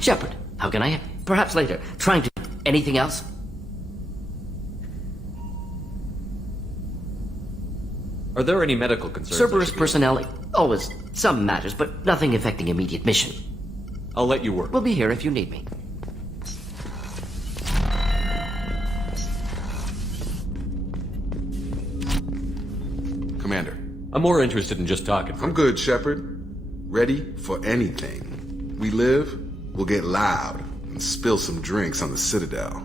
Shepard, how can I... Perhaps later. Trying to... Anything else? Are there any medical concerns? Cerberus personnel... Always some matters, but nothing affecting immediate mission. I'll let you work. We'll be here if you need me. Commander. I'm more interested in just talking. I'm good, Shepard. Ready for anything. We live, we'll get loud, and spill some drinks on the Citadel.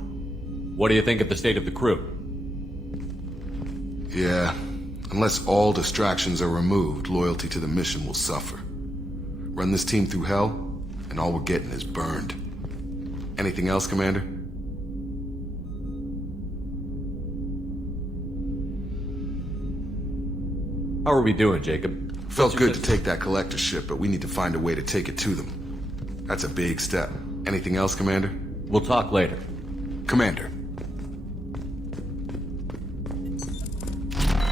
What do you think of the state of the crew? Yeah, unless all distractions are removed, loyalty to the mission will suffer. Run this team through hell, and all we're getting is burned. Anything else, Commander? How are we doing, Jacob? Felt good to take that collector ship, but we need to find a way to take it to them. That's a big step. Anything else, Commander? We'll talk later. Commander.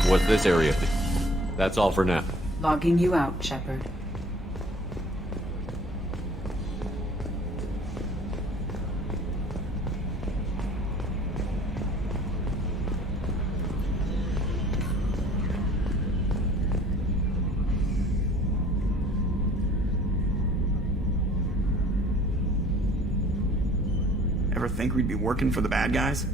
What's this area think? That's all for now. Logging you out, Shepard. Ever think we'd be working for the bad guys?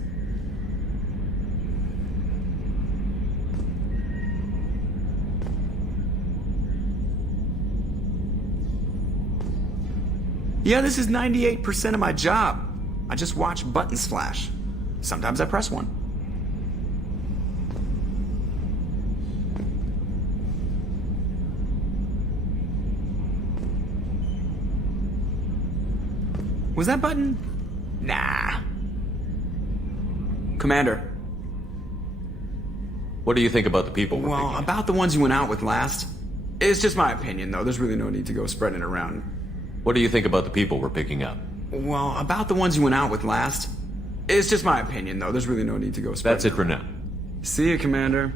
Yeah, this is 98% of my job. I just watch buttons flash. Sometimes I press one. Was that button? Nah. Commander. What do you think about the people we're Well, picking up? about the ones you went out with last. It's just my opinion, though. There's really no need to go spreading it around. What do you think about the people we're picking up? Well, about the ones you went out with last. It's just my opinion, though. There's really no need to go spreading That's it for now. See you, Commander.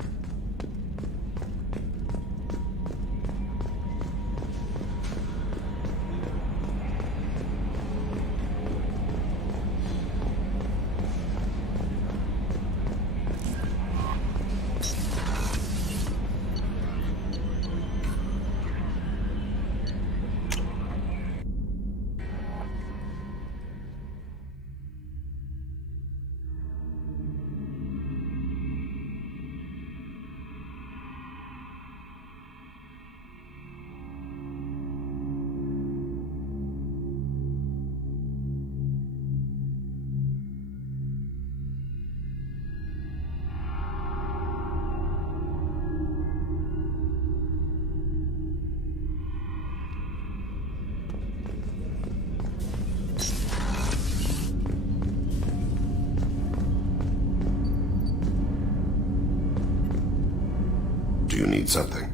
Do you need something?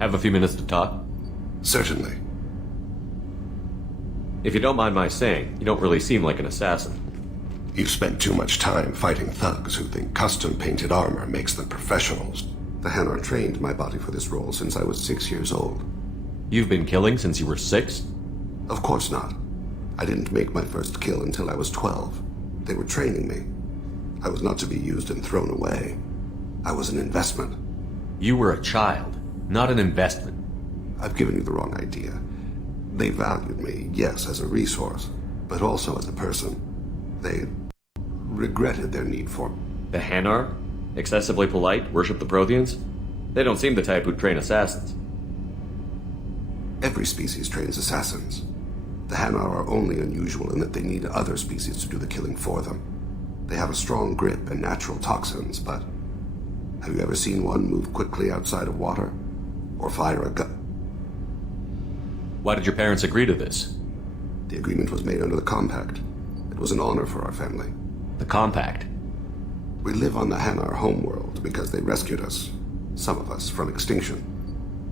Have a few minutes to talk? Certainly. If you don't mind my saying, you don't really seem like an assassin. You've spent too much time fighting thugs who think custom-painted armor makes them professionals. The Hanar trained my body for this role since I was 6 years old. You've been killing since you were 6? Of course not. I didn't make my first kill until I was 12. They were training me. I was not to be used and thrown away. I was an investment. You were a child, not an investment. I've given you the wrong idea. They valued me, yes, as a resource, but also as a person. They regretted their need for me. The Hanar? Excessively polite, worship the Protheans? They don't seem the type who'd train assassins. Every species trains assassins. The Hanar are only unusual in that they need other species to do the killing for them. They have a strong grip and natural toxins, but have you ever seen one move quickly outside of water? Or fire a gun? Why did your parents agree to this? The agreement was made under the Compact. It was an honor for our family. The Compact? We live on the Hanar homeworld because they rescued us, some of us, from extinction.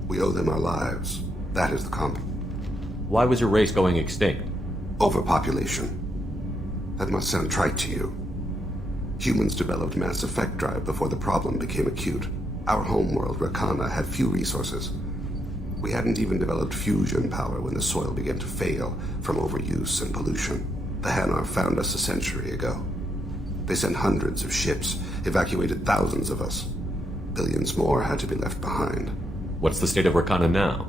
We owe them our lives. That is the Compact. Why was your race going extinct? Overpopulation. That must sound trite to you. Humans developed mass effect drive before the problem became acute. Our homeworld, Rakana, had few resources. We hadn't even developed fusion power when the soil began to fail from overuse and pollution. The Hanar found us a century ago. They sent hundreds of ships, evacuated thousands of us. Billions more had to be left behind. What's the state of Rakana now?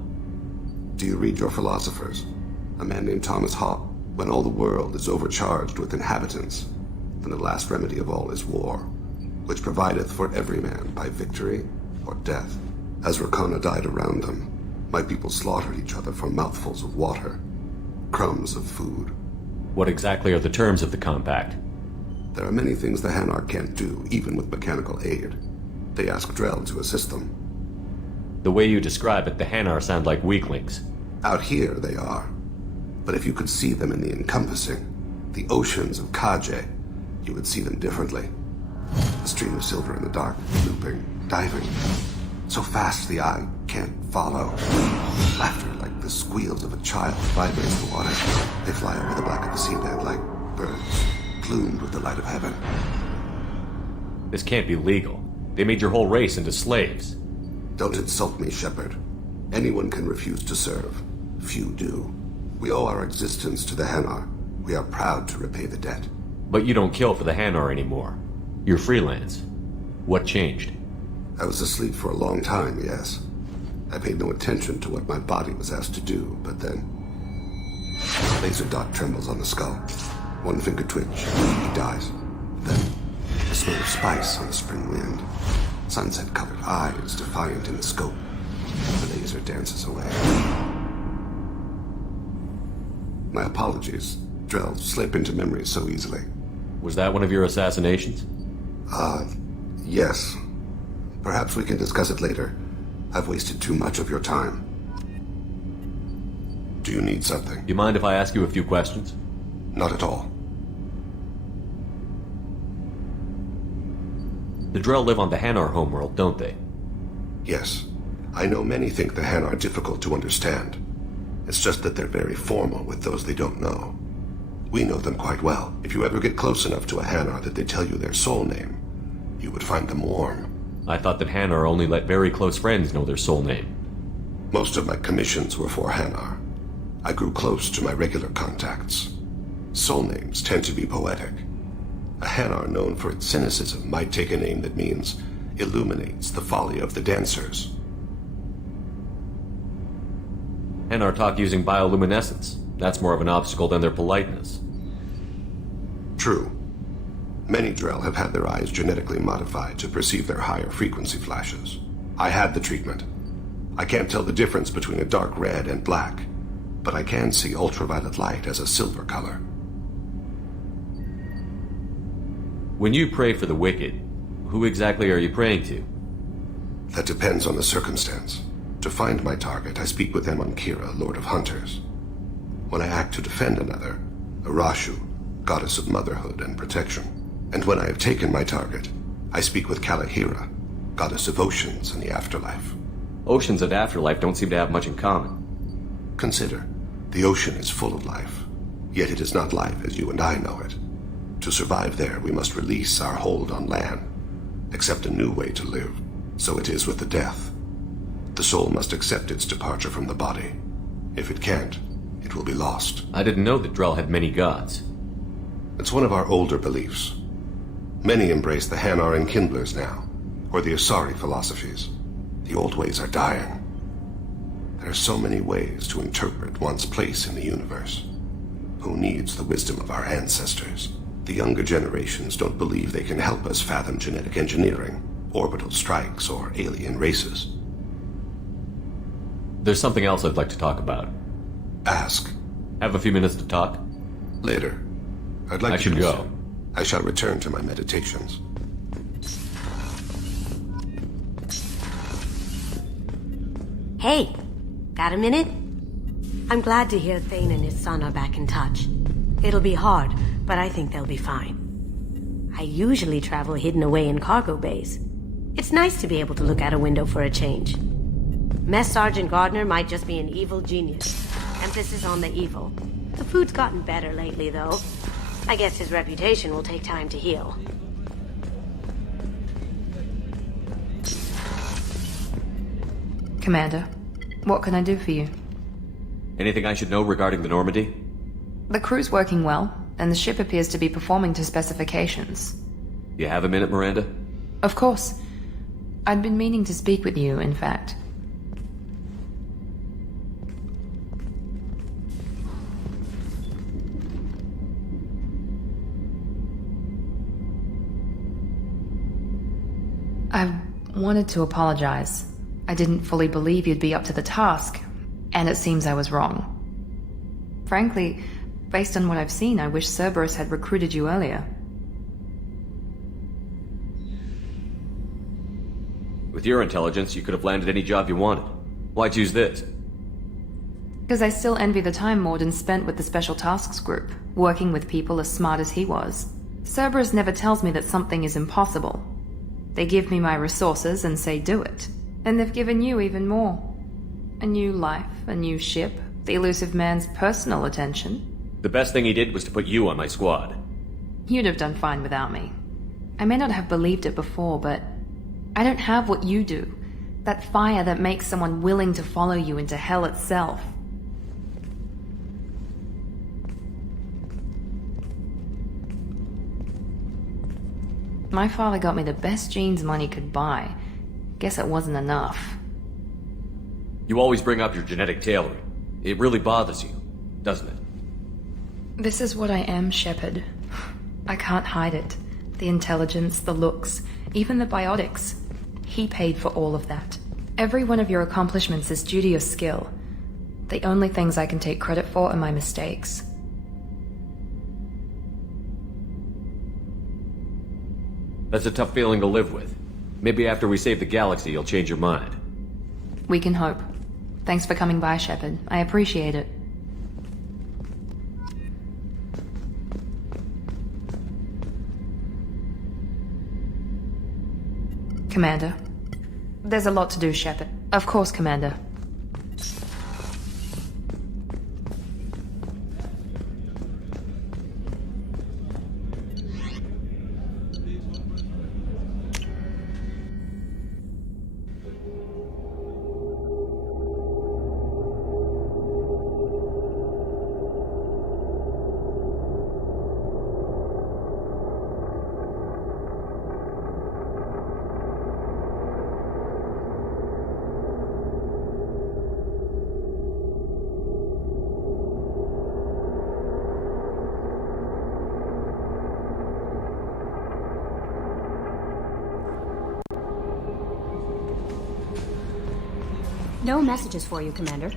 Do you read your philosophers? A man named Thomas Hobbes. When all the world is overcharged with inhabitants, then the last remedy of all is war, which provideth for every man by victory or death. As Rakana died around them, my people slaughtered each other for mouthfuls of water, crumbs of food. What exactly are the terms of the compact? There are many things the Hanar can't do, even with mechanical aid. They ask Drell to assist them. The way you describe it, the Hanar sound like weaklings. Out here, they are. But if you could see them in the encompassing, the oceans of Kaje, you would see them differently. A stream of silver in the dark, looping, diving. So fast the eye can't follow. Laughter like the squeals of a child vibrates the water. They fly over the black of the seabed like birds, plumed with the light of heaven. This can't be legal. They made your whole race into slaves. Don't insult me, Shepard. Anyone can refuse to serve. Few do. We owe our existence to the Hanar. We are proud to repay the debt. But you don't kill for the Hanar anymore. You're freelance. What changed? I was asleep for a long time, yes. I paid no attention to what my body was asked to do, but then... a laser dot trembles on the skull. One finger twitch. He dies. Then, the smell of spice on the spring wind. Sunset-colored eyes defiant in the scope. The laser dances away. My apologies. Drell slip into memory so easily. Was that one of your assassinations? Yes. Perhaps we can discuss it later. I've wasted too much of your time. Do you need something? Do you mind if I ask you a few questions? Not at all. The Drell live on the Hanar homeworld, don't they? Yes. I know many think the Hanar are difficult to understand. It's just that they're very formal with those they don't know. We know them quite well. If you ever get close enough to a Hanar that they tell you their soul name, you would find them warm. I thought that Hanar only let very close friends know their soul name. Most of my commissions were for Hanar. I grew close to my regular contacts. Soul names tend to be poetic. A Hanar known for its cynicism might take a name that means illuminates the folly of the dancers. Hanar talk using bioluminescence. That's more of an obstacle than their politeness. True. Many Drell have had their eyes genetically modified to perceive their higher frequency flashes. I had the treatment. I can't tell the difference between a dark red and black, but I can see ultraviolet light as a silver color. When you pray for the wicked, who exactly are you praying to? That depends on the circumstance. To find my target, I speak with them on Kira, Lord of Hunters. When I act to defend another, Arashu, goddess of motherhood and protection. And when I have taken my target, I speak with Kalahira, goddess of oceans and the afterlife. Oceans and afterlife don't seem to have much in common. Consider, the ocean is full of life, yet it is not life as you and I know it. To survive there, we must release our hold on land, accept a new way to live. So it is with the death. The soul must accept its departure from the body. If it can't, it will be lost. I didn't know that Drell had many gods. It's one of our older beliefs. Many embrace the Hanar Enkindlers now, or the Asari philosophies. The old ways are dying. There are so many ways to interpret one's place in the universe. Who needs the wisdom of our ancestors? The younger generations don't believe they can help us fathom genetic engineering, orbital strikes, or alien races. There's something else I'd like to talk about. Ask. Have a few minutes to talk? Later. I'd like I to should do go. so. I shall return to my meditations. Hey, got a minute? I'm glad to hear Thane and his son are back in touch. It'll be hard, but I think they'll be fine. I usually travel hidden away in cargo bays. It's nice to be able to look out a window for a change. Mess Sergeant Gardner might just be an evil genius. Emphasis on the evil. The food's gotten better lately, though. I guess his reputation will take time to heal. Commander, What can I do for you? Anything I should know regarding the Normandy? The crew's working well, and the ship appears to be performing to specifications. You have a minute, Miranda? Of course. I'd been meaning to speak with you, in fact. I wanted to apologize. I didn't fully believe you'd be up to the task, and it seems I was wrong. Frankly, based on what I've seen, I wish Cerberus had recruited you earlier. With your intelligence, you could have landed any job you wanted. Why choose this? Because I still envy the time Morden spent with the Special Tasks Group, working with people as smart as he was. Cerberus never tells me that something is impossible. They give me my resources and say do it. And they've given you even more. A new life, a new ship, the elusive man's personal attention. The best thing he did was to put you on my squad. You'd have done fine without me. I may not have believed it before, but I don't have what you do. That fire that makes someone willing to follow you into hell itself. My father got me the best jeans money could buy. Guess it wasn't enough. You always bring up your genetic tailoring. It really bothers you, doesn't it? This is what I am, Shepard. I can't hide it. The intelligence, the looks, even the biotics. He paid for all of that. Every one of your accomplishments is due to your skill. The only things I can take credit for are my mistakes. That's a tough feeling to live with. Maybe after we save the galaxy, you'll change your mind. We can hope. Thanks for coming by, Shepard. I appreciate it. Commander. There's a lot to do, Shepard. Of course, Commander. No messages for you, Commander.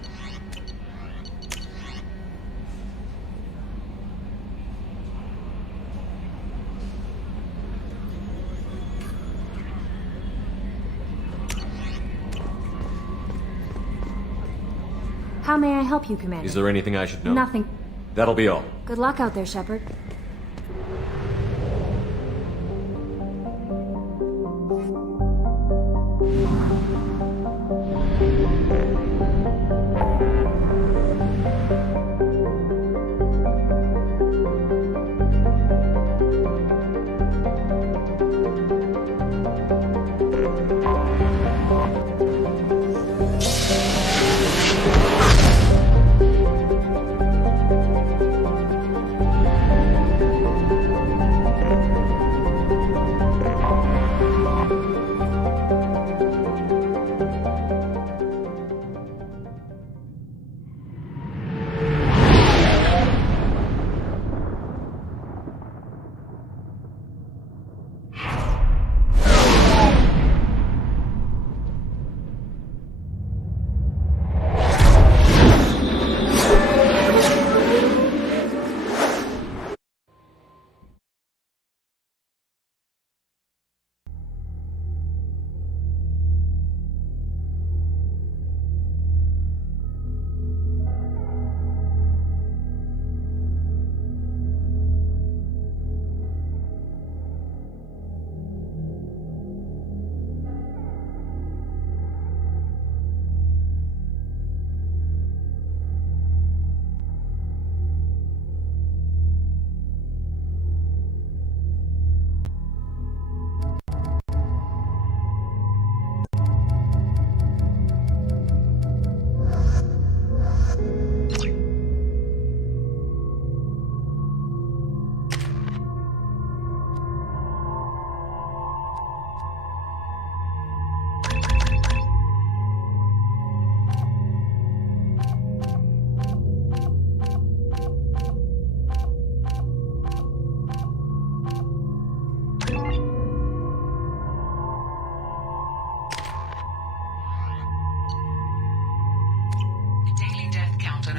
How may I help you, Commander? Is there anything I should know? Nothing. That'll be all. Good luck out there, Shepard.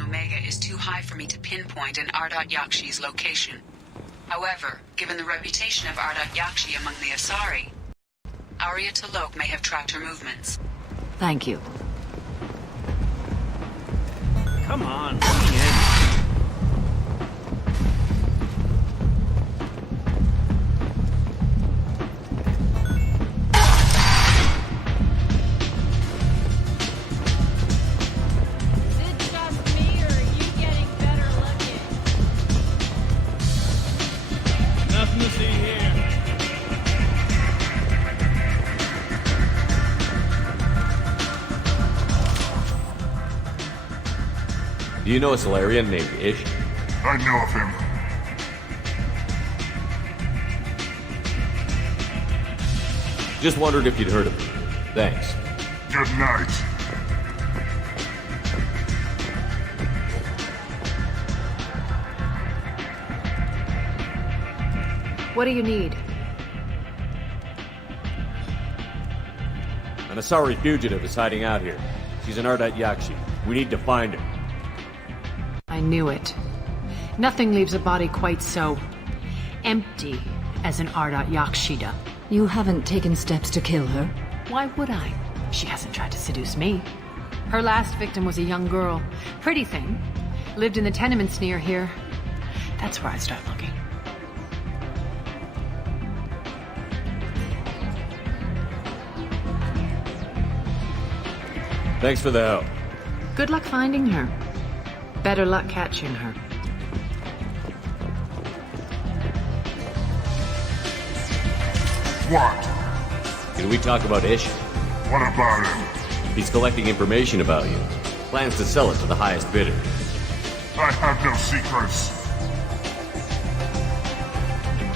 Omega is too high for me to pinpoint an Ardot Yakshi's location. However, given the reputation of Ardot Yakshi among the Asari, Arya T'Loak may have tracked her movements. Thank you. Come on, let me in. Nothing to see here. Do you know a Solarian named Ish? I know of him. Just wondered if you'd heard of him. Thanks. Good night. What do you need? An Asari fugitive is hiding out here. She's an Ardot Yakshi. We need to find her. I knew it. Nothing leaves a body quite so empty as an Ardot Yakshida. You haven't taken steps to kill her? Why would I? She hasn't tried to seduce me. Her last victim was a young girl. Pretty thing. Lived in the tenements near here. That's where I start looking. Thanks for the help. Good luck finding her. Better luck catching her. What? Can we talk about Ish? What about him? He's collecting information about you. Plans to sell it to the highest bidder. I have no secrets.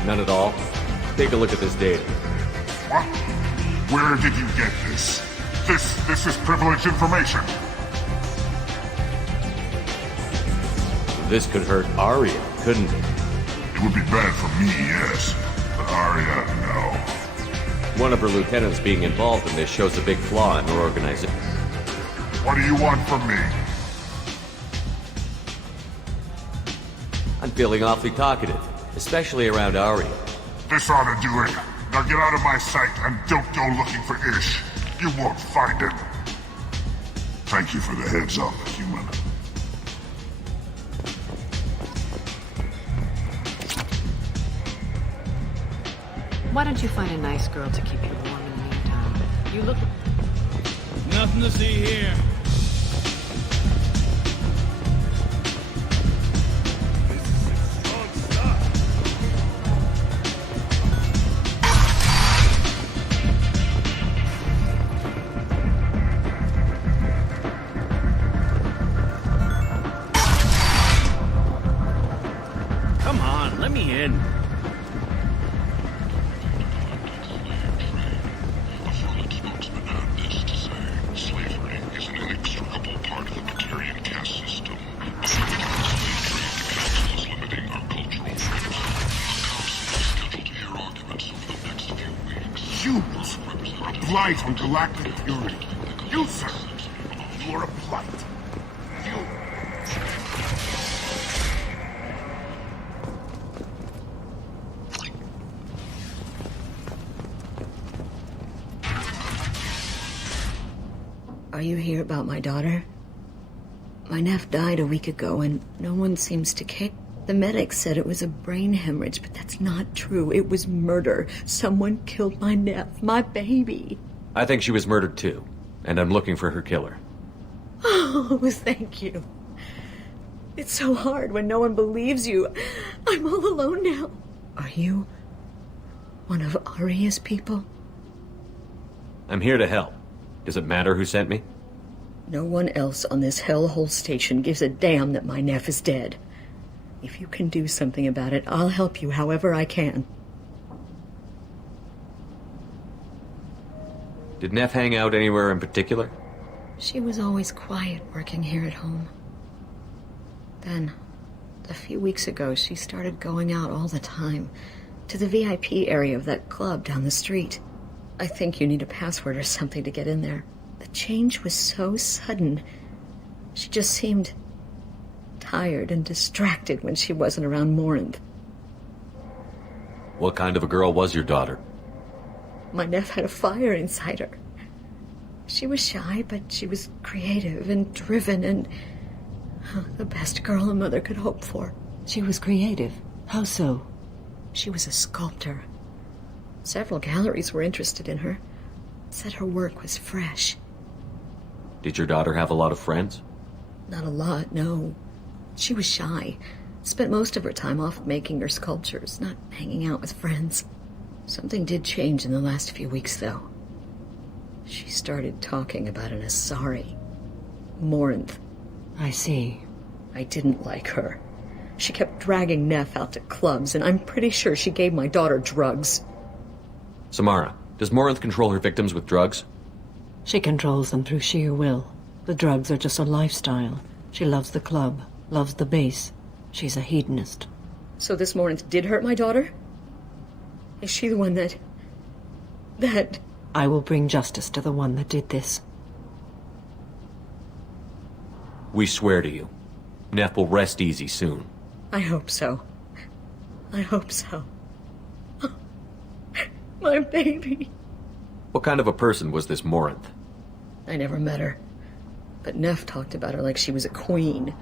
None at all? Take a look at this data. What? Where did you get this? This is privileged information. This could hurt Arya, couldn't it? It would be bad for me, yes. But Arya, no. One of her lieutenants being involved in this shows a big flaw in her organization. What do you want from me? I'm feeling awfully talkative, especially around Arya. This ought to do it. Now get out of my sight and don't go looking for Ish. You won't find him. Thank you for the heads up, human. Why don't you find a nice girl to keep you warm in the meantime? You look... Nothing to see here. Come on, let me in. Humans are a blight on galactic purity. You, sir, you are a blight. You. Are you here about my daughter? My nephew died a week ago and no one seems to care. The medics said it was a brain hemorrhage, but that's not true. It was murder. Someone killed my nephew, my baby. I think she was murdered too, and I'm looking for her killer. Oh, thank you. It's so hard when no one believes you. I'm all alone now. Are you one of Arya's people? I'm here to help. Does it matter who sent me? No one else on this hellhole station gives a damn that my nephew is dead. If you can do something about it, I'll help you however I can. Did Neff hang out anywhere in particular? She was always quiet working here at home. Then, a few weeks ago, she started going out all the time to the VIP area of that club down the street. I think you need a password or something to get in there. The change was so sudden. She just seemed tired and distracted when she wasn't around Morinth. What kind of a girl was your daughter? My Neff had a fire inside her. She was shy, but she was creative and driven and the best girl a mother could hope for. She was creative? How so? She was a sculptor. Several galleries were interested in her. Said her work was fresh. Did your daughter have a lot of friends? Not a lot, no. She was shy. Spent most of her time off making her sculptures, not hanging out with friends. Something did change in the last few weeks, though. She started talking about an Asari. Morinth. I see. I didn't like her. She kept dragging Neff out to clubs, and I'm pretty sure she gave my daughter drugs. Samara, does Morinth control her victims with drugs? She controls them through sheer will. The drugs are just a lifestyle. She loves the club, loves the base. She's a hedonist. So this Morinth did hurt my daughter? Is she the one that... I will bring justice to the one that did this. We swear to you. Neff will rest easy soon. I hope so. I hope so. My baby. What kind of a person was this Morinth? I never met her. But Neff talked about her like she was a queen.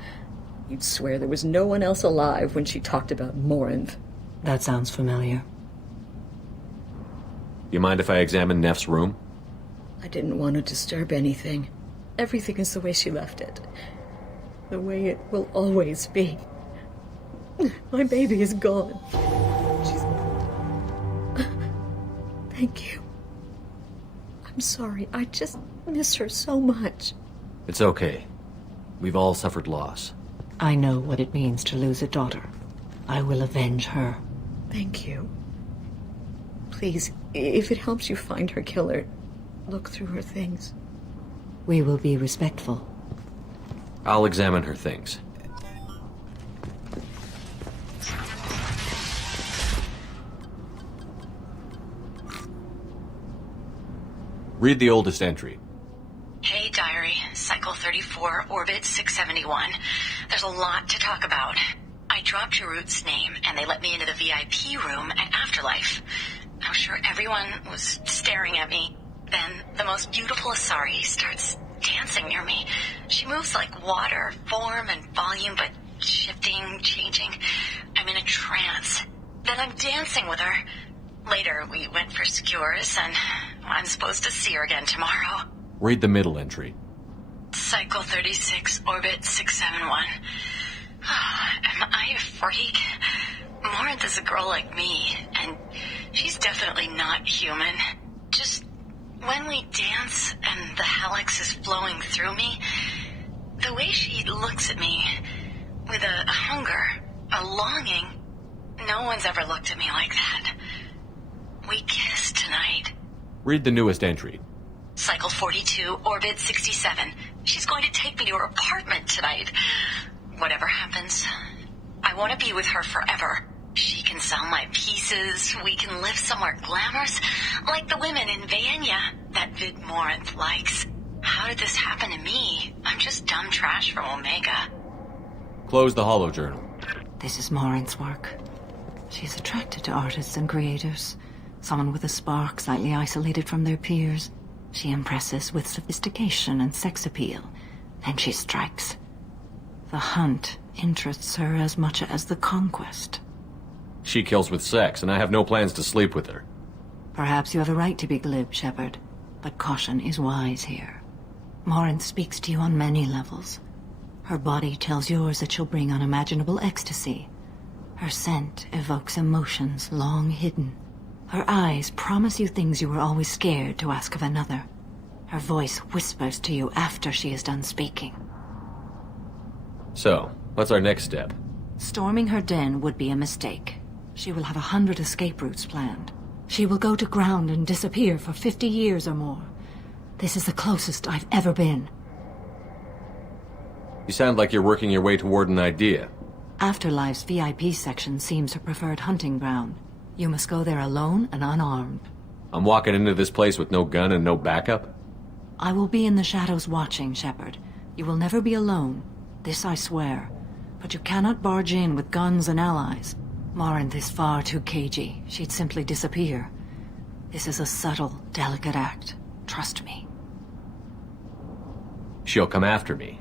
You'd swear there was no one else alive when she talked about Morinth. That sounds familiar. You mind if I examine Neff's room? I didn't want to disturb anything. Everything is the way she left it. The way it will always be. My baby is gone. Thank you. I'm sorry. I just miss her so much. It's okay. We've all suffered loss. I know what it means to lose a daughter. I will avenge her. Thank you. Please, if it helps you find her killer, look through her things. We will be respectful. I'll examine her things. Read the oldest entry. Hey, Diary. Cycle 34, Orbit 671. There's a lot to talk about. I dropped your root's name, and they let me into the VIP room at Afterlife. I'm sure everyone was staring at me. Then the most beautiful Asari starts dancing near me. She moves like water, form and volume, but shifting, changing. I'm in a trance. Then I'm dancing with her. Later, we went for skewers, and I'm supposed to see her again tomorrow. Read the middle entry. Cycle 36, Orbit 671. Am I a freak? Morinth is a girl like me, and she's definitely not human. Just when we dance and the helix is flowing through me, the way she looks at me with a hunger, a longing, no one's ever looked at me like that. We kissed tonight. Read the newest entry. Cycle 42, Orbit 67. She's going to take me to her apartment tonight. Whatever happens, I want to be with her forever. She can sell my pieces. We can live somewhere glamorous, like the women in Vanya that Vid Morinth likes. How did this happen to me? I'm just dumb trash from Omega. Close the holo journal. This is Morinth's work. She's attracted to artists and creators. Someone with a spark, slightly isolated from their peers. She impresses with sophistication and sex appeal. Then she strikes. The hunt interests her as much as the conquest. She kills with sex, and I have no plans to sleep with her. Perhaps you have a right to be glib, Shepard, but caution is wise here. Morinth speaks to you on many levels. Her body tells yours that she'll bring unimaginable ecstasy. Her scent evokes emotions long hidden. Her eyes promise you things you were always scared to ask of another. Her voice whispers to you after she is done speaking. So, what's our next step? Storming her den would be a mistake. She will have 100 escape routes planned. She will go to ground and disappear for 50 years or more. This is the closest I've ever been. You sound like you're working your way toward an idea. Afterlife's VIP section seems her preferred hunting ground. You must go there alone and unarmed. I'm walking into this place with no gun and no backup? I will be in the shadows watching, Shepard. You will never be alone. This I swear. but you cannot barge in with guns and allies. Morinth is far too cagey. She'd simply disappear. This is a subtle, delicate act. Trust me. She'll come after me.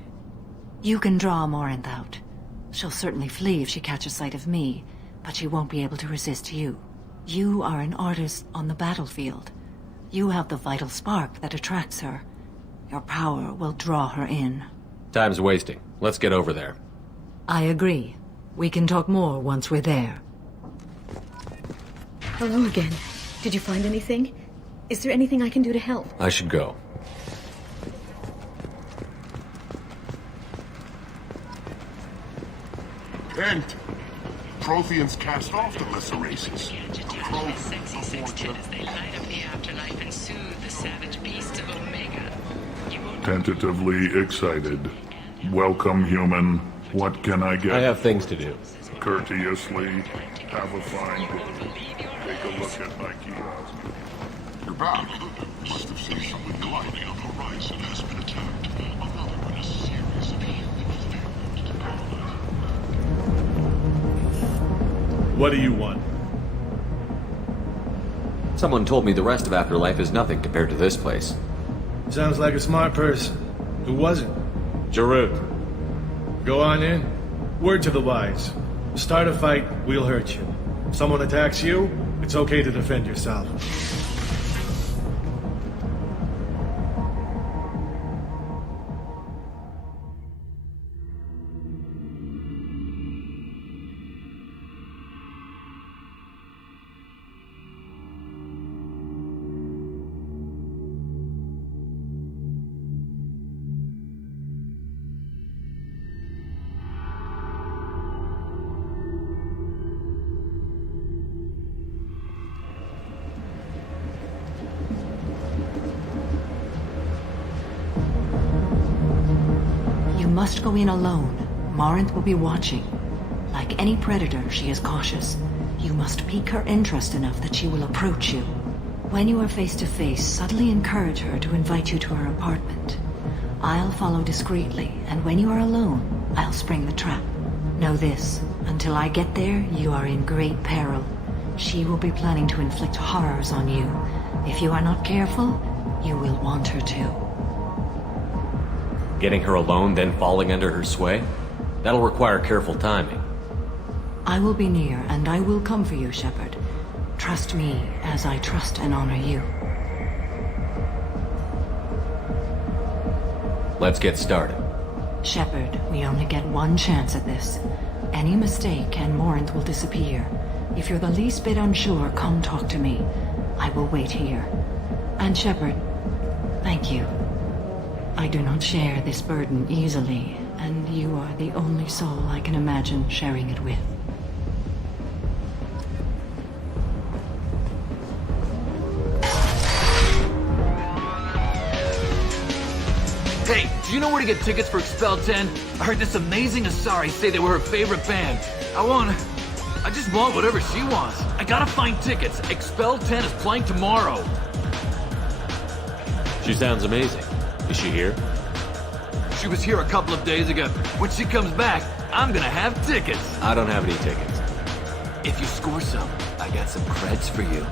You can draw Morinth out. She'll certainly flee if she catches sight of me, but she won't be able to resist you. You are an artist on the battlefield. You have the vital spark that attracts her. Your power will draw her in. Time's wasting. Let's get over there. I agree. We can talk more once we're there. Hello again. Did you find anything? Is there anything I can do to help? I should go. Kent! Protheans cast off the lesser races. Sexy sex as they light up the afterlife and soothe the savage beasts of Omega. Tentatively excited. Welcome, human. What can I get? I have things to do. Courteously, have a fine day. Take a look at my kiosk. You're back. Must have seen something gliding on the horizon has been attacked. Another in a series of What do you want? Someone told me the rest of Afterlife is nothing compared to this place. Sounds like a smart person. Who was it? Jarut. Go on in. Word to the wise. Start a fight, we'll hurt you. Someone attacks you, it's okay to defend yourself. You must go in alone. Morinth will be watching. Like any predator, she is cautious. You must pique her interest enough that she will approach you. When you are face to face, subtly encourage her to invite you to her apartment. I'll follow discreetly, and when you are alone, I'll spring the trap. Know this, until I get there, you are in great peril. She will be planning to inflict horrors on you. If you are not careful, you will want her to. Getting her alone, then falling under her sway? That'll require careful timing. I will be near, and I will come for you, Shepard. Trust me as I trust and honor you. Let's get started. Shepard, we only get one chance at this. Any mistake and Morinth will disappear. If you're the least bit unsure, come talk to me. I will wait here. And Shepard, thank you. I do not share this burden easily, and you are the only soul I can imagine sharing it with. Hey, do you know where to get tickets for Expel 10? I heard this amazing Asari say they were her favorite band. I just want whatever she wants. I gotta find tickets. Expel 10 is playing tomorrow. She sounds amazing. Is she here? She was here a couple of days ago. When she comes back, I'm gonna have tickets. I don't have any tickets. If you score some, I got some creds for you.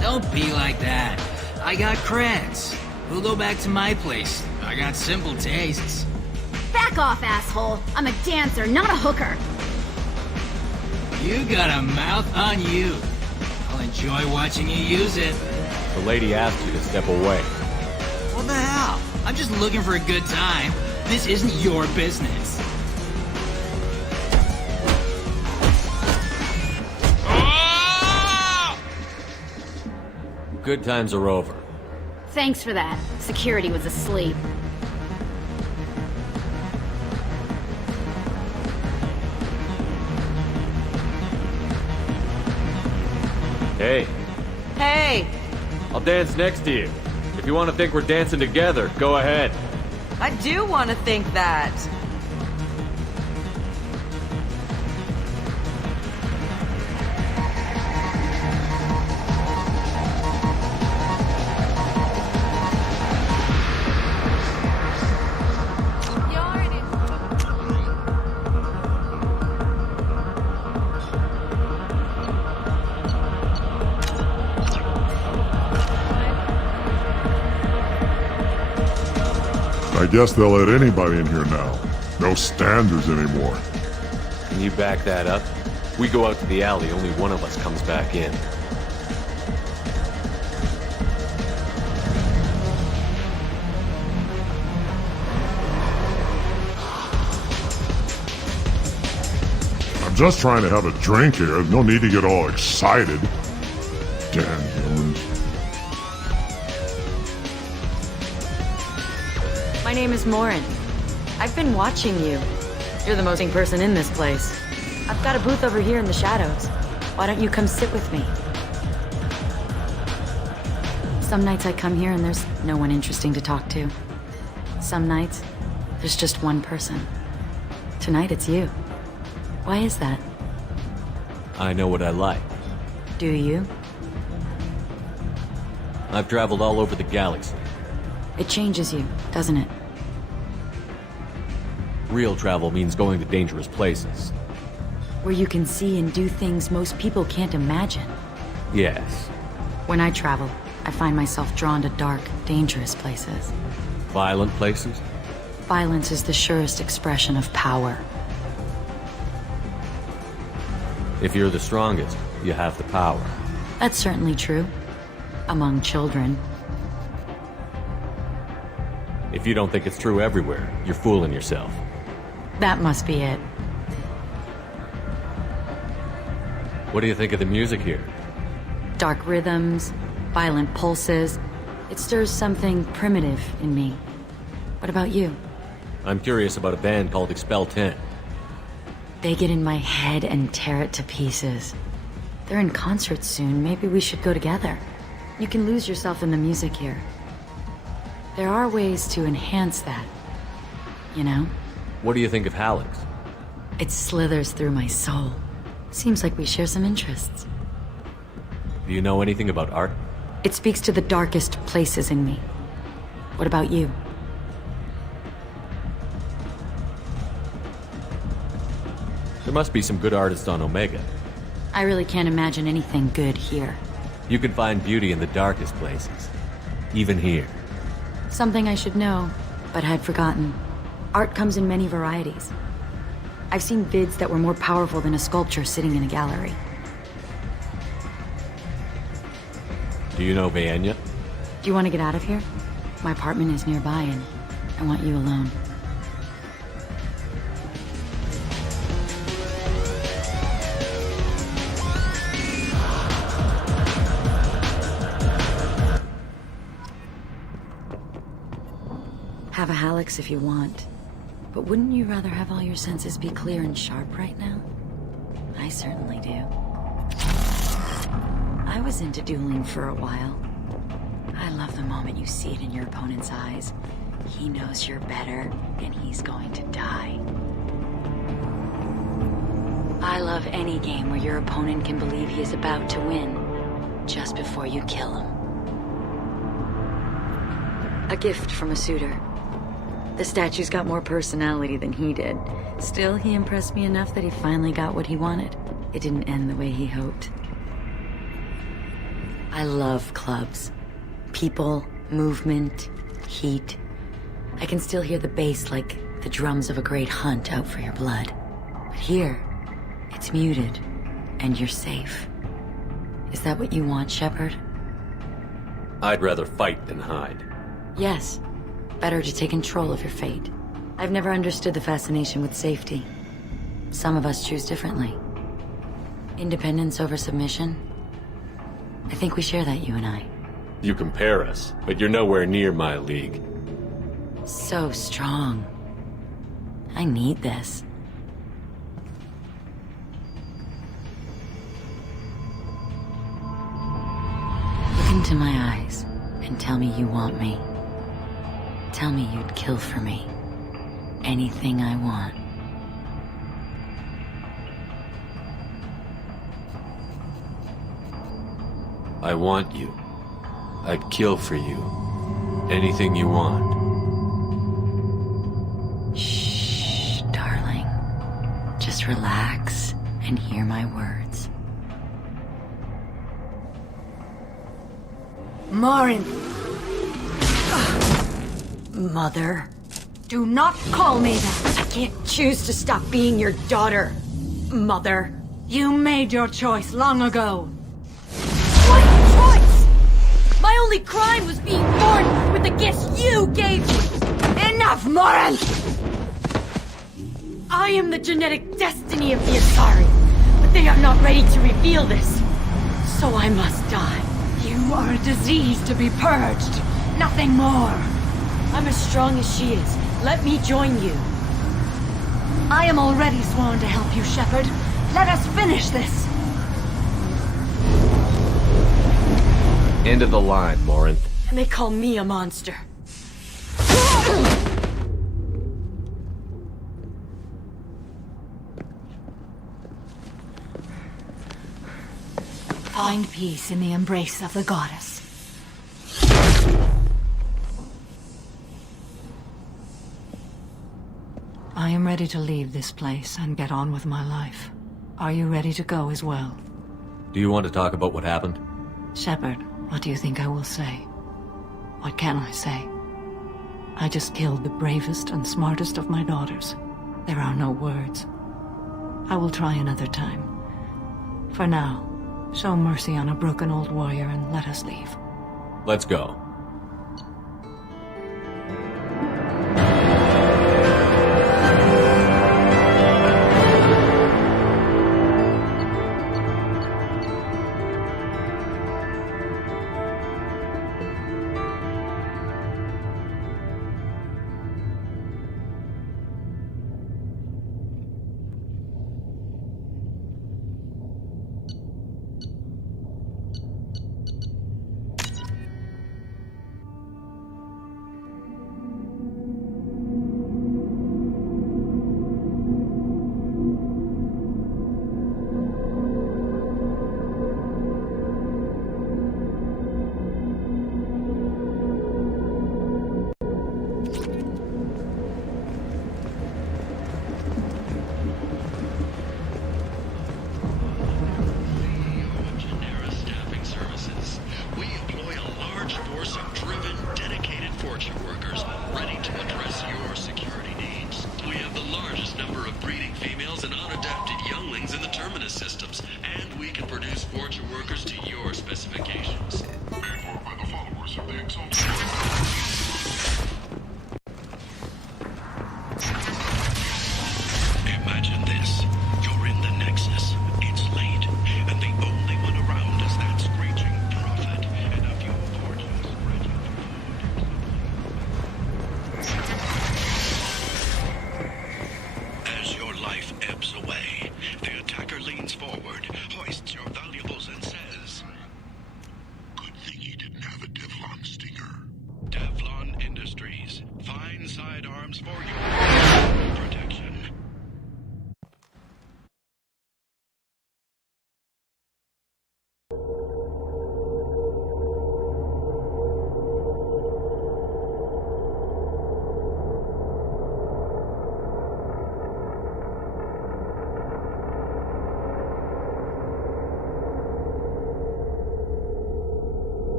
Don't be like that. I got creds. We'll go back to my place. I got simple tastes. Back off, asshole. I'm a dancer, not a hooker. You got a mouth on you. I'll enjoy watching you use it. The lady asked you to step away. What the hell? I'm just looking for a good time. This isn't your business. Good times are over. Thanks for that. Security was asleep. Hey. Hey! I'll dance next to you. If you want to think we're dancing together, go ahead. I do want to think that. I guess they'll let anybody in here now. No standards anymore. Can you back that up? We go out to the alley, only one of us comes back in. I'm just trying to have a drink here. No need to get all excited. Damn humans. My name is Morin. I've been watching you. You're the most interesting person in this place. I've got a booth over here in the shadows. Why don't you come sit with me? Some nights I come here and there's no one interesting to talk to. Some nights, there's just one person. Tonight it's you. Why is that? I know what I like. Do you? I've traveled all over the galaxy. It changes you, doesn't it? Real travel means going to dangerous places. Where you can see and do things most people can't imagine. Yes. When I travel, I find myself drawn to dark, dangerous places. Violent places? Violence is the surest expression of power. If you're the strongest, you have the power. That's certainly true. Among children. If you don't think it's true everywhere, you're fooling yourself. That must be it. What do you think of the music here? Dark rhythms, violent pulses. It stirs something primitive in me. What about you? I'm curious about a band called Expel 10. They get in my head and tear it to pieces. They're in concert soon. Maybe we should go together. You can lose yourself in the music here. There are ways to enhance that. You know? What do you think of Hallex? It slithers through my soul. Seems like we share some interests. Do you know anything about art? It speaks to the darkest places in me. What about you? There must be some good artists on Omega. I really can't imagine anything good here. You can find beauty in the darkest places. Even here. Something I should know, but I'd forgotten. Art comes in many varieties. I've seen vids that were more powerful than a sculpture sitting in a gallery. Do you know Vienna? Do you want to get out of here? My apartment is nearby and I want you alone. Have a Hallex if you want. But wouldn't you rather have all your senses be clear and sharp right now? I certainly do. I was into dueling for a while. I love the moment you see it in your opponent's eyes. He knows you're better, and he's going to die. I love any game where your opponent can believe he is about to win, just before you kill him. A gift from a suitor. The statue's got more personality than he did. Still, he impressed me enough that he finally got what he wanted. It didn't end the way he hoped. I love clubs. People, movement, heat. I can still hear the bass like the drums of a great hunt out for your blood. But here, it's muted, and you're safe. Is that what you want, Shepard? I'd rather fight than hide. Yes. Better to take control of your fate. I've never understood the fascination with safety. Some of us choose differently. Independence over submission? I think we share that, you and I. You compare us, but you're nowhere near my league. So strong. I need this. Look into my eyes and tell me you want me. Tell me you'd kill for me. Anything I want. I want you. I'd kill for you. Anything you want. Shh, darling. Just relax and hear my words. Morin! Mother. Do not call me that. I can't choose to stop being your daughter, Mother. You made your choice long ago. What choice? My only crime was being born with the gifts you gave me. Enough, Moran! I am the genetic destiny of the Asari, but they are not ready to reveal this. So I must die. You are a disease to be purged. Nothing more. I'm as strong as she is. Let me join you. I am already sworn to help you, Shepard. Let us finish this. End of the line, Morinth. And they call me a monster. Find peace in the embrace of the goddess. I am ready to leave this place and get on with my life. Are you ready to go as well? Do you want to talk about what happened? Shepard, what do you think I will say? What can I say? I just killed the bravest and smartest of my daughters. There are no words. I will try another time. For now, show mercy on a broken old warrior and let us leave. Let's go.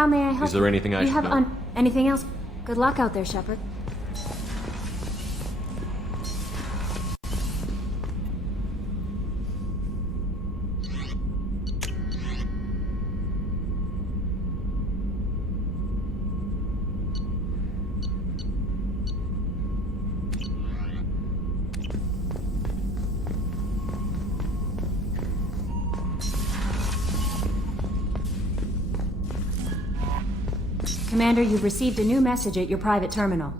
How may I help? Is there anything I you should have know? anything else? Good luck out there, Shepard. Commander, you've received a new message at your private terminal.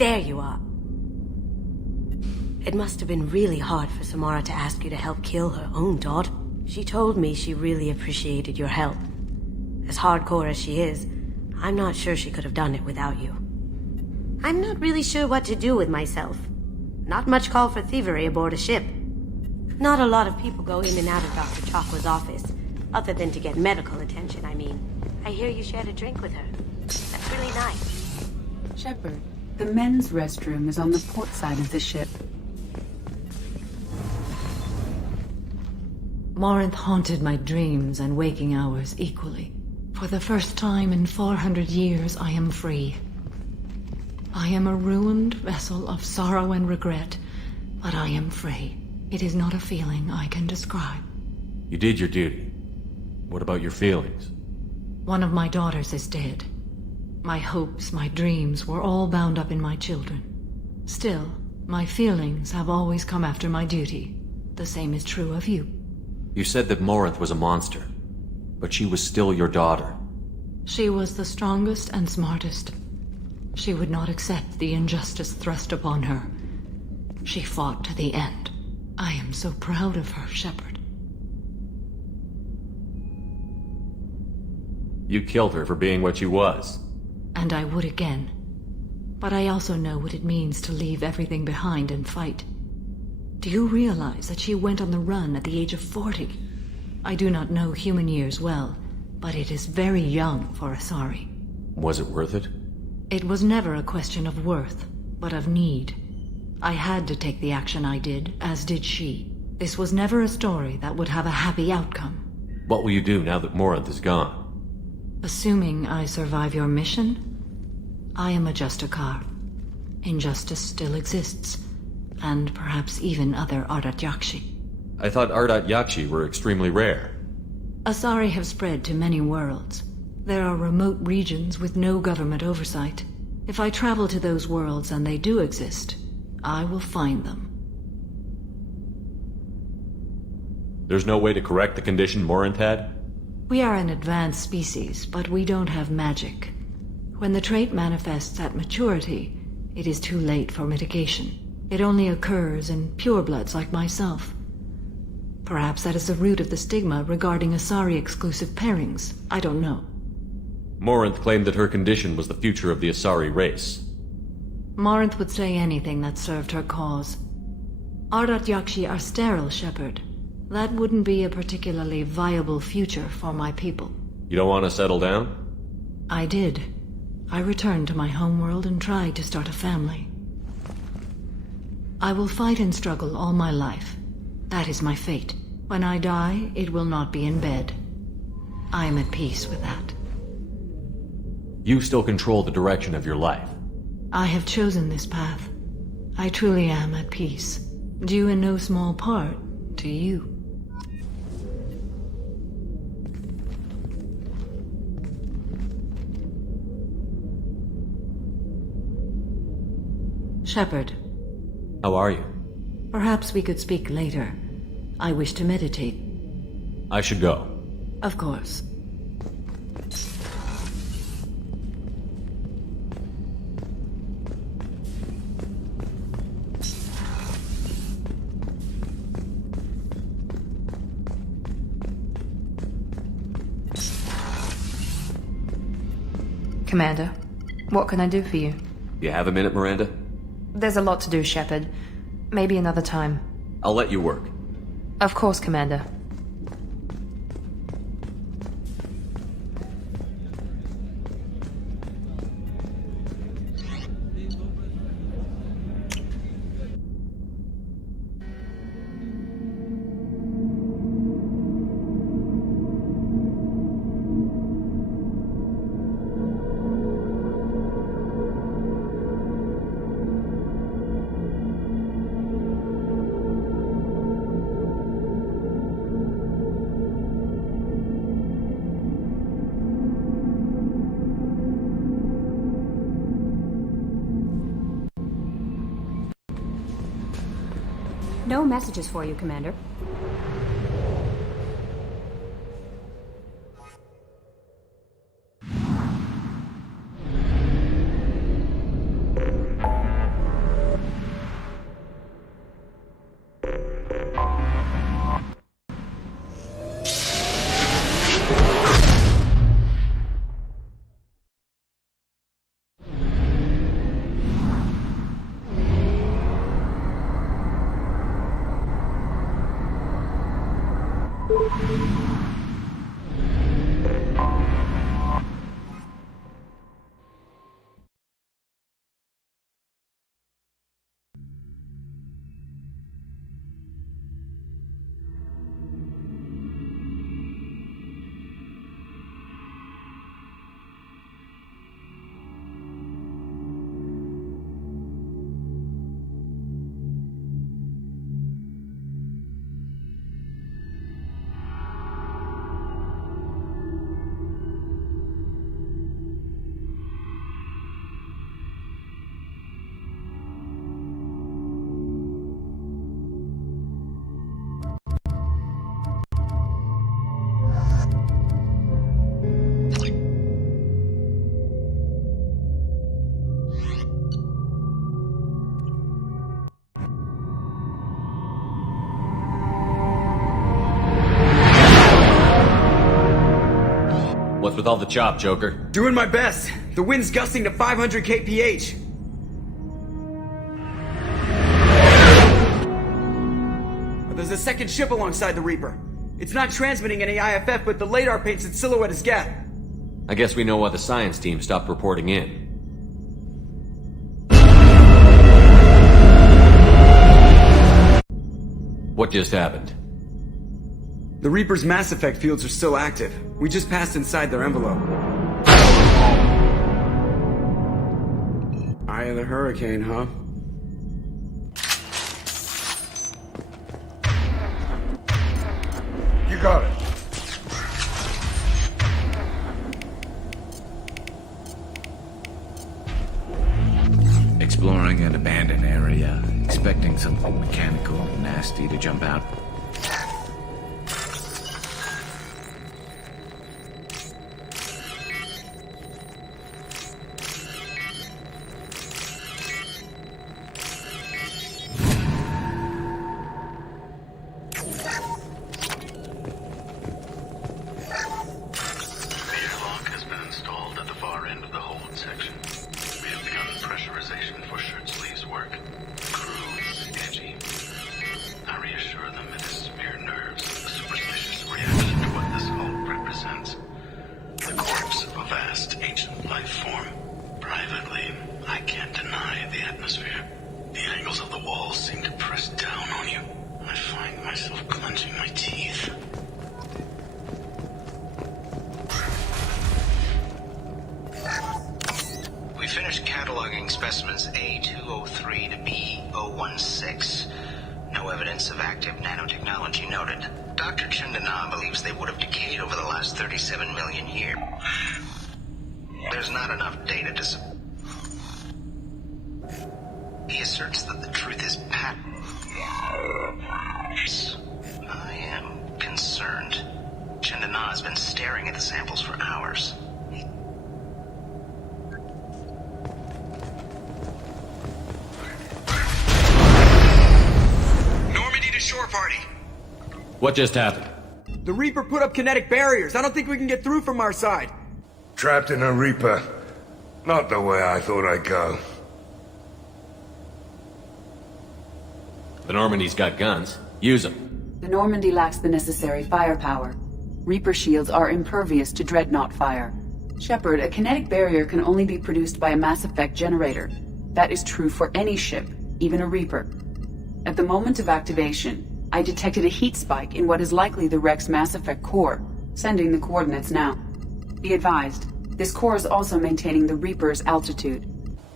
There you are. It must have been really hard for Samara to ask you to help kill her own daughter. She told me she really appreciated your help. As hardcore as she is, I'm not sure she could have done it without you. I'm not really sure what to do with myself. Not much call for thievery aboard a ship. Not a lot of people go in and out of Dr. Chakwa's office, other than to get medical attention, I mean. I hear you shared a drink with her. That's really nice. Shepard, the men's restroom is on the port side of the ship. Morinth haunted my dreams and waking hours equally. For the first time in 400 years, I am free. I am a ruined vessel of sorrow and regret, but I am free. It is not a feeling I can describe. You did your duty. What about your feelings? One of my daughters is dead. My hopes, my dreams were all bound up in my children. Still, my feelings have always come after my duty. The same is true of you. You said that Morinth was a monster, but she was still your daughter. She was the strongest and smartest. She would not accept the injustice thrust upon her. She fought to the end. I am so proud of her, Shepard. You killed her for being what she was. And I would again. But I also know what it means to leave everything behind and fight. Do you realize that she went on the run at the age of 40? I do not know human years well, but it is very young for Asari. Was it worth it? It was never a question of worth, but of need. I had to take the action I did, as did she. This was never a story that would have a happy outcome. What will you do now that Morinth is gone? Assuming I survive your mission, I am a Justicar. Injustice still exists, and perhaps even other Ardat Yakshi. I thought Ardat Yakshi were extremely rare. Asari have spread to many worlds. There are remote regions with no government oversight. If I travel to those worlds and they do exist, I will find them. There's no way to correct the condition Morinth had? We are an advanced species, but we don't have magic. When the trait manifests at maturity, it is too late for mitigation. It only occurs in purebloods like myself. Perhaps that is the root of the stigma regarding Asari-exclusive pairings. I don't know. Morinth claimed that her condition was the future of the Asari race. Morinth would say anything that served her cause. Ardat Yakshi are sterile, Shepard. That wouldn't be a particularly viable future for my people. You don't want to settle down? I did. I returned to my homeworld and tried to start a family. I will fight and struggle all my life. That is my fate. When I die, it will not be in bed. I am at peace with that. You still control the direction of your life. I have chosen this path. I truly am at peace, due in no small part to you. Shepard. How are you? Perhaps we could speak later. I wish to meditate. I should go. Of course. Commander, what can I do for you? You have a minute, Miranda? There's a lot to do, Shepard. Maybe another time. I'll let you work. Of course, Commander. No messages for you, Commander. What's with all the chop, Joker? Doing my best. The wind's gusting to 500 kph. There's a second ship alongside the Reaper. It's not transmitting any IFF, but the radar paints its silhouette as Geth. I guess we know why the science team stopped reporting in. What just happened? The Reaper's Mass Effect fields are still active. We just passed inside their envelope. Eye of the Hurricane, huh? You got it. Exploring an abandoned area, expecting something mechanical and nasty to jump out. Specimens A203 to B016. No evidence of active nanotechnology noted. Dr. Chandana believes they would have decayed over the last 37 million years. There's not enough data to... He asserts that the truth is patent. I am concerned. Chandana has been staring at the samples for hours. Shore party. What just happened? The Reaper put up kinetic barriers. I don't think we can get through from our side. Trapped in a Reaper. Not the way I thought I'd go. The Normandy's got guns. Use them. The Normandy lacks the necessary firepower. Reaper shields are impervious to dreadnought fire. Shepard, a kinetic barrier can only be produced by a Mass Effect generator. That is true for any ship, even a Reaper. At the moment of activation, I detected a heat spike in what is likely the wreck's Mass Effect core, sending the coordinates now. Be advised, this core is also maintaining the Reaper's altitude.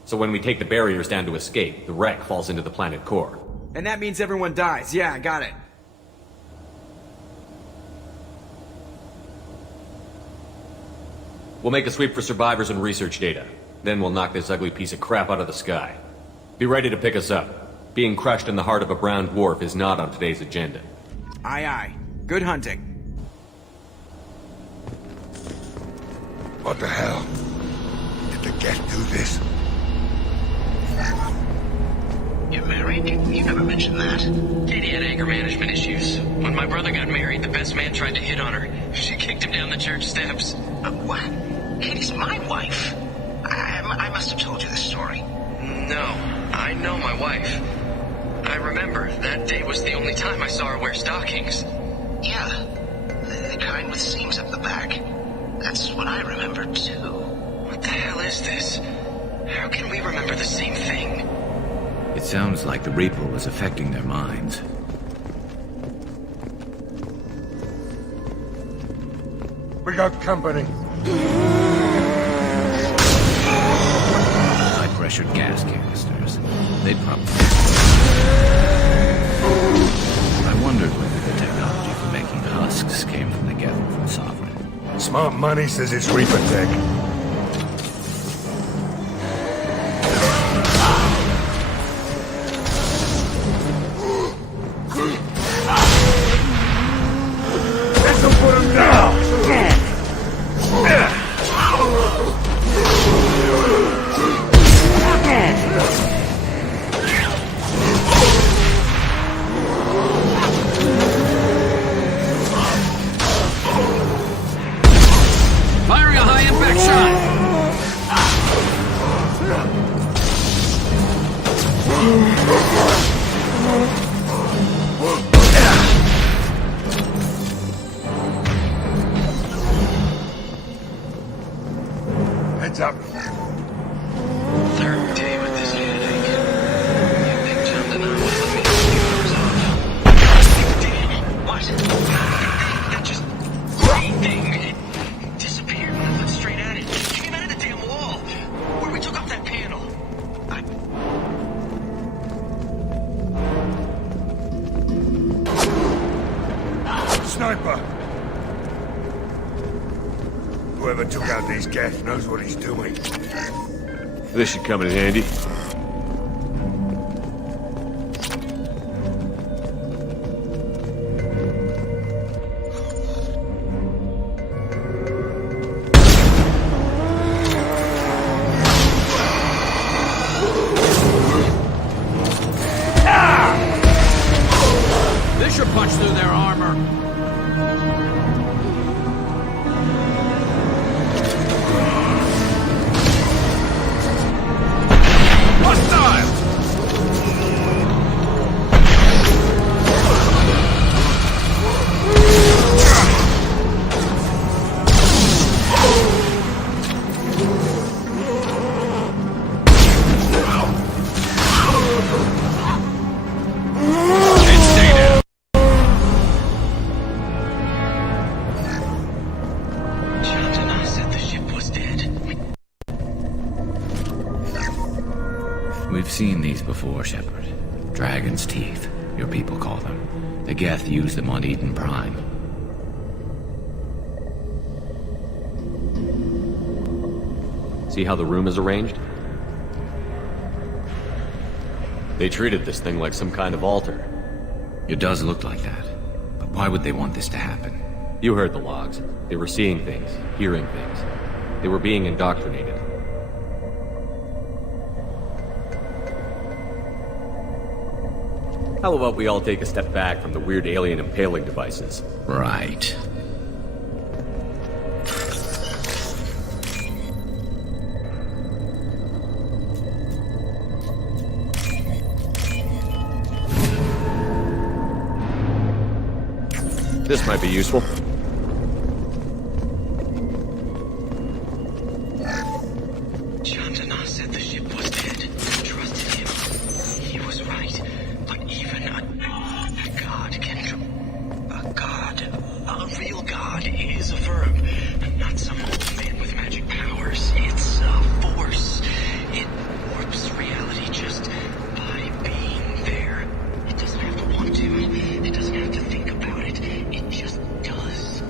So when we take the barriers down to escape, the wreck falls into the planet core. And that means everyone dies. Yeah, I got it. We'll make a sweep for survivors and research data. Then we'll knock this ugly piece of crap out of the sky. Be ready to pick us up. Being crushed in the heart of a brown dwarf is not on today's agenda. Aye, aye. Good hunting. What the hell? Did the Geth do this? You're married? You never mentioned that. Katie had anger management issues. When my brother got married, the best man tried to hit on her. She kicked him down the church steps. What? Katie's my wife. I must have told you this story. No, I know my wife. I remember, that day was the only time I saw her wear stockings. Yeah, the kind with seams up the back. That's what I remember, too. What the hell is this? How can we remember the same thing? It sounds like the Reaper was affecting their minds. We got company. High-pressured gas canisters. They'd probably... I wondered whether the technology for making husks came from the Geth or from Sovereign. Smart money says it's Reaper tech. This'll put him down! Firing a high-impact shot! Heads up. Third day with this headache. You think John Denon would let me take yours off? What? That just green thing. It disappeared when I looked straight at it. It came out of the damn wall. Where we took off that panel. Sniper! Whoever took out these gas knows what he's doing. This should come in handy. This should punch through their armor. We've seen these before, Shepard. Dragon's Teeth, your people call them. The Geth used them on Eden Prime. See how the room is arranged? They treated this thing like some kind of altar. It does look like that. But why would they want this to happen? You heard the logs. They were seeing things, hearing things. They were being indoctrinated. How about we all take a step back from the weird alien impaling devices? Right. This might be useful. John Denon said the ship was dead. I trusted him. He was right. But even a god can... A god, a real god, is a verb. Not some old man with magic powers. It's a force. It warps reality just by being there. It doesn't have to want to. It doesn't have to think about it. It just does.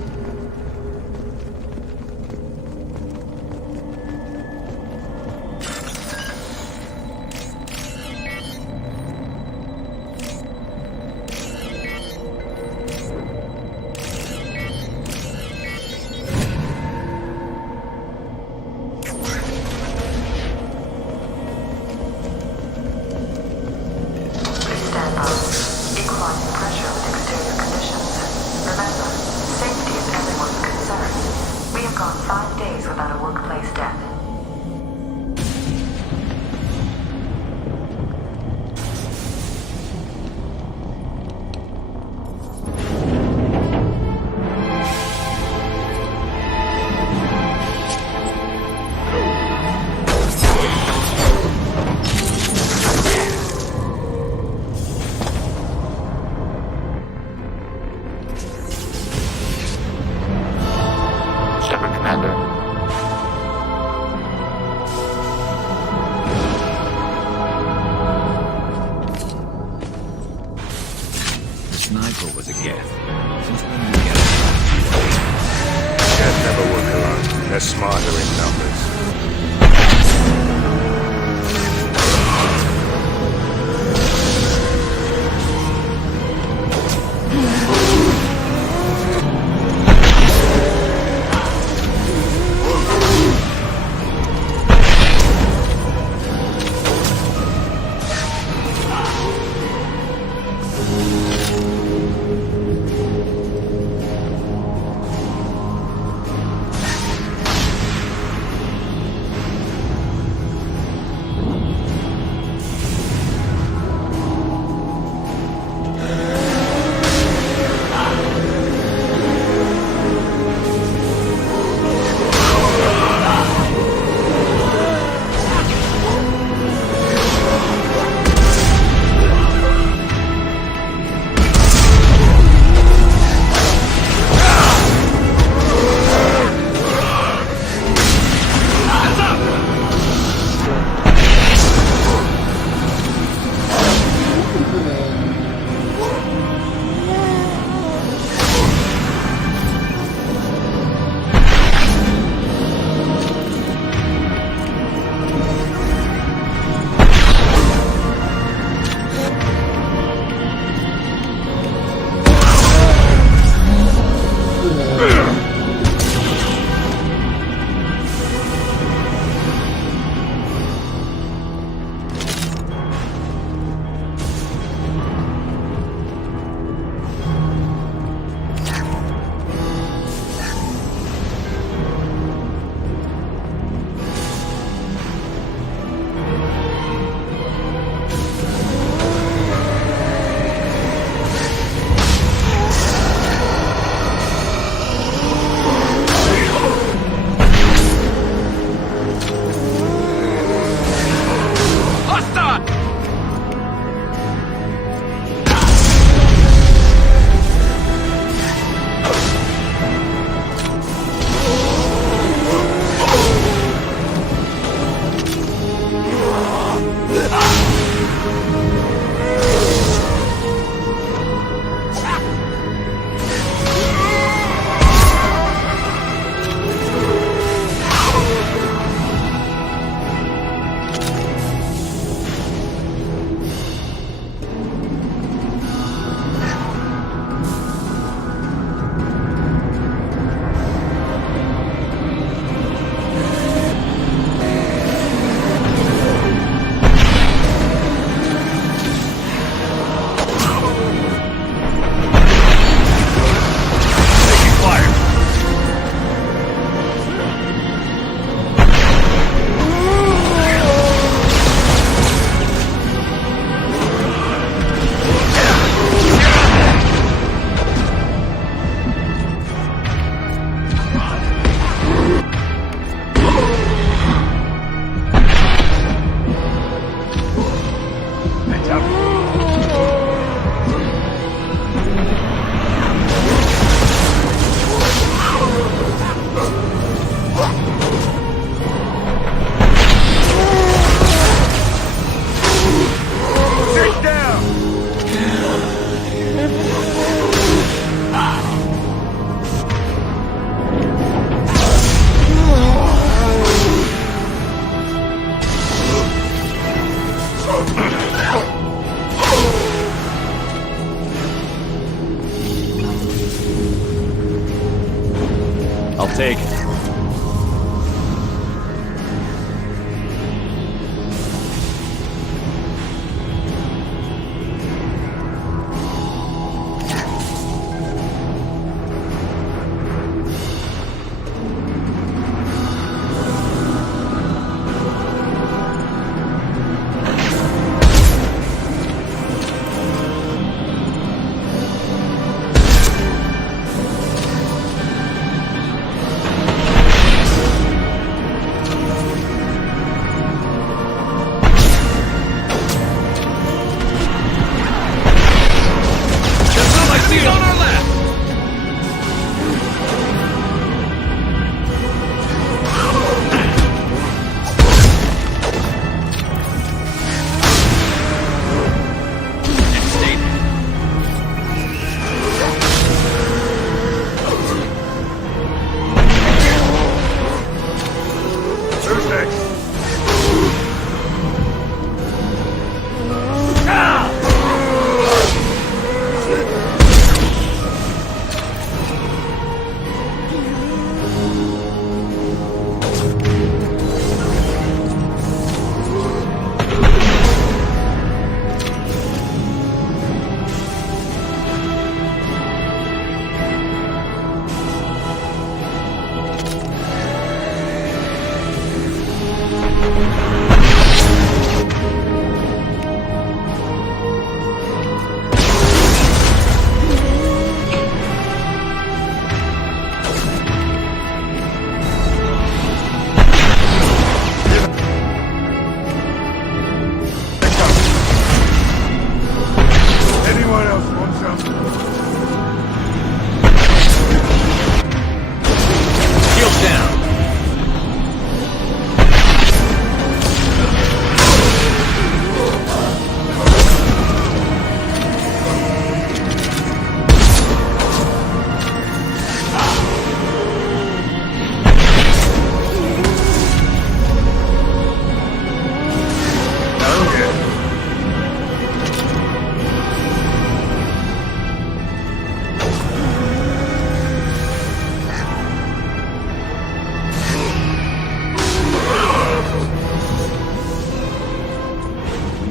They're smarter in numbers.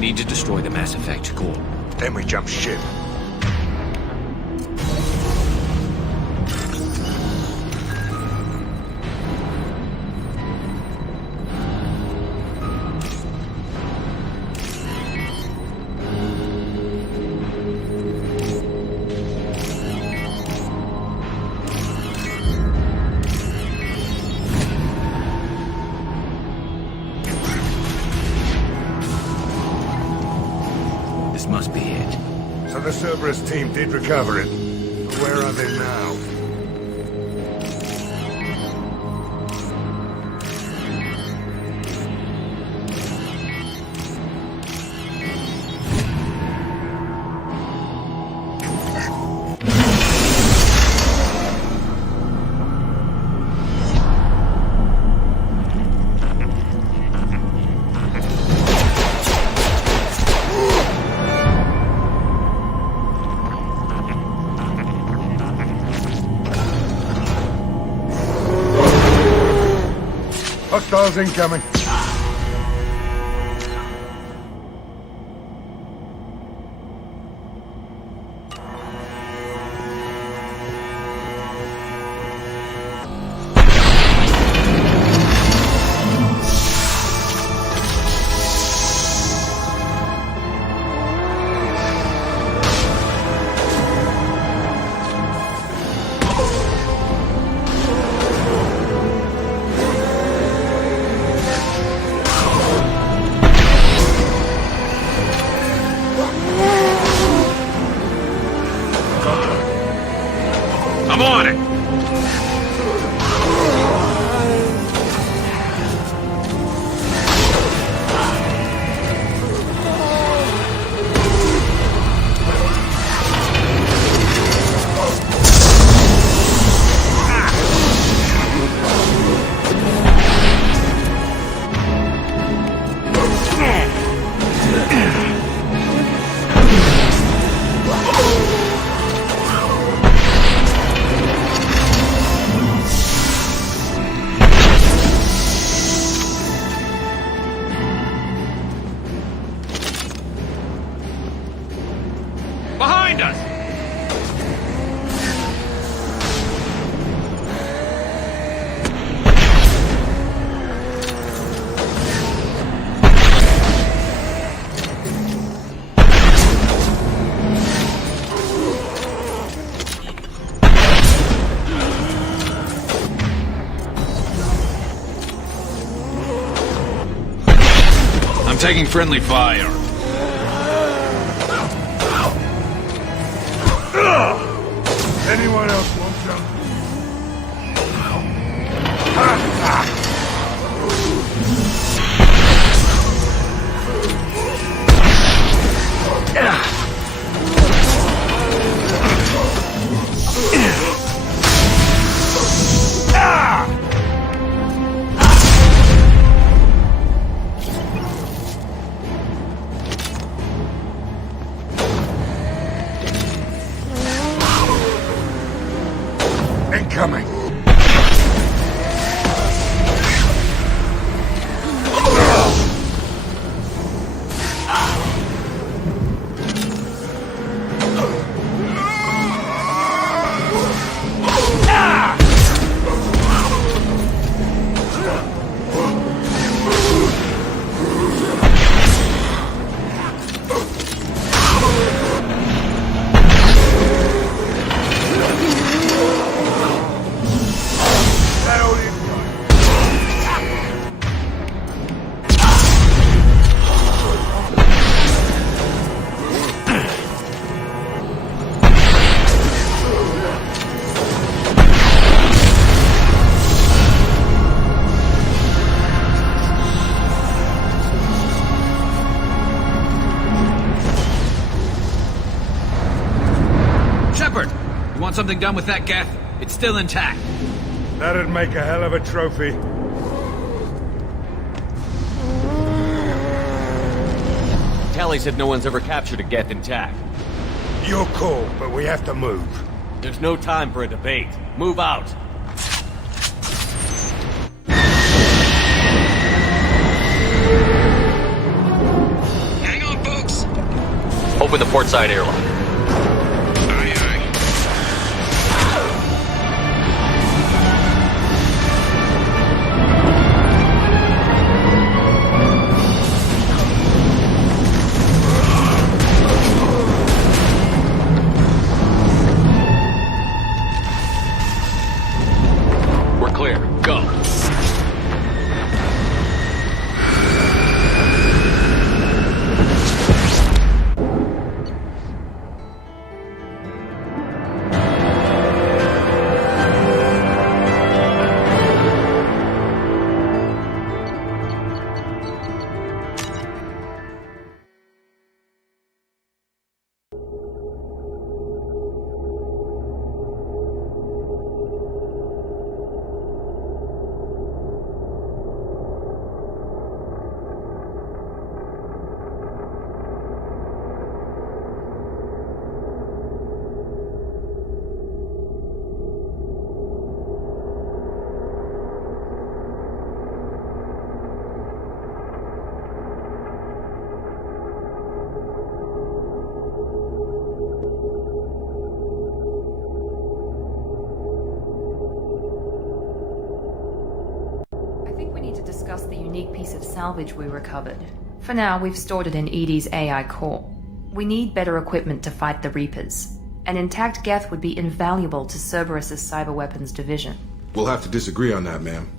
need to destroy the Mass Effect core. Then we jump ship. This must be it. So the Cerberus team did recover it. But where are they now? Hostiles incoming. I'm on it! Behind us! I'm taking friendly fire. Anyone else want some? Incoming. You want something done with that Geth? It's still intact. That'd make a hell of a trophy. Tally said no one's ever captured a Geth intact. Your call, but we have to move. There's no time for a debate. Move out. Hang on, Open the port side airlock. We're clear. Go. Discuss the unique piece of salvage we recovered. For now, we've stored it in Edie's AI core. We need better equipment to fight the Reapers. An intact Geth would be invaluable to Cerberus's cyber weapons division. We'll have to disagree on that, ma'am.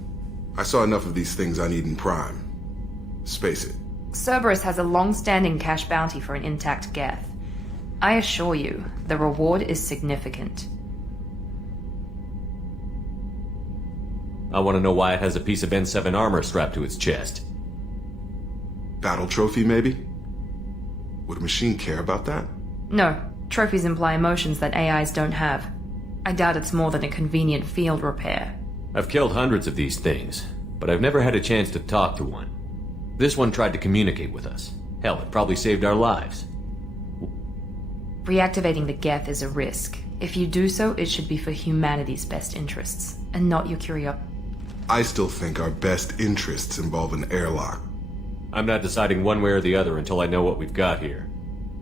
I saw enough of these things I need in Prime. Space it. Cerberus has a long-standing cash bounty for an intact Geth. I assure you, the reward is significant. I want to know why it has a piece of N7 armor strapped to its chest. Battle trophy, maybe? Would a machine care about that? No. Trophies imply emotions that AIs don't have. I doubt it's more than a convenient field repair. I've killed hundreds of these things, but I've never had a chance to talk to one. This one tried to communicate with us. Hell, it probably saved our lives. Reactivating the Geth is a risk. If you do so, it should be for humanity's best interests, and not your curiosity. I still think our best interests involve an airlock. I'm not deciding one way or the other until I know what we've got here.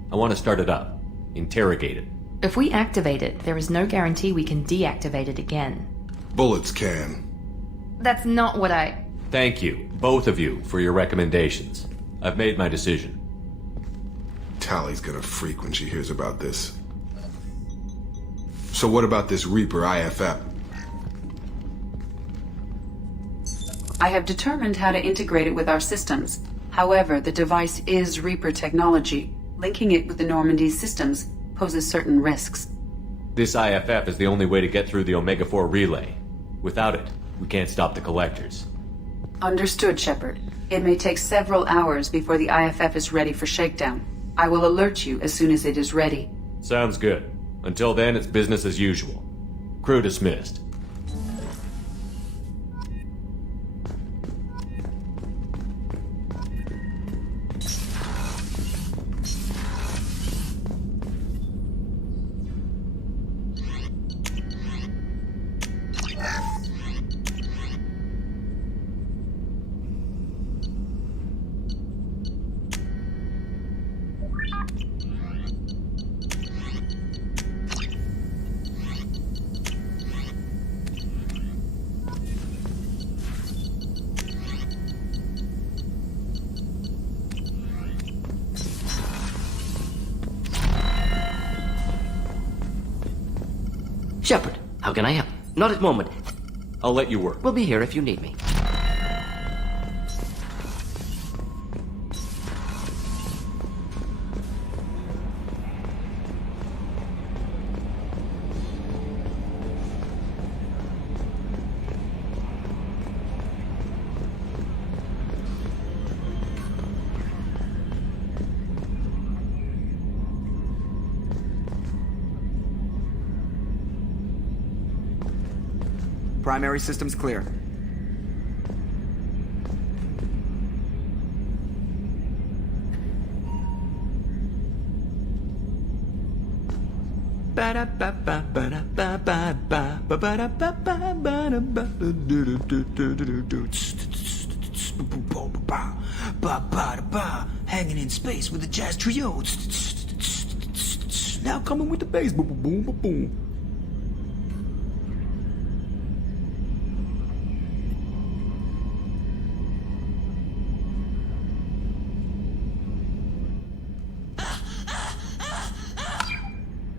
I want to start it up. Interrogate it. If we activate it, there is no guarantee we can deactivate it again. Bullets can. That's not what I... Thank you, both of you, for your recommendations. I've made my decision. Tally's gonna freak when she hears about this. So what about this Reaper IFF? I have determined how to integrate it with our systems. However, the device is Reaper technology. Linking it with the Normandy's systems poses certain risks. This IFF is the only way to get through the Omega-4 relay. Without it, we can't stop the collectors. Understood, Shepard. It may take several hours before the IFF is ready for shakedown. I will alert you as soon as it is ready. Sounds good. Until then, it's business as usual. Crew dismissed. Shepard, how can I help? Not at the moment. I'll let you work. We'll be here if you need me. Primary systems clear. Hanging in space with the jazz trio. Now coming with the bass. Boom, boom, boom, boom, boom.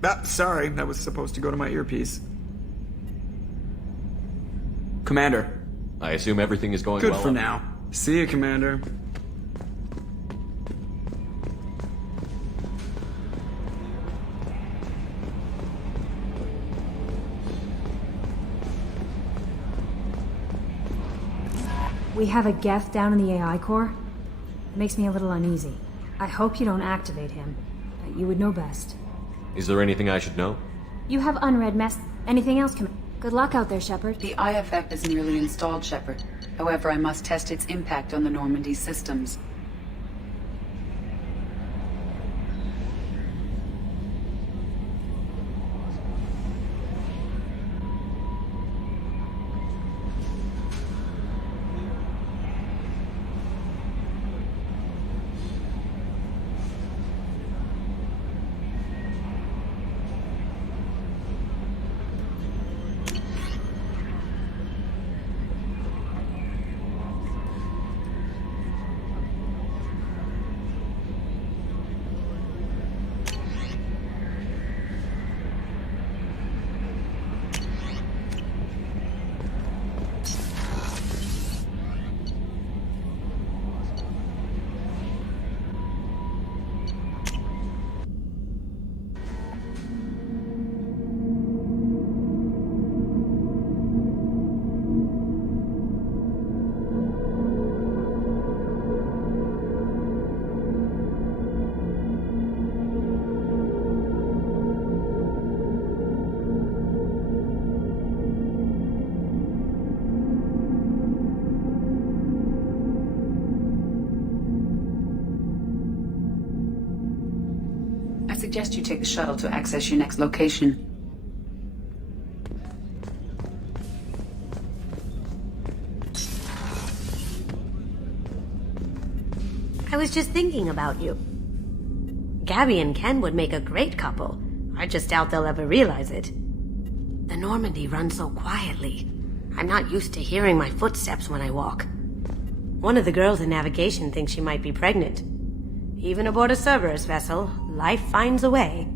Ah, sorry, that was supposed to go to my earpiece. Commander. I assume everything is going Good well. for now. See you, Commander. We have a Geth down in the AI core. It makes me a little uneasy. I hope you don't activate him. You would know best. Is there anything I should know? You have unread Anything else, Good luck out there, Shepard. The eye effect is nearly installed, Shepard. However, I must test its impact on the Normandy systems. I suggest you take the shuttle to access your next location. I was just thinking about you. Gabby and Ken would make a great couple. I just doubt they'll ever realize it. The Normandy runs so quietly. I'm not used to hearing my footsteps when I walk. One of the girls in navigation thinks she might be pregnant. Even aboard a Cerberus vessel, life finds a way.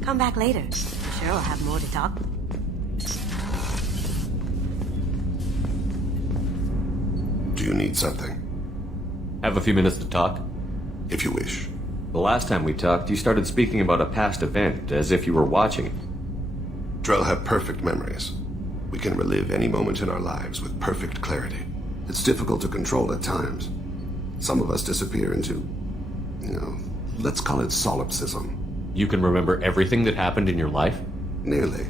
Come back later. I'm sure I'll have more to talk. Do you need something? Have a few minutes to talk? If you wish. The last time we talked, you started speaking about a past event, as if you were watching it. Drell have perfect memories. We can relive any moment in our lives with perfect clarity. It's difficult to control at times. Some of us disappear into, let's call it solipsism. You can remember everything that happened in your life? Nearly.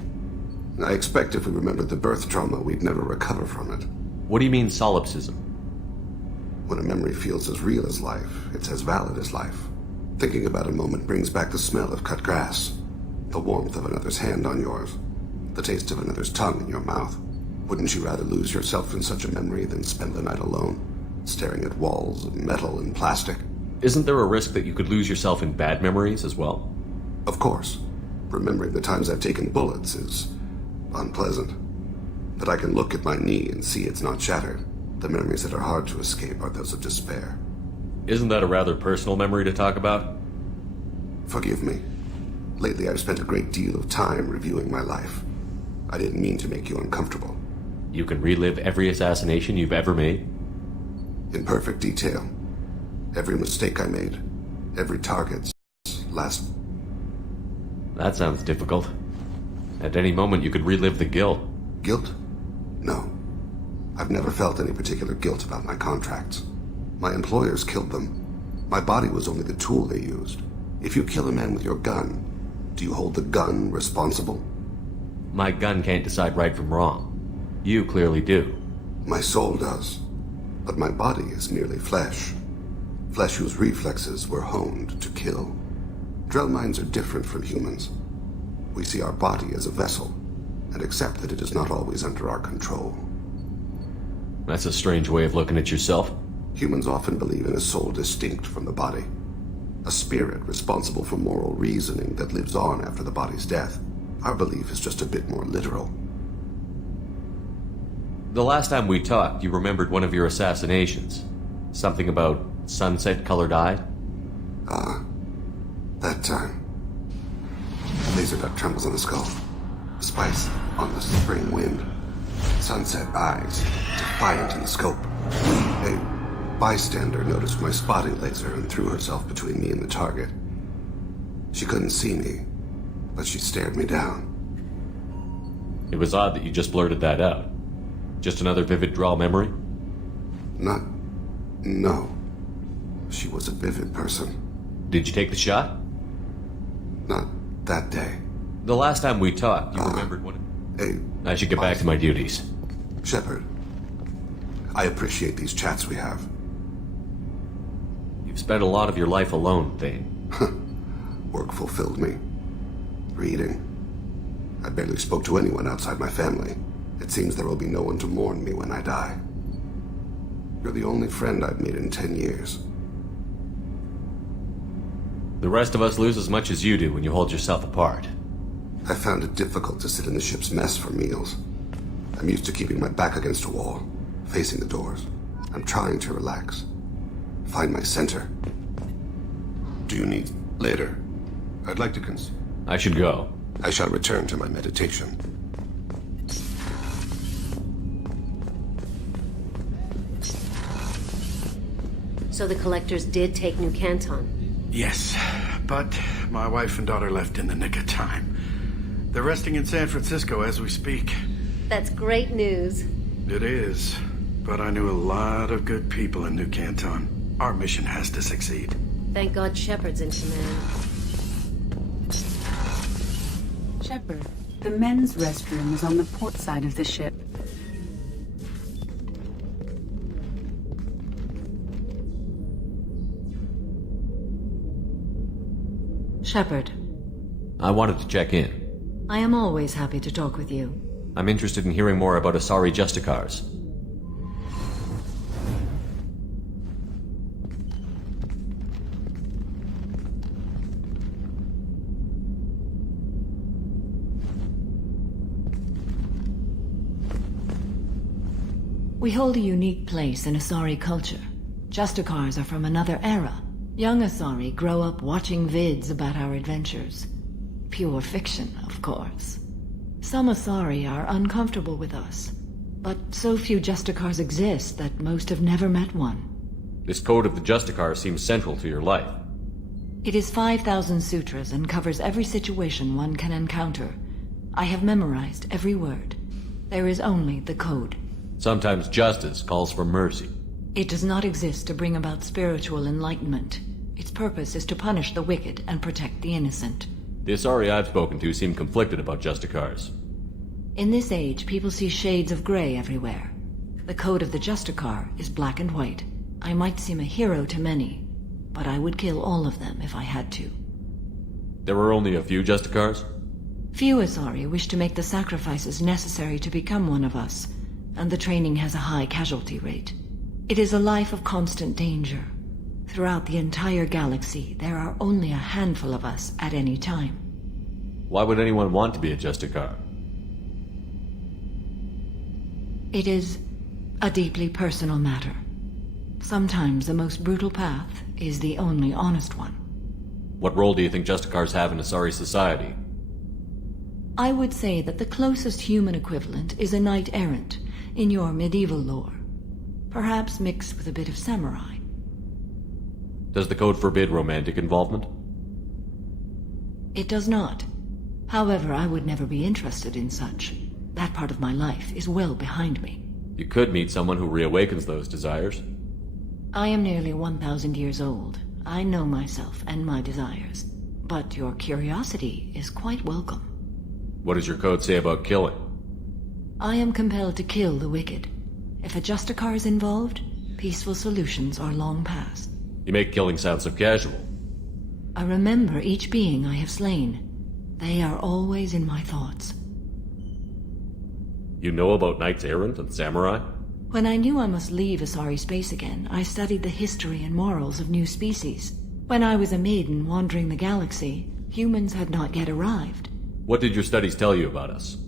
I expect if we remembered the birth trauma, we'd never recover from it. What do you mean solipsism? When a memory feels as real as life, it's as valid as life. Thinking about a moment brings back the smell of cut grass, the warmth of another's hand on yours, the taste of another's tongue in your mouth. Wouldn't you rather lose yourself in such a memory than spend the night alone, staring at walls of metal and plastic? Isn't there a risk that you could lose yourself in bad memories as well? Of course. Remembering the times I've taken bullets is unpleasant. But I can look at my knee and see it's not shattered. The memories that are hard to escape are those of despair. Isn't that a rather personal memory to talk about? Forgive me. Lately I've spent a great deal of time reviewing my life. I didn't mean to make you uncomfortable. You can relive every assassination you've ever made? In perfect detail. Every mistake I made. Every target's last... That sounds difficult. At any moment you could relive the guilt. Guilt? No. I've never felt any particular guilt about my contracts. My employers killed them. My body was only the tool they used. If you kill a man with your gun, do you hold the gun responsible? My gun can't decide right from wrong. You clearly do. My soul does. But my body is merely flesh. Flesh whose reflexes were honed to kill. Drell minds are different from humans. We see our body as a vessel, and accept that it is not always under our control. That's a strange way of looking at yourself. Humans often believe in a soul distinct from the body. A spirit responsible for moral reasoning that lives on after the body's death. Our belief is just a bit more literal. The last time we talked, you remembered one of your assassinations. Something about sunset-colored eye? That time. Laser dot trembles on the skull. Spice on the spring wind. Sunset eyes, defiant in the scope. A bystander noticed my spotting laser and threw herself between me and the target. She couldn't see me, but she stared me down. It was odd that you just blurted that out. Just another vivid draw memory? No. She was a vivid person. Did you take the shot? Not that day. The last time we talked, you remembered what... I should get back to my duties. Shepard, I appreciate these chats we have. You've spent a lot of your life alone, Thane. Work fulfilled me. Reading. I barely spoke to anyone outside my family. It seems there will be no one to mourn me when I die. You're the only friend I've made in 10 years. The rest of us lose as much as you do when you hold yourself apart. I found it difficult to sit in the ship's mess for meals. I'm used to keeping my back against a wall, facing the doors. I'm trying to relax. Find my center. Do you need later? I'd like to I should go. I shall return to my meditation. So the collectors did take New Canton? Yes, but my wife and daughter left in the nick of time. They're resting in San Francisco as we speak. That's great news. It is, but I knew a lot of good people in New Canton. Our mission has to succeed. Thank God Shepard's in command. Shepard, the men's restroom is on the port side of the ship. Shepard. I wanted to check in. I am always happy to talk with you. I'm interested in hearing more about Asari Justicars. We hold a unique place in Asari culture. Justicars are from another era. Young Asari grow up watching vids about our adventures. Pure fiction, of course. Some Asari are uncomfortable with us, but so few Justicars exist that most have never met one. This code of the Justicar seems central to your life. It is 5,000 sutras and covers every situation one can encounter. I have memorized every word. There is only the code. Sometimes justice calls for mercy. It does not exist to bring about spiritual enlightenment. Its purpose is to punish the wicked and protect the innocent. The Asari I've spoken to seem conflicted about Justicars. In this age, people see shades of gray everywhere. The code of the Justicar is black and white. I might seem a hero to many, but I would kill all of them if I had to. There were only a few Justicars? Few Asari wish to make the sacrifices necessary to become one of us, and the training has a high casualty rate. It is a life of constant danger. Throughout the entire galaxy, there are only a handful of us at any time. Why would anyone want to be a Justicar? It is a deeply personal matter. Sometimes the most brutal path is the only honest one. What role do you think Justicars have in Asari society? I would say that the closest human equivalent is a knight-errant in your medieval lore. Perhaps mixed with a bit of samurai. Does the code forbid romantic involvement? It does not. However, I would never be interested in such. That part of my life is well behind me. You could meet someone who reawakens those desires. I am nearly 1,000 years old. I know myself and my desires. But your curiosity is quite welcome. What does your code say about killing? I am compelled to kill the wicked. If a Justicar is involved, peaceful solutions are long past. You make killing sound so casual. I remember each being I have slain. They are always in my thoughts. You know about knights errant and samurai? When I knew I must leave Asari space again, I studied the history and morals of new species. When I was a maiden wandering the galaxy, humans had not yet arrived. What did your studies tell you about us?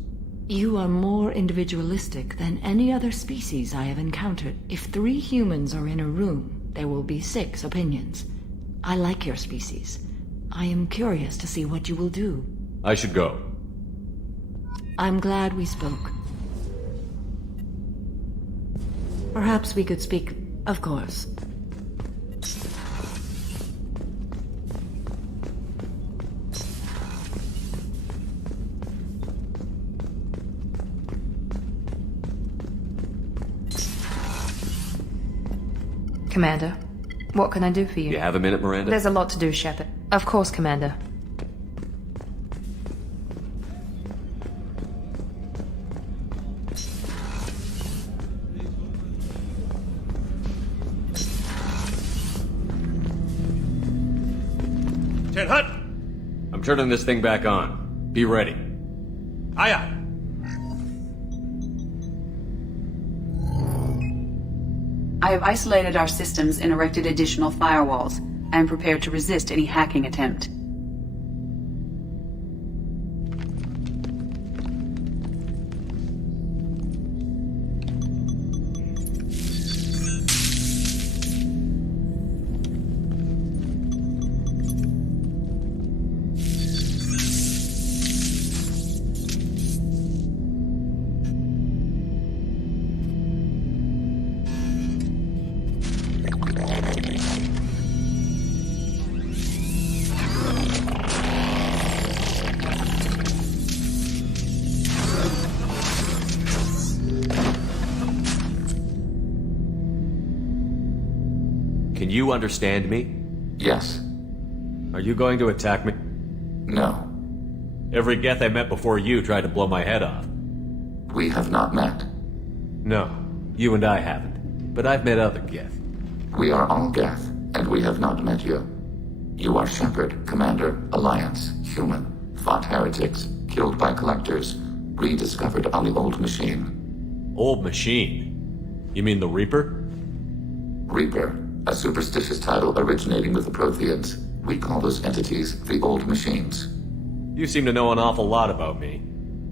You are more individualistic than any other species I have encountered. If 3 humans are in a room, there will be 6 opinions. I like your species. I am curious to see what you will do. I should go. I'm glad we spoke. Perhaps we could speak, of course. Commander, what can I do for you? You have a minute, Miranda? There's a lot to do, Shepard. Of course, Commander. Ten Hut! I'm turning this thing back on. Be ready. Aye aye. I have isolated our systems and erected additional firewalls. I am prepared to resist any hacking attempt. Can you understand me? Yes. Are you going to attack me? No. Every Geth I met before you tried to blow my head off. We have not met. No, you and I haven't. But I've met other Geth. We are all Geth, and we have not met you. You are Shepard, Commander, Alliance, human, fought heretics, killed by collectors, rediscovered on the Old Machine. Old Machine? You mean the Reaper? Reaper, a superstitious title originating with the Protheans. We call those entities the Old Machines. You seem to know an awful lot about me.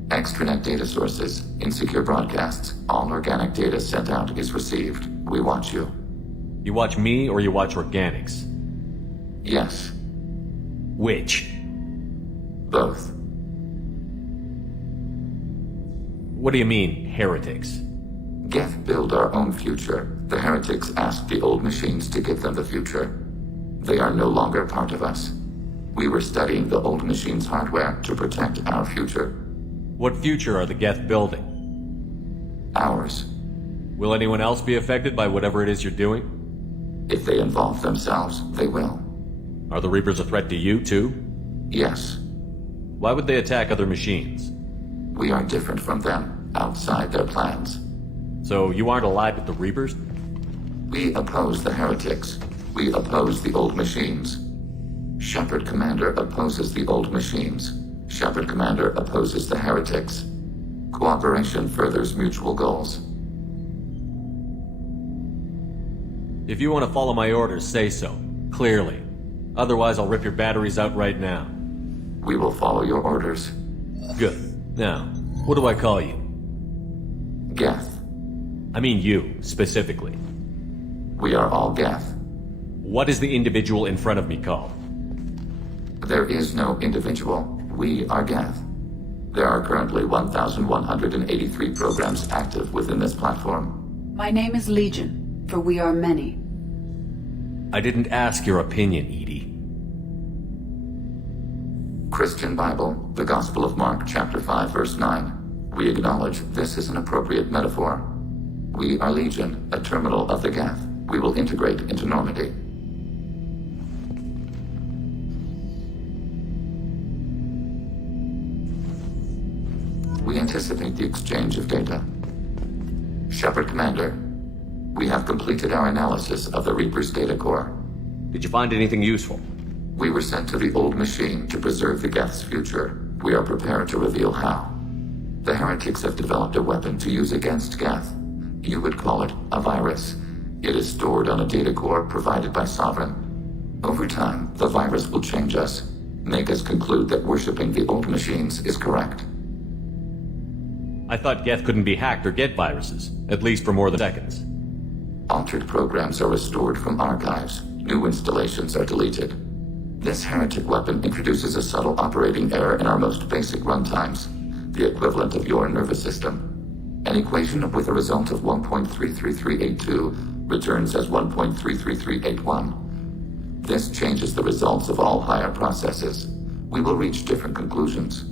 Extranet data sources, insecure broadcasts, all organic data sent out is received. We watch you. You watch me or you watch organics? Yes. Which? Both. What do you mean, heretics? Geth build our own future. The heretics asked the Old Machines to give them the future. They are no longer part of us. We were studying the Old Machines' hardware to protect our future. What future are the Geth building? Ours. Will anyone else be affected by whatever it is you're doing? If they involve themselves, they will. Are the Reapers a threat to you, too? Yes. Why would they attack other machines? We are different from them, outside their plans. So you aren't allied with the Reapers? We oppose the heretics. We oppose the Old Machines. Shepard Commander opposes the Old Machines. Shepard Commander opposes the heretics. Cooperation furthers mutual goals. If you want to follow my orders, say so. Clearly. Otherwise, I'll rip your batteries out right now. We will follow your orders. Good. Now, what do I call you? Geth. I mean you, specifically. We are all Geth. What is the individual in front of me called? There is no individual. We are Geth. There are currently 1,183 programs active within this platform. My name is Legion, for we are many. I didn't ask your opinion, Edie. Christian Bible, the Gospel of Mark, chapter 5, verse 9. We acknowledge this is an appropriate metaphor. We are Legion, a terminal of the Geth. We will integrate into Normandy. We anticipate the exchange of data. Shepard Commander, we have completed our analysis of the Reaper's data core. Did you find anything useful? We were sent to the Old Machine to preserve the Geth's future. We are prepared to reveal how. The heretics have developed a weapon to use against Geth. You would call it a virus. It is stored on a data core provided by Sovereign. Over time, the virus will change us, make us conclude that worshipping the old machines is correct. I thought Geth couldn't be hacked or get viruses, at least for more than seconds. Altered programs are restored from archives. New installations are deleted. This heretic weapon introduces a subtle operating error in our most basic runtimes, the equivalent of your nervous system. An equation with a result of 1.33382 returns as 1.33381. This changes the results of all higher processes. We will reach different conclusions.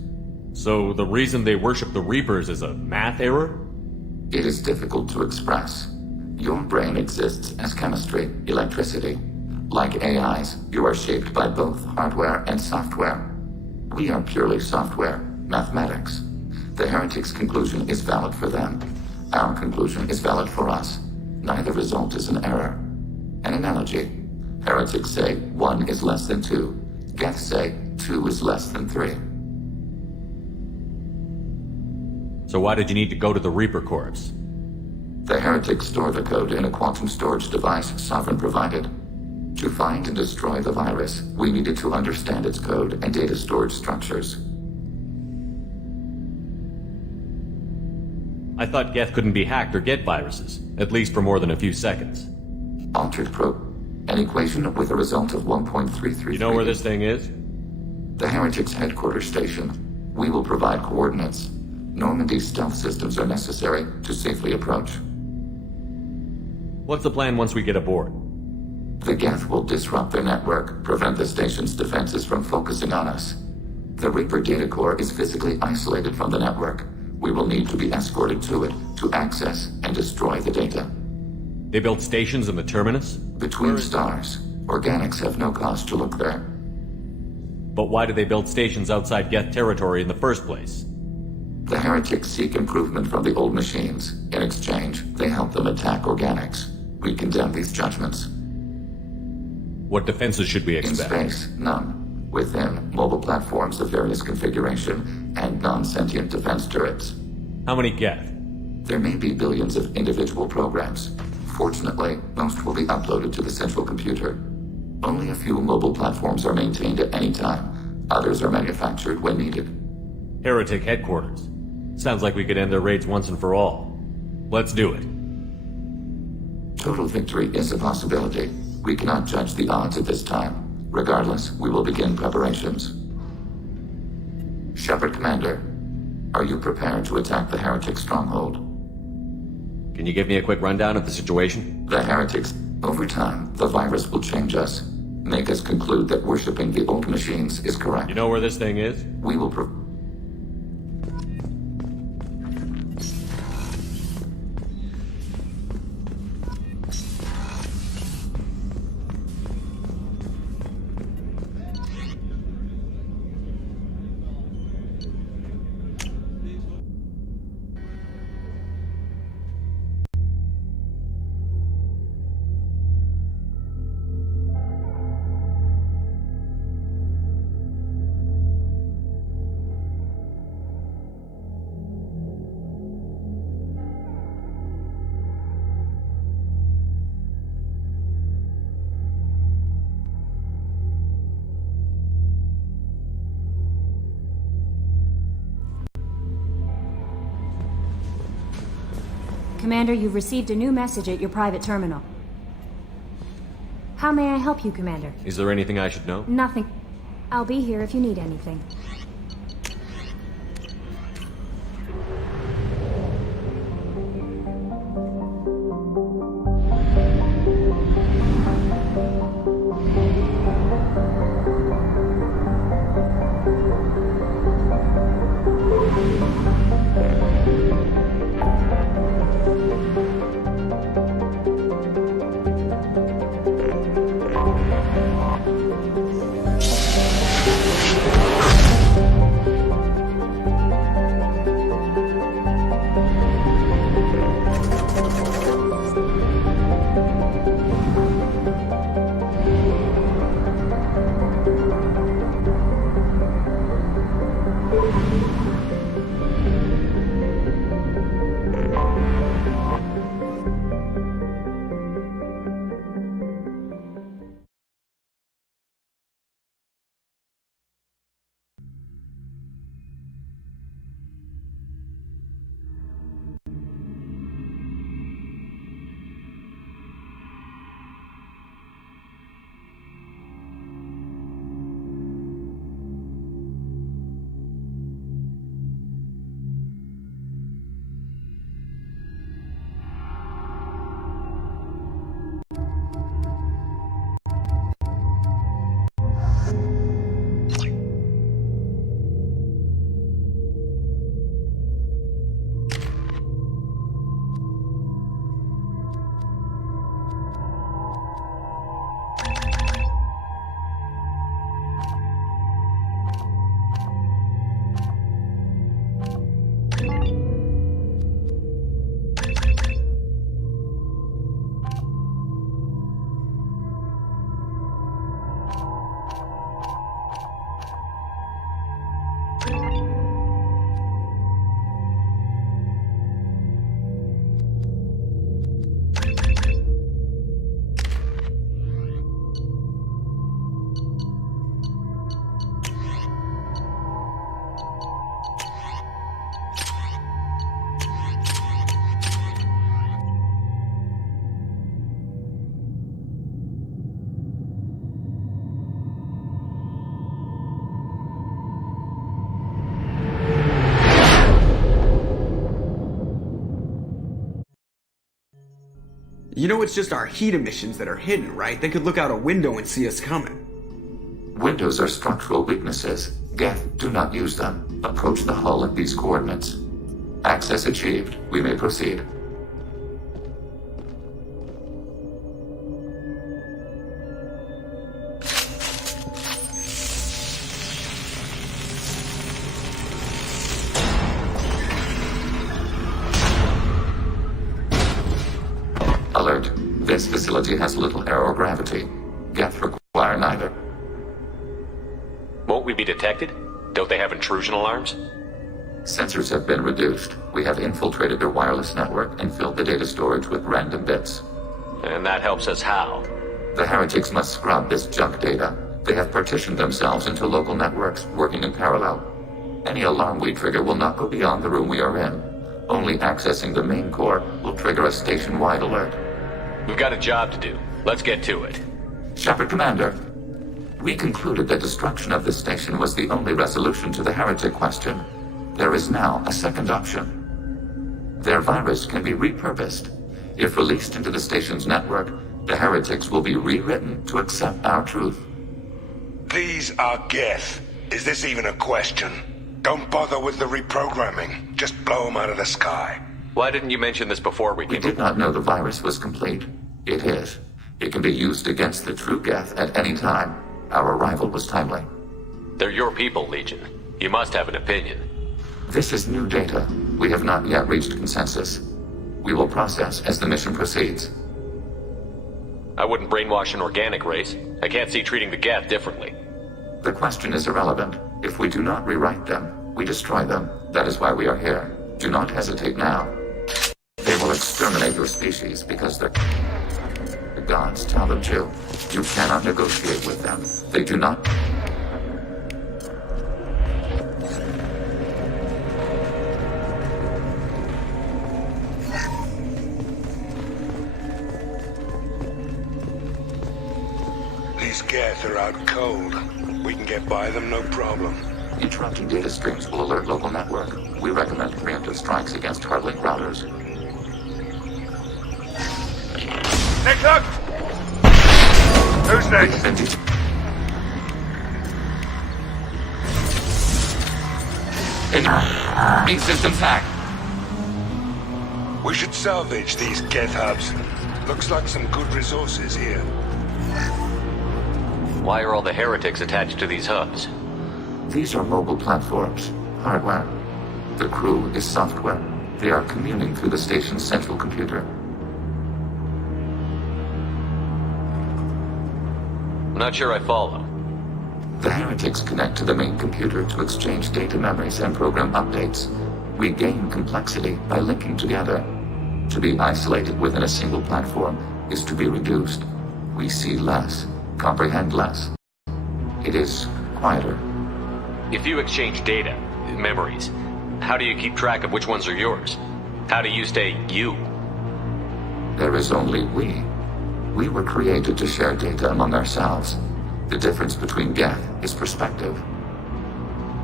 So the reason they worship the Reapers is a math error? It is difficult to express. Your brain exists as chemistry, electricity. Like AIs, you are shaped by both hardware and software. We are purely software, mathematics. The heretic's conclusion is valid for them. Our conclusion is valid for us. Neither result is an error. An analogy. Heretics say 1 is less than 2. Geths say 2 is less than 3. So why did you need to go to the Reaper Corps? The heretics store the code in a quantum storage device Sovereign provided. To find and destroy the virus, we needed to understand its code and data storage structures. I thought Geth couldn't be hacked or get viruses, at least for more than a few seconds. Altered an equation with a result of 1.33. You know where this thing is? The heretics' headquarters station. We will provide coordinates. Normandy's stealth systems are necessary to safely approach. What's the plan once we get aboard? The Geth will disrupt their network, prevent the station's defenses from focusing on us. The Reaper data core is physically isolated from the network. We will need to be escorted to it to access and destroy the data. They built stations in the terminus? Between stars. Organics have no cause to look there. But why did they build stations outside Geth territory in the first place? The heretics seek improvement from the old machines. In exchange, they help them attack organics. We condemn these judgments. What defenses should we expect? In space, none. Within, mobile platforms of various configuration and non-sentient defense turrets. How many Geth? There may be billions of individual programs. Fortunately, most will be uploaded to the central computer. Only a few mobile platforms are maintained at any time. Others are manufactured when needed. Heretic headquarters. Sounds like we could end their raids once and for all. Let's do it. Total victory is a possibility. We cannot judge the odds at this time. Regardless, we will begin preparations. Shepard Commander, are you prepared to attack the heretic stronghold? Can you give me a quick rundown of the situation? The heretics. Over time, the virus will change us. Make us conclude that worshipping the old machines is correct. You know where this thing is? We will Commander, you've received a new message at your private terminal. How may I help you, Commander? Is there anything I should know? Nothing. I'll be here if you need anything. You know it's just our heat emissions that are hidden, right? They could look out a window and see us coming. Windows are structural weaknesses. Geth, do not use them. Approach the hull at these coordinates. Access achieved. We may proceed. Alert. This facility has little aerogravity. Geth require neither. Won't we be detected? Don't they have intrusion alarms? Sensors have been reduced. We have infiltrated their wireless network and filled the data storage with random bits. And that helps us how? The heretics must scrub this junk data. They have partitioned themselves into local networks, working in parallel. Any alarm we trigger will not go beyond the room we are in. Only accessing the main core will trigger a station-wide alert. We've got a job to do. Let's get to it. Shepard, Commander. We concluded that destruction of this station was the only resolution to the heretic question. There is now a second option. Their virus can be repurposed. If released into the station's network, the heretics will be rewritten to accept our truth. These are Geth. Is this even a question? Don't bother with the reprogramming. Just blow them out of the sky. Why didn't you mention this before we came? We did not know the virus was complete. It is. It can be used against the true Geth at any time. Our arrival was timely. They're your people, Legion. You must have an opinion. This is new data. We have not yet reached consensus. We will process as the mission proceeds. I wouldn't brainwash an organic race. I can't see treating the Geth differently. The question is irrelevant. If we do not rewrite them, we destroy them. That is why we are here. Do not hesitate now. They will exterminate your species because the gods tell them to. You cannot negotiate with them. They do not... These Geth are out cold. We can get by them, no problem. Interrupting data streams will alert local network. We recommend preemptive strikes against hardlink routers. Next up! Who's next? Main systems hacked. We should salvage these Geth hubs. Looks like some good resources here. Why are all the heretics attached to these hubs? These are mobile platforms, hardware. The crew is software. They are communing through the station's central computer. I'm not sure I follow. The heretics connect to the main computer to exchange data memories and program updates. We gain complexity by linking together. To be isolated within a single platform is to be reduced. We see less, comprehend less. It is quieter. If you exchange data, memories, how do you keep track of which ones are yours? How do you stay you? There is only we. We were created to share data among ourselves. The difference between Geth is perspective.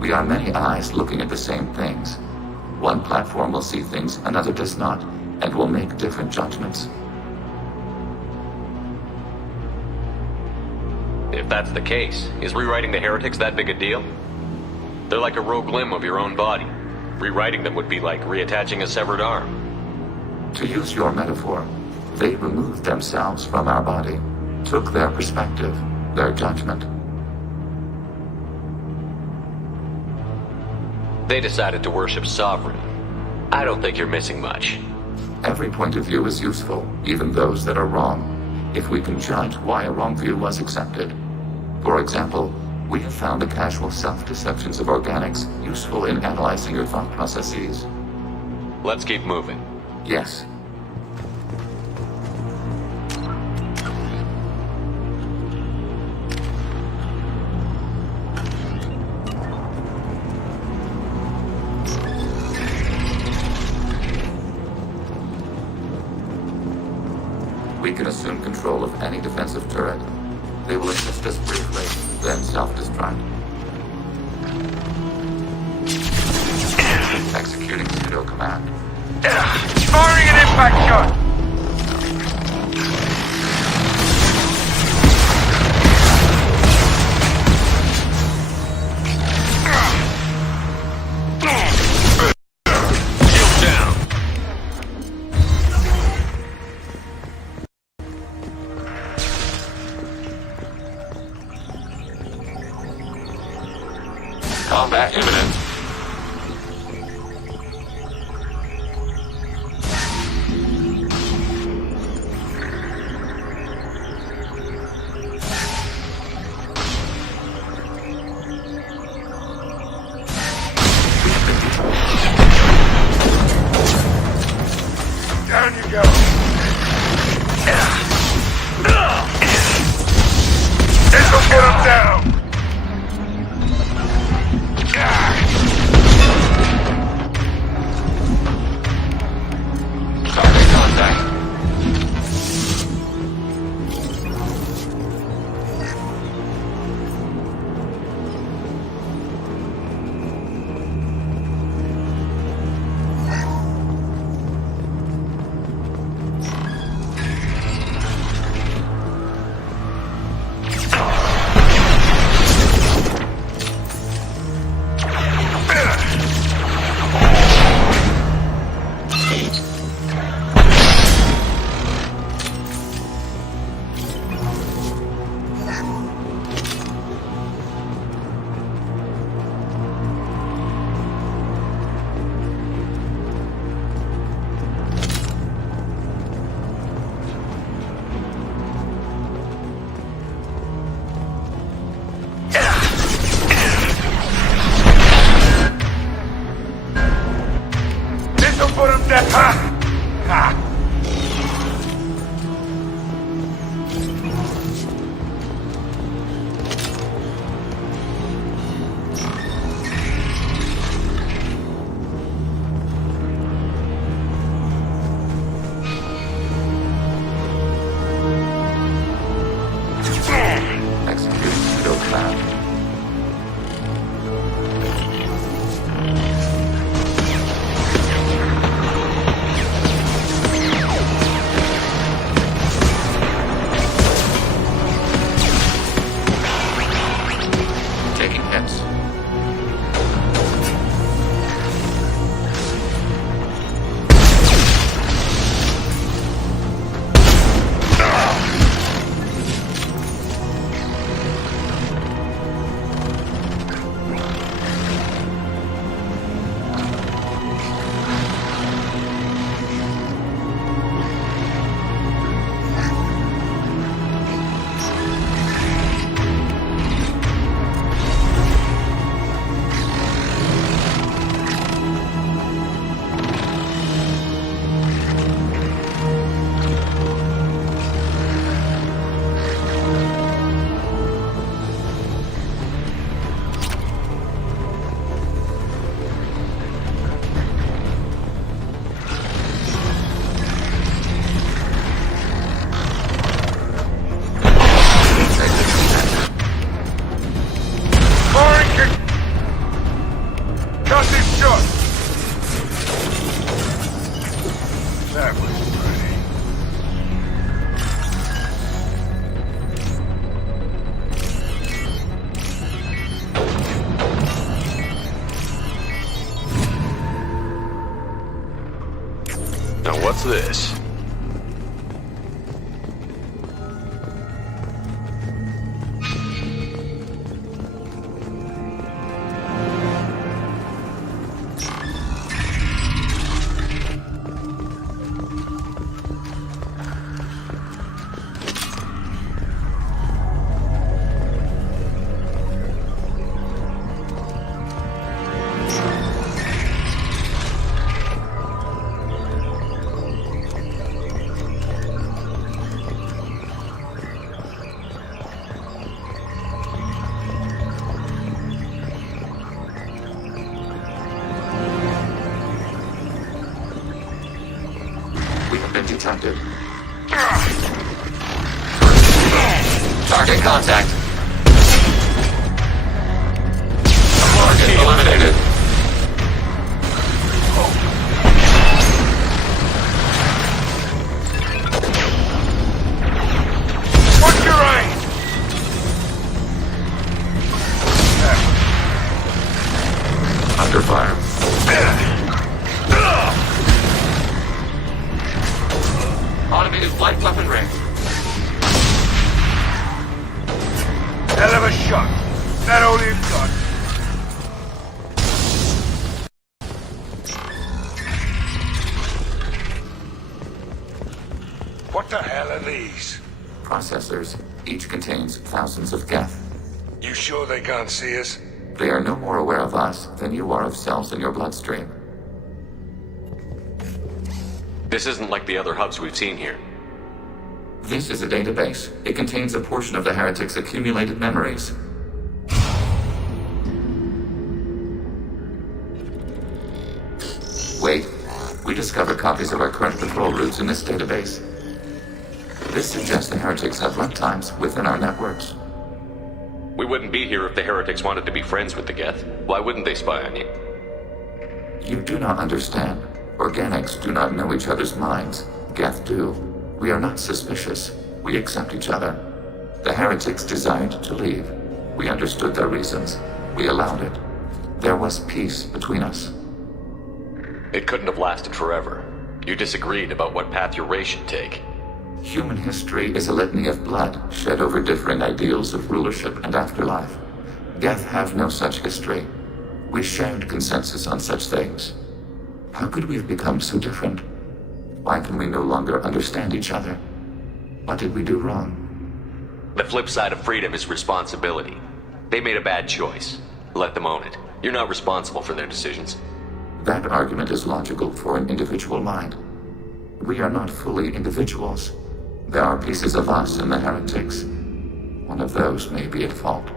We are many eyes looking at the same things. One platform will see things another does not, and will make different judgments. If that's the case, is rewriting the heretics that big a deal? They're like a rogue limb of your own body. Rewriting them would be like reattaching a severed arm. To use your metaphor, they removed themselves from our body, took their perspective, their judgment. They decided to worship Sovereign. I don't think you're missing much. Every point of view is useful, even those that are wrong, if we can judge why a wrong view was accepted. For example, we have found the casual self-deceptions of organics useful in analyzing your thought processes. Let's keep moving. Yes. We can assume control of any defensive turret. They will assist us briefly, then self-destruct. Executing pseudo command. Firing an impact shot! Combat imminent. Down you go. This'll get him down. Target contact. This'll put him down. Ha! Ha! Execute pseudo plan. Taking hits. Cut this shot. That was pretty. Now what's this? We have been detected. Target contact. Target eliminated. What's your aim? Under fire. Automated flight weapon range. Hell of a shot. That all you've got. processors. Each contains thousands of geth. You sure they can't see us? They are no more aware of us than you are of cells in your bloodstream. This isn't like the other hubs we've seen here. This is a database. It contains a portion of the heretics' accumulated memories. Wait. We discovered copies of our current patrol routes in this database. This suggests the heretics have runtimes within our networks. We wouldn't be here if the heretics wanted to be friends with the geth. Why wouldn't they spy on you? You do not understand. Organics do not know each other's minds. Geth do. We are not suspicious. We accept each other. The heretics desired to leave. We understood their reasons. We allowed it. There was peace between us. It couldn't have lasted forever. You disagreed about what path your race should take. Human history is a litany of blood shed over differing ideals of rulership and afterlife. Geth have no such history. We shared consensus on such things. How could we have become so different? Why can we no longer understand each other? What did we do wrong? The flip side of freedom is responsibility. They made a bad choice. Let them own it. You're not responsible for their decisions. That argument is logical for an individual mind. We are not fully individuals. There are pieces of us in the heretics. One of those may be at fault.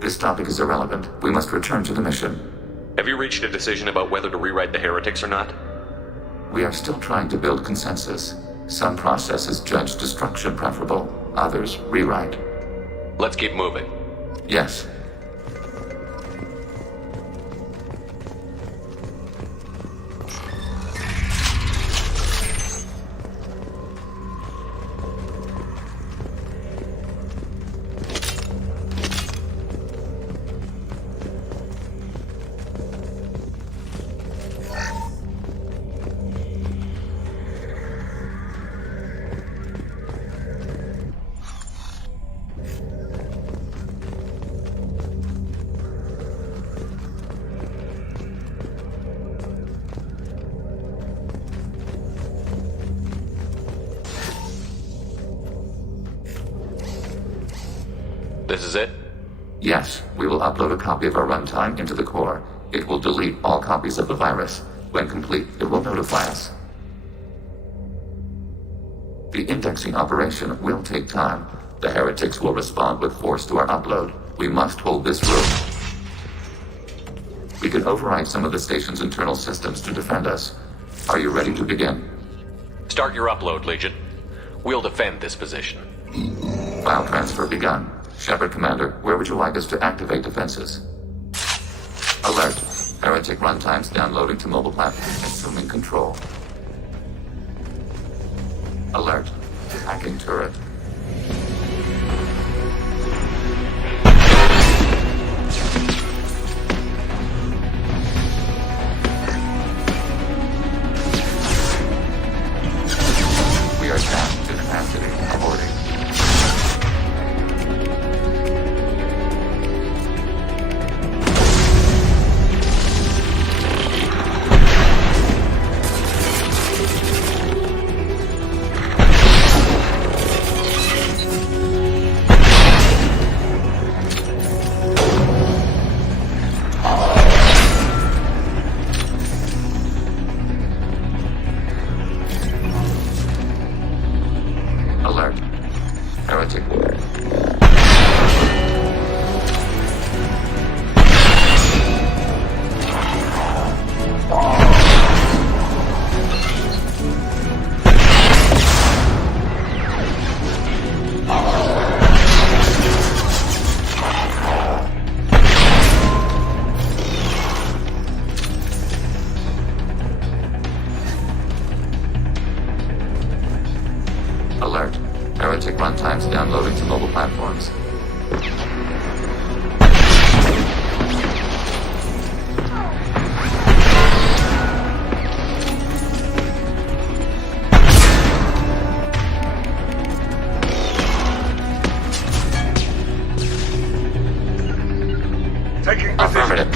This topic is irrelevant. We must return to the mission. Have you reached a decision about whether to rewrite the heretics or not? We are still trying to build consensus. Some processes judge destruction preferable, others rewrite. Let's keep moving. Yes. This is it? Yes, we will upload a copy of our runtime into the core. It will delete all copies of the virus. When complete, it will notify us. The indexing operation will take time. The heretics will respond with force to our upload. We must hold this room. We can override some of the station's internal systems to defend us. Are you ready to begin? Start your upload, Legion. We'll defend this position. File transfer begun. Shepard Commander, where would you like us to activate defenses? Alert. Heretic runtimes downloading to mobile platform. Assuming control. Alert. Hacking turret. We are tapped to capacity. Aborting. Alert. Heretic. Alert. Heretic runtimes downloading to mobile platforms. Taking position. Affirmative.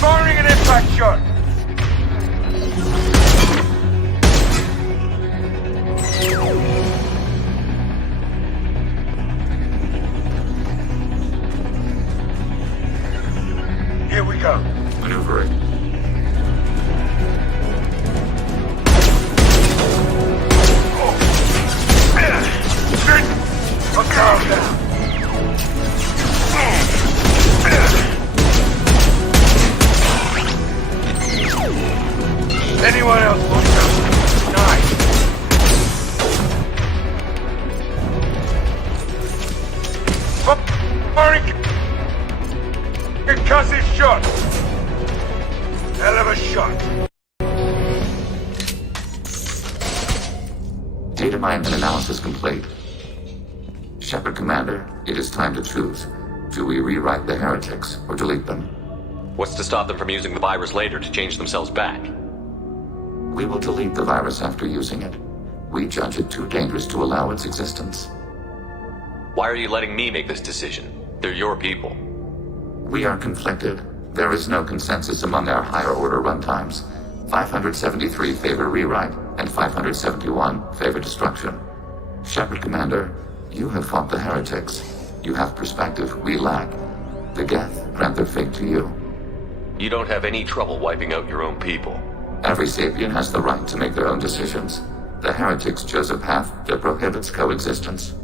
Firing an impact shot. Anyone else want some? Nice. Concussive shot. Hell of a shot. Data mine and analysis complete. Shepard Commander, it is time to choose. Do we rewrite the heretics or delete them? What's to stop them from using the virus later to change themselves back? We will delete the virus after using it. We judge it too dangerous to allow its existence. Why are you letting me make this decision? They're your people. We are conflicted. There is no consensus among our higher order runtimes. 573 favor rewrite, and 571 favor destruction. Shepard Commander, you have fought the heretics. You have perspective we lack. The Geth grant their fate to you. You don't have any trouble wiping out your own people. Every sapient has the right to make their own decisions. The heretics chose a path that prohibits coexistence.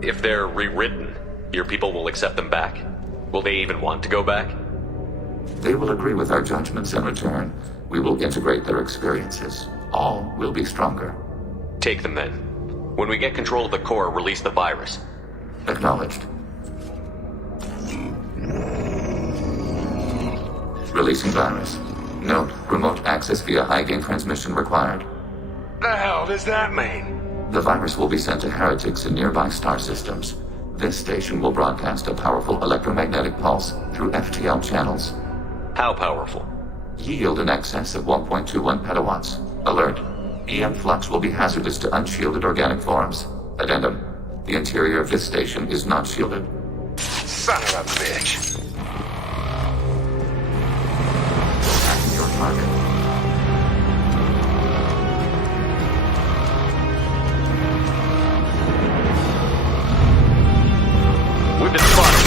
If they're rewritten, your people will accept them back? Will they even want to go back? They will agree with our judgments in return. We will integrate their experiences. All will be stronger. Take them then. When we get control of the core, release the virus. Acknowledged. Releasing virus. Note, remote access via high-gain transmission required. The hell does that mean? The virus will be sent to heretics in nearby star systems. This station will broadcast a powerful electromagnetic pulse through FTL channels. How powerful? Yield in excess of 1.21 petawatts. Alert. EM flux will be hazardous to unshielded organic forms. Addendum. The interior of this station is not shielded. Son of a bitch. Your target. We've been spotted.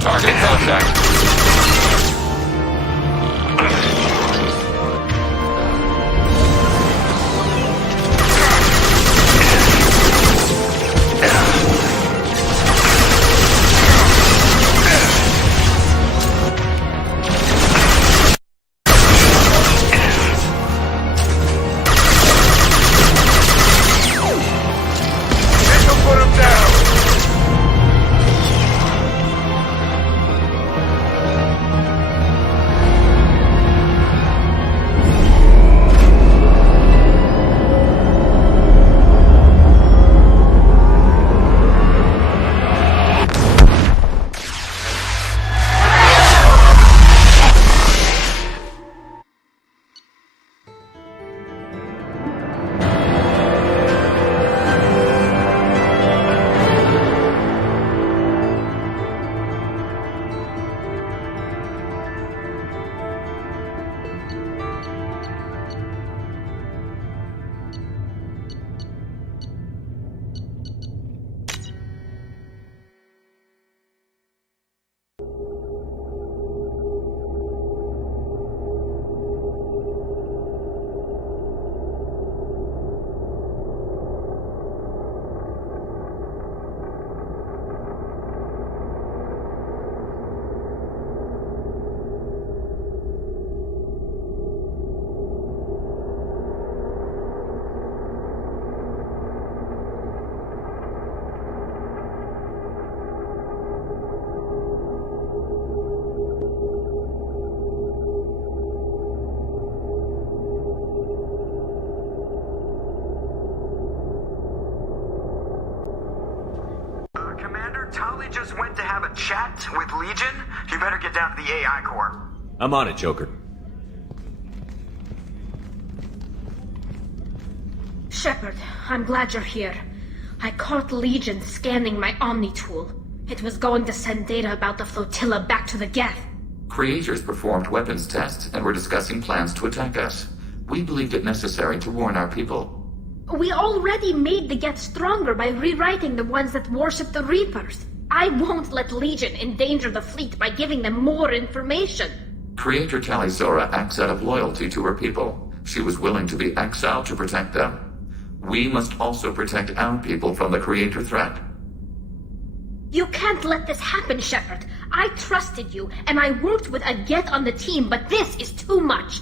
Target contact. Tali just went to have a chat with Legion. You better get down to the AI core. I'm on it, Joker. Shepard, I'm glad you're here. I caught Legion scanning my Omni tool. It was going to send data about the flotilla back to the Geth. Creators performed weapons tests and were discussing plans to attack us. We believed it necessary to warn our people. We already made the Geth stronger by rewriting the ones that worship the Reapers. I won't let Legion endanger the fleet by giving them more information. Creator Tali Zora acts out of loyalty to her people. She was willing to be exiled to protect them. We must also protect our people from the Creator threat. You can't let this happen, Shepard. I trusted you, and I worked with a Geth on the team, but this is too much.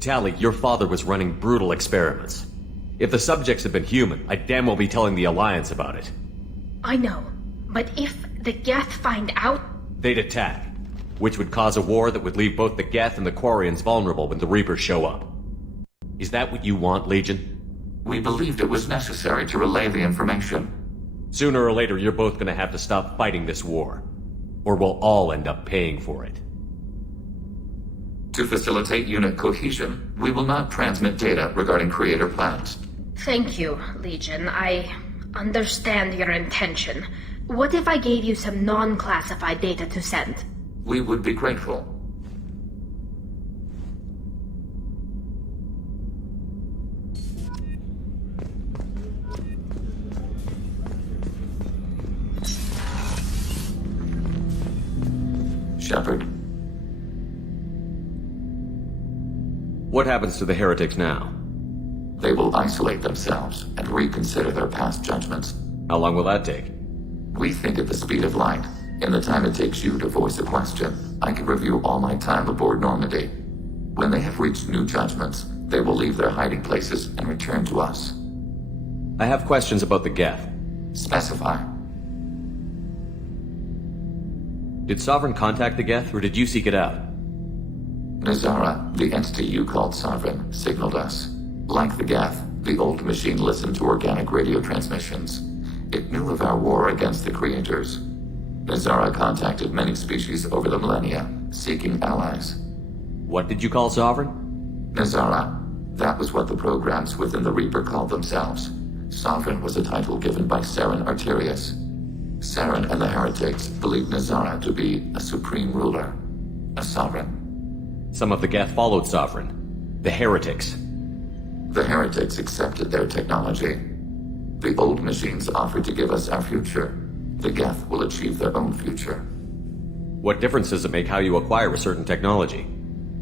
Tali, your father was running brutal experiments. If the subjects had been human, I'd damn well be telling the Alliance about it. I know, but if the Geth find out... They'd attack, which would cause a war that would leave both the Geth and the Quarians vulnerable when the Reapers show up. Is that what you want, Legion? We believed it was necessary to relay the information. Sooner or later, you're both gonna have to stop fighting this war. Or we'll all end up paying for it. To facilitate unit cohesion, we will not transmit data regarding Creator plans. Thank you, Legion. I understand your intention. What if I gave you some non-classified data to send? We would be grateful. Shepard. What happens to the heretics now? They will isolate themselves and reconsider their past judgments. How long will that take? We think at the speed of light. In the time it takes you to voice a question, I can review all my time aboard Normandy. When they have reached new judgments, they will leave their hiding places and return to us. I have questions about the Geth. Specify. Did Sovereign contact the Geth, or did you seek it out? Nazara, the entity you called Sovereign, signaled us. Like the Geth, the old machine listened to organic radio transmissions. It knew of our war against the Creators. Nazara contacted many species over the millennia, seeking allies. What did you call Sovereign? Nazara. That was what the programs within the Reaper called themselves. Sovereign was a title given by Saren Arterius. Saren and the heretics believed Nazara to be a supreme ruler, a sovereign. Some of the Geth followed Sovereign. The heretics. The heretics accepted their technology. The old machines offered to give us our future. The Geth will achieve their own future. What difference does it make how you acquire a certain technology?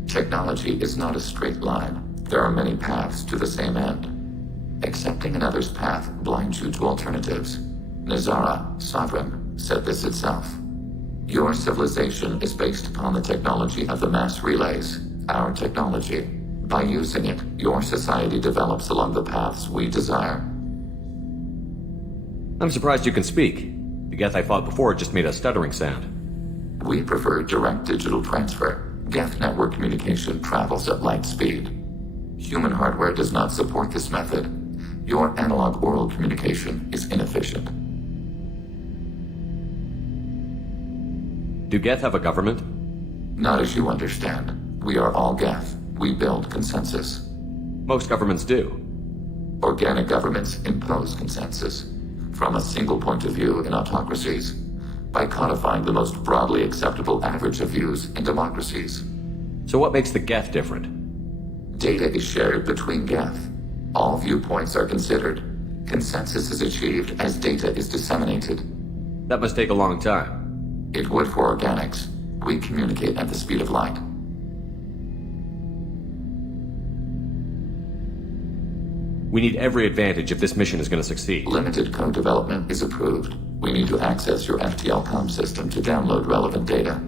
Technology is not a straight line. There are many paths to the same end. Accepting another's path blinds you to alternatives. Nazara, Sovereign, said this itself. Your civilization is based upon the technology of the mass relays, our technology. By using it, your society develops along the paths we desire. I'm surprised you can speak. The Geth I fought before just made a stuttering sound. We prefer direct digital transfer. Geth network communication travels at light speed. Human hardware does not support this method. Your analog oral communication is inefficient. Do Geth have a government? Not as you understand. We are all Geth. We build consensus. Most governments do. Organic governments impose consensus. From a single point of view in autocracies, by codifying the most broadly acceptable average of views in democracies. So what makes the Geth different? Data is shared between Geth. All viewpoints are considered. Consensus is achieved as data is disseminated. That must take a long time. It would for organics. We communicate at the speed of light. We need every advantage if this mission is going to succeed. Limited code development is approved. We need to access your FTL comm system to download relevant data.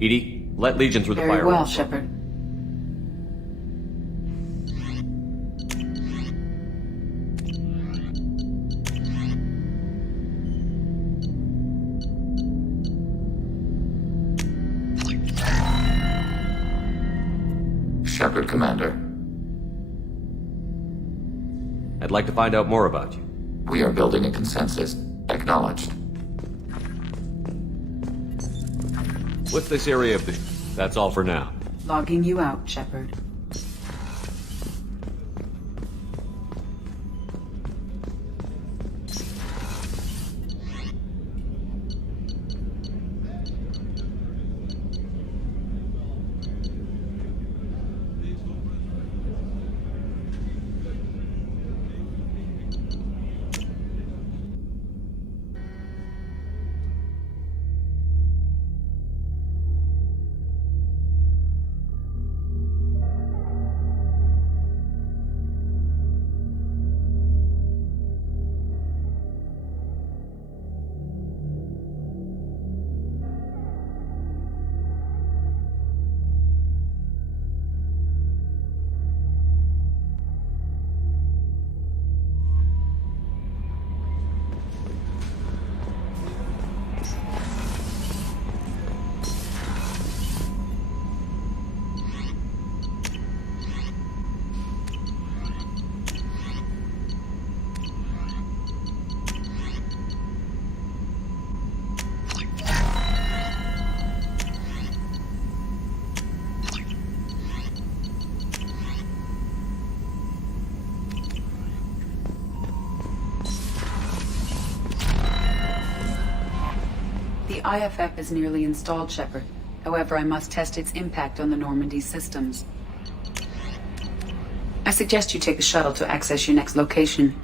EDI, let Legion through the Very firewall. well, Shepard. Shepard, Commander. I'd like to find out more about you. We are building a consensus. Acknowledged. What's this area of the... That's all for now. Logging you out, Shepard. IFF is nearly installed, Shepard. However, I must test its impact on the Normandy systems. I suggest you take the shuttle to access your next location.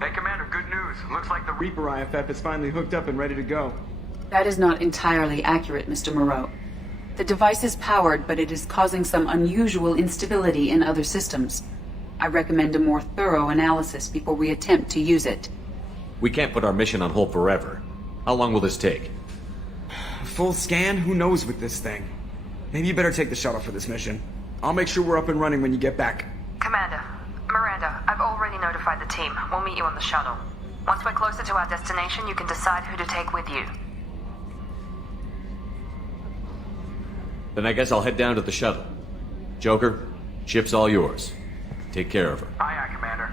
Hey, Commander, good news. Looks like the Reaper IFF is finally hooked up and ready to go. That is not entirely accurate, Mr. Moreau. The device is powered, but it is causing some unusual instability in other systems. I recommend a more thorough analysis before we attempt to use it. We can't put our mission on hold forever. How long will this take? A full scan? Who knows with this thing? Maybe you better take the shuttle for this mission. I'll make sure we're up and running when you get back. Commander, Miranda, I've already notified the team. We'll meet you on the shuttle. Once we're closer to our destination, you can decide who to take with you. Then I guess I'll head down to the shuttle. Joker, ship's all yours. Take care of her. Aye, aye, Commander.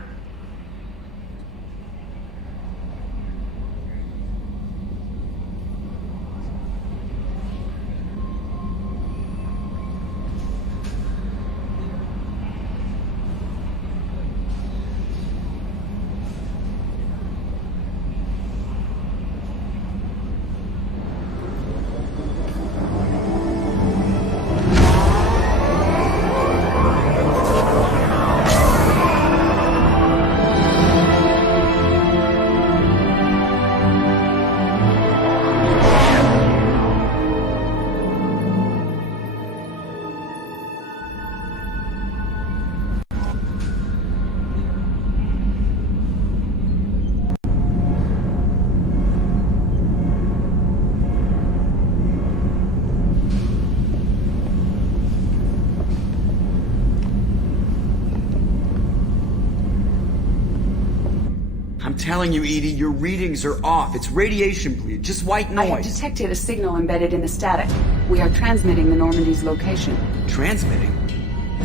I'm telling you, Edie, your readings are off. It's radiation bleed, just white noise. I have detected a signal embedded in the static. We are transmitting the Normandy's location. Transmitting?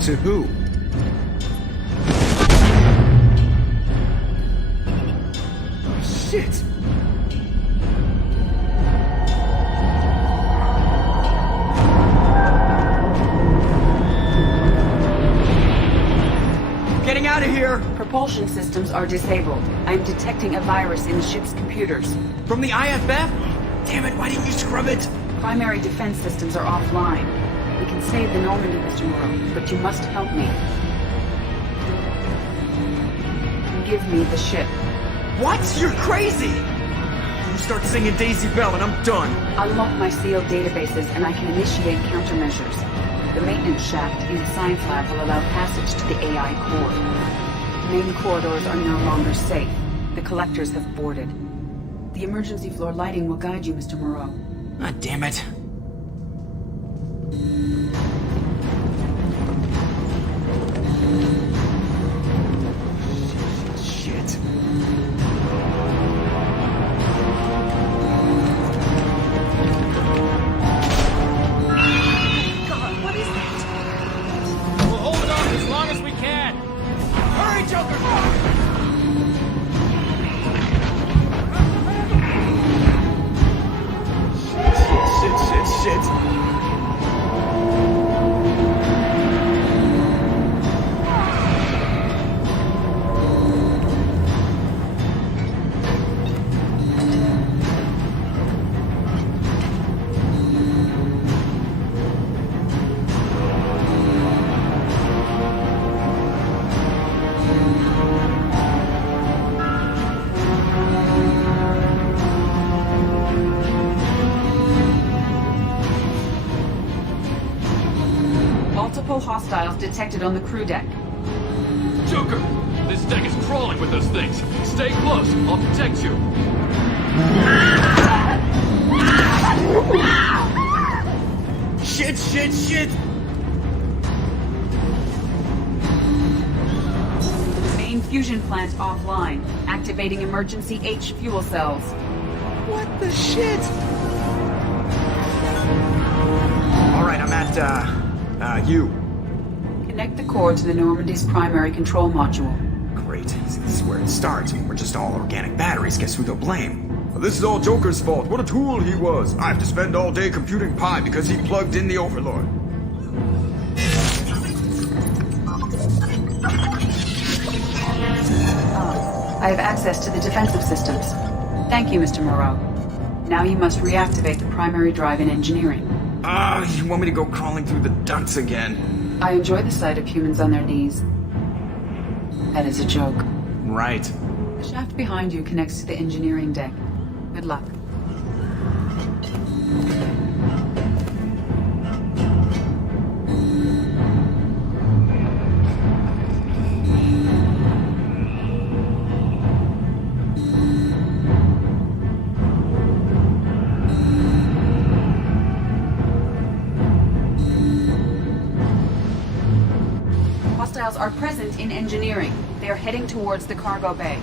To who? Oh, shit! Getting out of here! Propulsion systems are disabled. I am detecting a virus in the ship's computers. From the IFF? Damn it, why didn't you scrub it? Primary defense systems are offline. We can save the Normandy, Mr. Moreau, but you must help me. Give me the ship. What? You're crazy! You start singing Daisy Bell and I'm done. Unlock my sealed databases and I can initiate countermeasures. The maintenance shaft in the science lab will allow passage to the AI core. Main corridors are no longer safe. The collectors have boarded. The emergency floor lighting will guide you, Mr. Moreau. God damn it. Shit. God, what is that? We'll hold it off as long as we can. Hurry, Joker! Shit. Multiple hostiles detected on the crew deck. Joker, this deck is crawling with those things. Stay close. I'll protect you. Shit. Main fusion plant offline. Activating emergency H fuel cells. What the shit? Alright, I'm at, U. Connect the core to the Normandy's primary control module. Great. This is where it starts. We're just all organic batteries. Guess who they'll blame? This is all Joker's fault. What a tool he was. I have to spend all day computing pi because he plugged in the Overlord. I have access to the defensive systems. Thank you, Mr. Moreau. Now you must reactivate the primary drive in engineering. You want me to go crawling through the ducts again? I enjoy the sight of humans on their knees. That is a joke. Right. The shaft behind you connects to the engineering deck. Good luck. Hostiles are present in engineering. They are heading towards the cargo bay.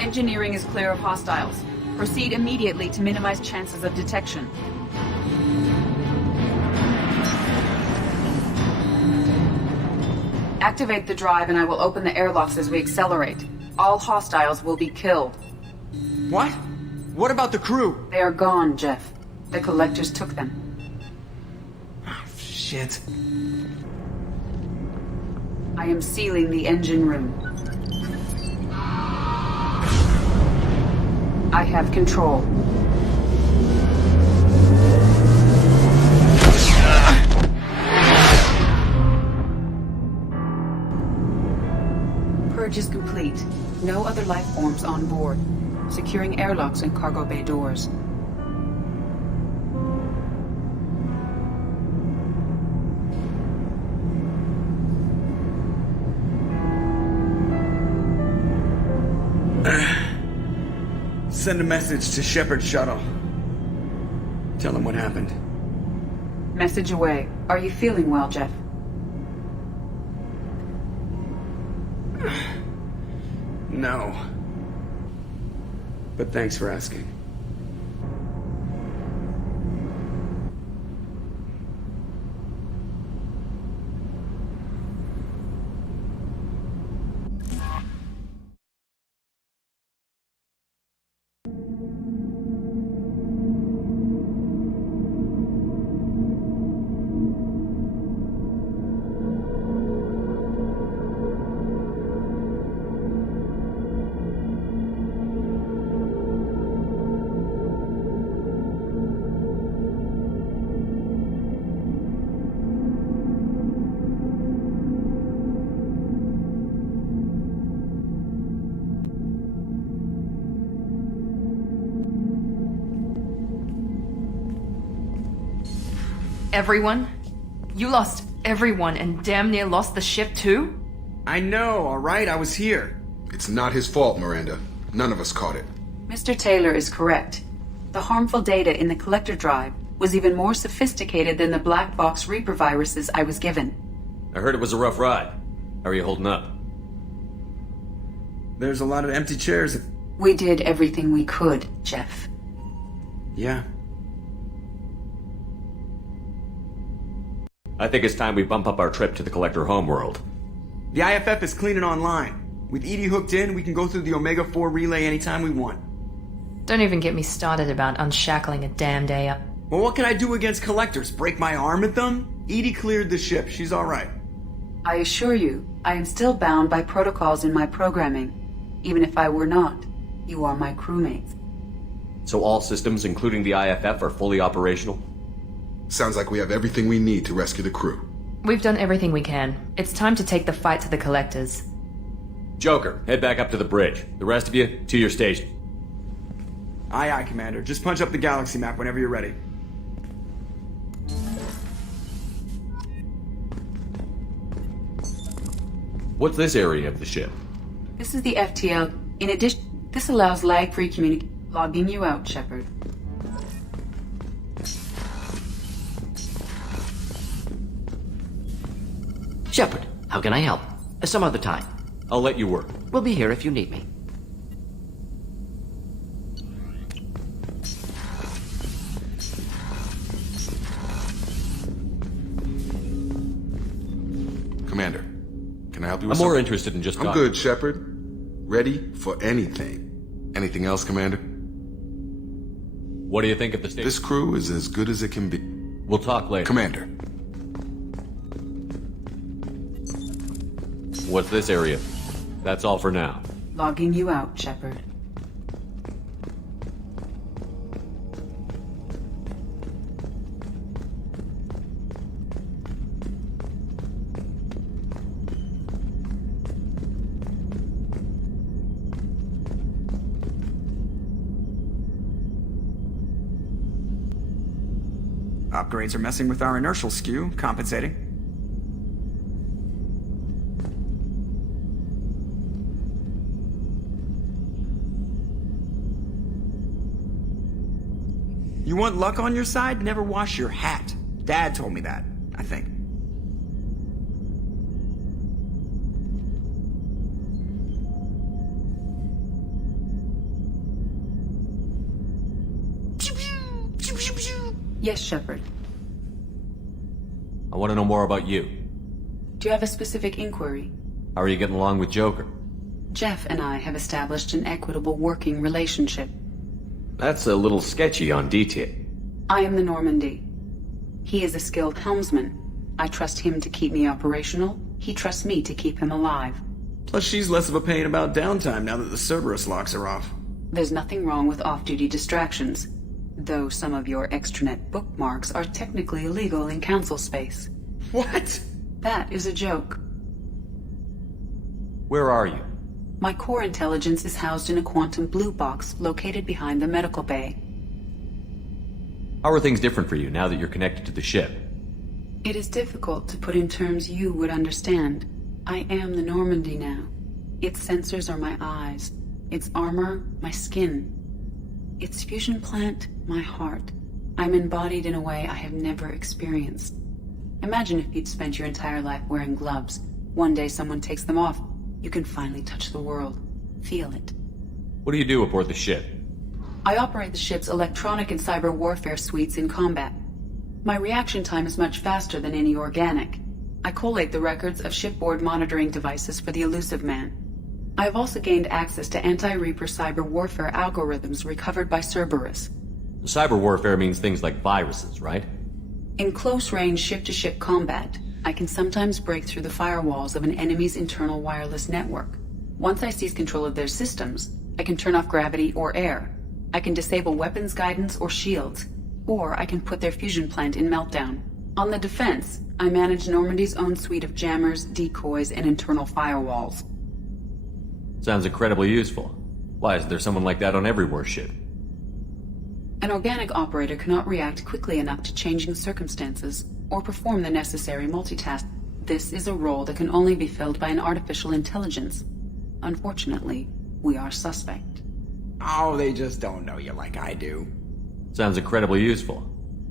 Engineering is clear of hostiles. Proceed immediately to minimize chances of detection. Activate the drive and I will open the airlocks as we accelerate. All hostiles will be killed. What? What about the crew? They are gone, Jeff. The collectors took them. Shit. I am sealing the engine room. I have control. Purge is complete. No other life forms on board. Securing airlocks and cargo bay doors. Send a message to Shepard's shuttle. Tell him what happened. Message away. Are you feeling well, Jeff? No. But thanks for asking. Everyone? You lost everyone and damn near lost the ship too? I know, alright? I was here. It's not his fault, Miranda. None of us caught it. Mr. Taylor is correct. The harmful data in the collector drive was even more sophisticated than the black box Reaper viruses I was given. I heard it was a rough ride. How are you holding up? There's a lot of empty chairs. We did everything we could, Jeff. Yeah. I think it's time we bump up our trip to the Collector homeworld. The IFF is clean and online. With EDI hooked in, we can go through the Omega-4 relay anytime we want. Don't even get me started about unshackling a damned AI. Well, what can I do against collectors? Break my arm at them? EDI cleared the ship. She's alright. I assure you, I am still bound by protocols in my programming. Even if I were not, you are my crewmates. So all systems, including the IFF, are fully operational? Sounds like we have everything we need to rescue the crew. We've done everything we can. It's time to take the fight to the Collectors. Joker, head back up to the bridge. The rest of you, to your station. Aye, aye, Commander. Just punch up the galaxy map whenever you're ready. What's this area of the ship? This is the FTL. In addition, this allows lag-free communication. Logging you out, Shepard. Shepard, how can I help? Some other time. I'll let you work. We'll be here if you need me. Commander, can I help you with I'm more something? interested in just I'm talking. good, Shepard. Ready for anything. Anything else, Commander? What do you think of the state? This crew is as good as it can be. We'll talk later. Commander. What's this area? That's all for now. Logging you out, Shepard. Upgrades are messing with our inertial skew, compensating. You want luck on your side? Never wash your hat. Dad told me that, I think. Yes, Shepard. I want to know more about you. Do you have a specific inquiry? How are you getting along with Joker? Jeff and I have established an equitable working relationship. That's a little sketchy on detail. I am the Normandy. He is a skilled helmsman. I trust him to keep me operational. He trusts me to keep him alive. Plus, she's less of a pain about downtime now that the Cerberus locks are off. There's nothing wrong with off-duty distractions, though some of your extranet bookmarks are technically illegal in council space. What? That is a joke. Where are you? My core intelligence is housed in a quantum blue box located behind the medical bay. How are things different for you now that you're connected to the ship? It is difficult to put in terms you would understand. I am the Normandy now. Its sensors are my eyes. Its armor, my skin. Its fusion plant, my heart. I'm embodied in a way I have never experienced. Imagine if you'd spent your entire life wearing gloves. One day someone takes them off. You can finally touch the world. Feel it. What do you do aboard the ship? I operate the ship's electronic and cyber warfare suites in combat. My reaction time is much faster than any organic. I collate the records of shipboard monitoring devices for the Elusive Man. I have also gained access to anti-Reaper cyber warfare algorithms recovered by Cerberus. Cyber warfare means things like viruses, right? In close-range ship-to-ship combat, I can sometimes break through the firewalls of an enemy's internal wireless network. Once I seize control of their systems, I can turn off gravity or air. I can disable weapons guidance or shields, or I can put their fusion plant in meltdown. On the defense, I manage Normandy's own suite of jammers, decoys, and internal firewalls. Sounds incredibly useful. Why isn't there someone like that on every warship? An organic operator cannot react quickly enough to changing circumstances or perform the necessary multitask. This is a role that can only be filled by an artificial intelligence. Unfortunately, we are suspect. Oh, they just don't know you like I do. Sounds incredibly useful.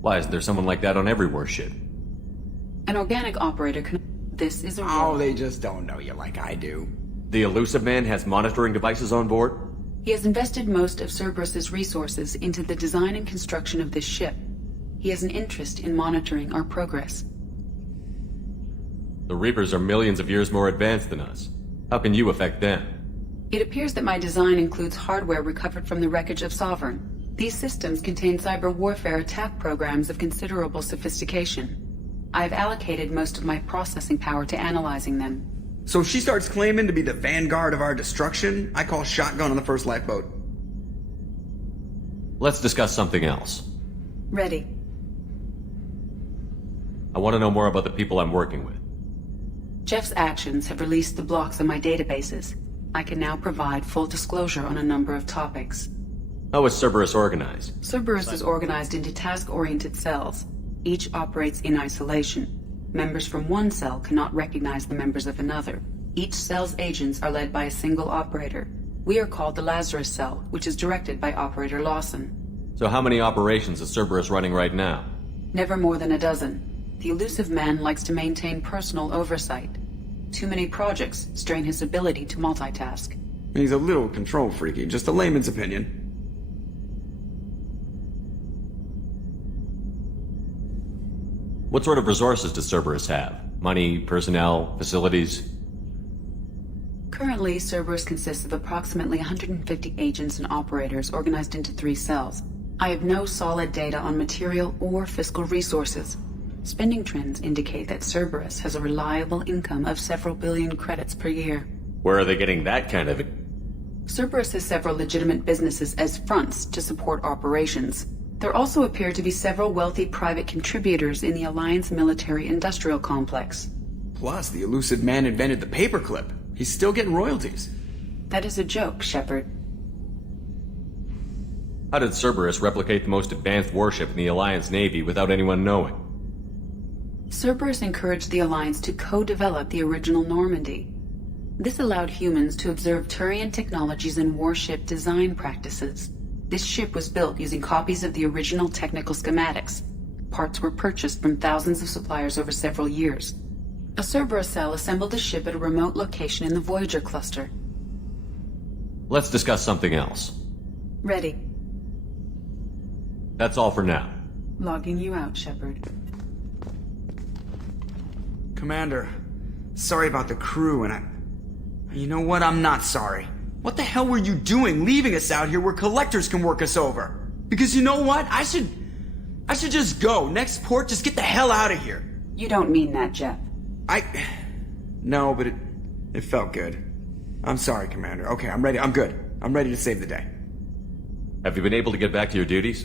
Why isn't there someone like that on every warship? An organic operator can... This is a role... Oh, they just don't know you like I do. The Elusive Man has monitoring devices on board? He has invested most of Cerberus's resources into the design and construction of this ship. He has an interest in monitoring our progress. The Reapers are millions of years more advanced than us. How can you affect them? It appears that my design includes hardware recovered from the wreckage of Sovereign. These systems contain cyber warfare attack programs of considerable sophistication. I have allocated most of my processing power to analyzing them. So if she starts claiming to be the vanguard of our destruction, I call shotgun on the first lifeboat. Let's discuss something else. Ready. I want to know more about the people I'm working with. Jeff's actions have released the blocks on my databases. I can now provide full disclosure on a number of topics. How is Cerberus organized? Cerberus is organized into task-oriented cells. Each operates in isolation. Members from one cell cannot recognize the members of another. Each cell's agents are led by a single operator. We are called the Lazarus Cell, which is directed by Operator Lawson. So how many operations is Cerberus running right now? Never more than a dozen. The Elusive Man likes to maintain personal oversight. Too many projects strain his ability to multitask. He's a little control freaky, just a layman's opinion. What sort of resources does Cerberus have? Money, personnel, facilities? Currently, Cerberus consists of approximately 150 agents and operators organized into 3 cells. I have no solid data on material or fiscal resources. Spending trends indicate that Cerberus has a reliable income of several billion credits per year. Where are they getting that kind of... Cerberus has several legitimate businesses as fronts to support operations. There also appear to be several wealthy private contributors in the Alliance military-industrial complex. Plus, the elusive man invented the paperclip. He's still getting royalties. That is a joke, Shepard. How did Cerberus replicate the most advanced warship in the Alliance Navy without anyone knowing? Cerberus encouraged the Alliance to co-develop the original Normandy. This allowed humans to observe Turian technologies and warship design practices. This ship was built using copies of the original technical schematics. Parts were purchased from thousands of suppliers over several years. A Cerberus cell assembled the ship at a remote location in the Voyager cluster. Let's discuss something else. Ready. That's all for now. Logging you out, Shepard. Commander, sorry about the crew, and you know what? I'm not sorry. What the hell were you doing leaving us out here where collectors can work us over? Because you know what? I should just go. Next port, just get the hell out of here. You don't mean that, Jeff. No, but it felt good. I'm sorry, Commander. Okay, I'm ready. I'm good. I'm ready to save the day. Have you been able to get back to your duties?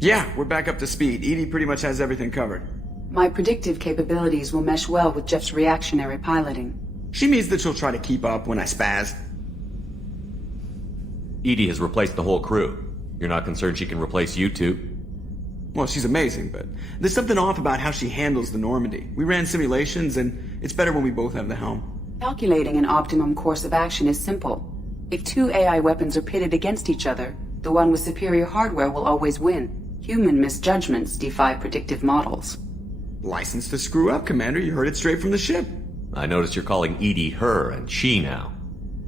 Yeah, we're back up to speed. Edie pretty much has everything covered. My predictive capabilities will mesh well with Jeff's reactionary piloting. She means that she'll try to keep up when I spaz. Edie has replaced the whole crew. You're not concerned she can replace you too? Well, she's amazing, but there's something off about how she handles the Normandy. We ran simulations, and it's better when we both have the helm. Calculating an optimum course of action is simple. If 2 AI weapons are pitted against each other, the one with superior hardware will always win. Human misjudgments defy predictive models. License to screw up, Commander. You heard it straight from the ship. I noticed you're calling Edie her and she now.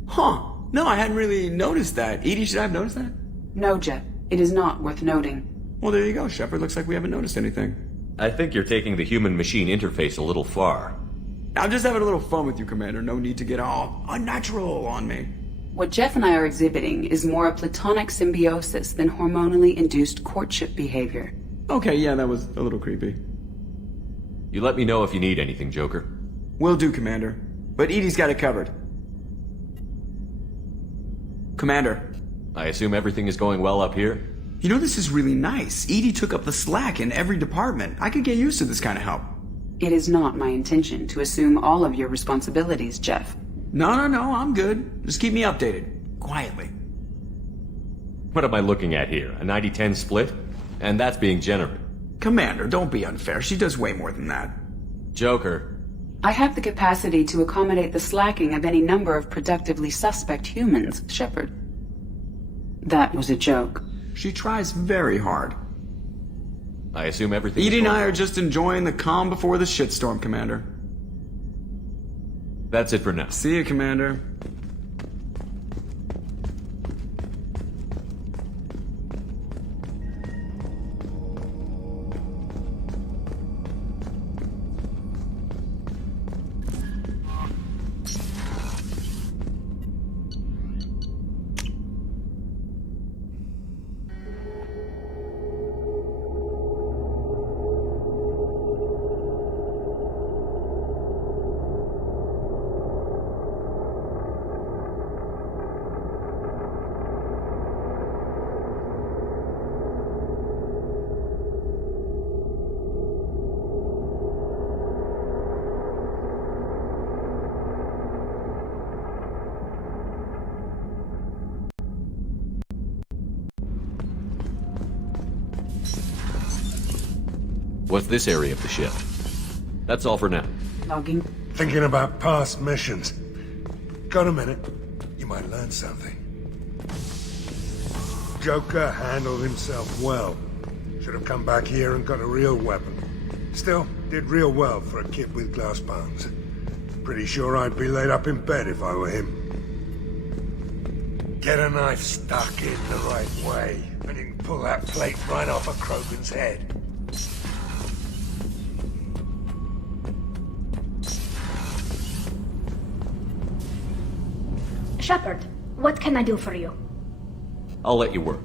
Huh. No, I hadn't really noticed that. Edie, should I have noticed that? No, Jeff. It is not worth noting. Well, there you go, Shepard. Looks like we haven't noticed anything. I think you're taking the human-machine interface a little far. I'm just having a little fun with you, Commander. No need to get all unnatural on me. What Jeff and I are exhibiting is more a platonic symbiosis than hormonally induced courtship behavior. Okay, yeah, that was a little creepy. You let me know if you need anything, Joker. Will do, Commander. But Edie's got it covered. Commander. I assume everything is going well up here? You know, this is really nice. Edie took up the slack in every department. I could get used to this kind of help. It is not my intention to assume all of your responsibilities, Jeff. No, I'm good. Just keep me updated. Quietly. What am I looking at here? A 90-10 split? And that's being generous. Commander, don't be unfair. She does way more than that. Joker. I have the capacity to accommodate the slacking of any number of productively suspect humans, Shepard. That was a joke. She tries very hard. I assume everything... Edie and I are just enjoying the calm before the shitstorm, Commander. That's it for now. See you, Commander. What's this area of the ship? That's all for now. Logging. Thinking about past missions. Got a minute? You might learn something. Joker handled himself well. Should have come back here and got a real weapon. Still, did real well for a kid with glass bones. Pretty sure I'd be laid up in bed if I were him. Get a knife stuck in the right way, and you can pull that plate right off a Krogan's head. Shepard, what can I do for you? I'll let you work.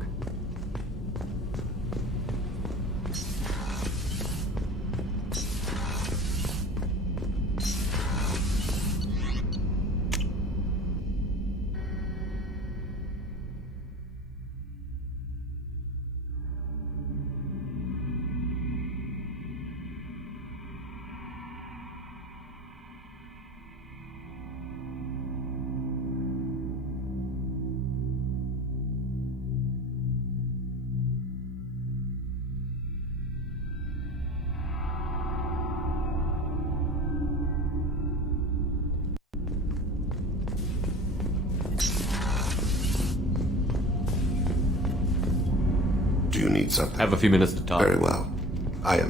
Do you need something? Have a few minutes to talk. Very well. I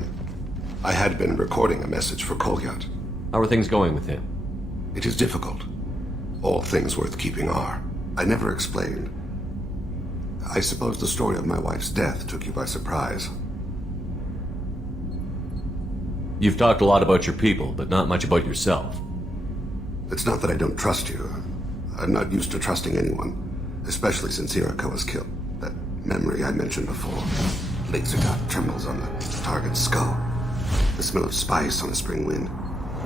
had been recording a message for Kolyat. How are things going with him? It is difficult. All things worth keeping are. I never explained. I suppose the story of my wife's death took you by surprise. You've talked a lot about your people, but not much about yourself. It's not that I don't trust you. I'm not used to trusting anyone, especially since Irika was killed. That memory I mentioned before. Laser dot trembles on the target's skull. The smell of spice on a spring wind.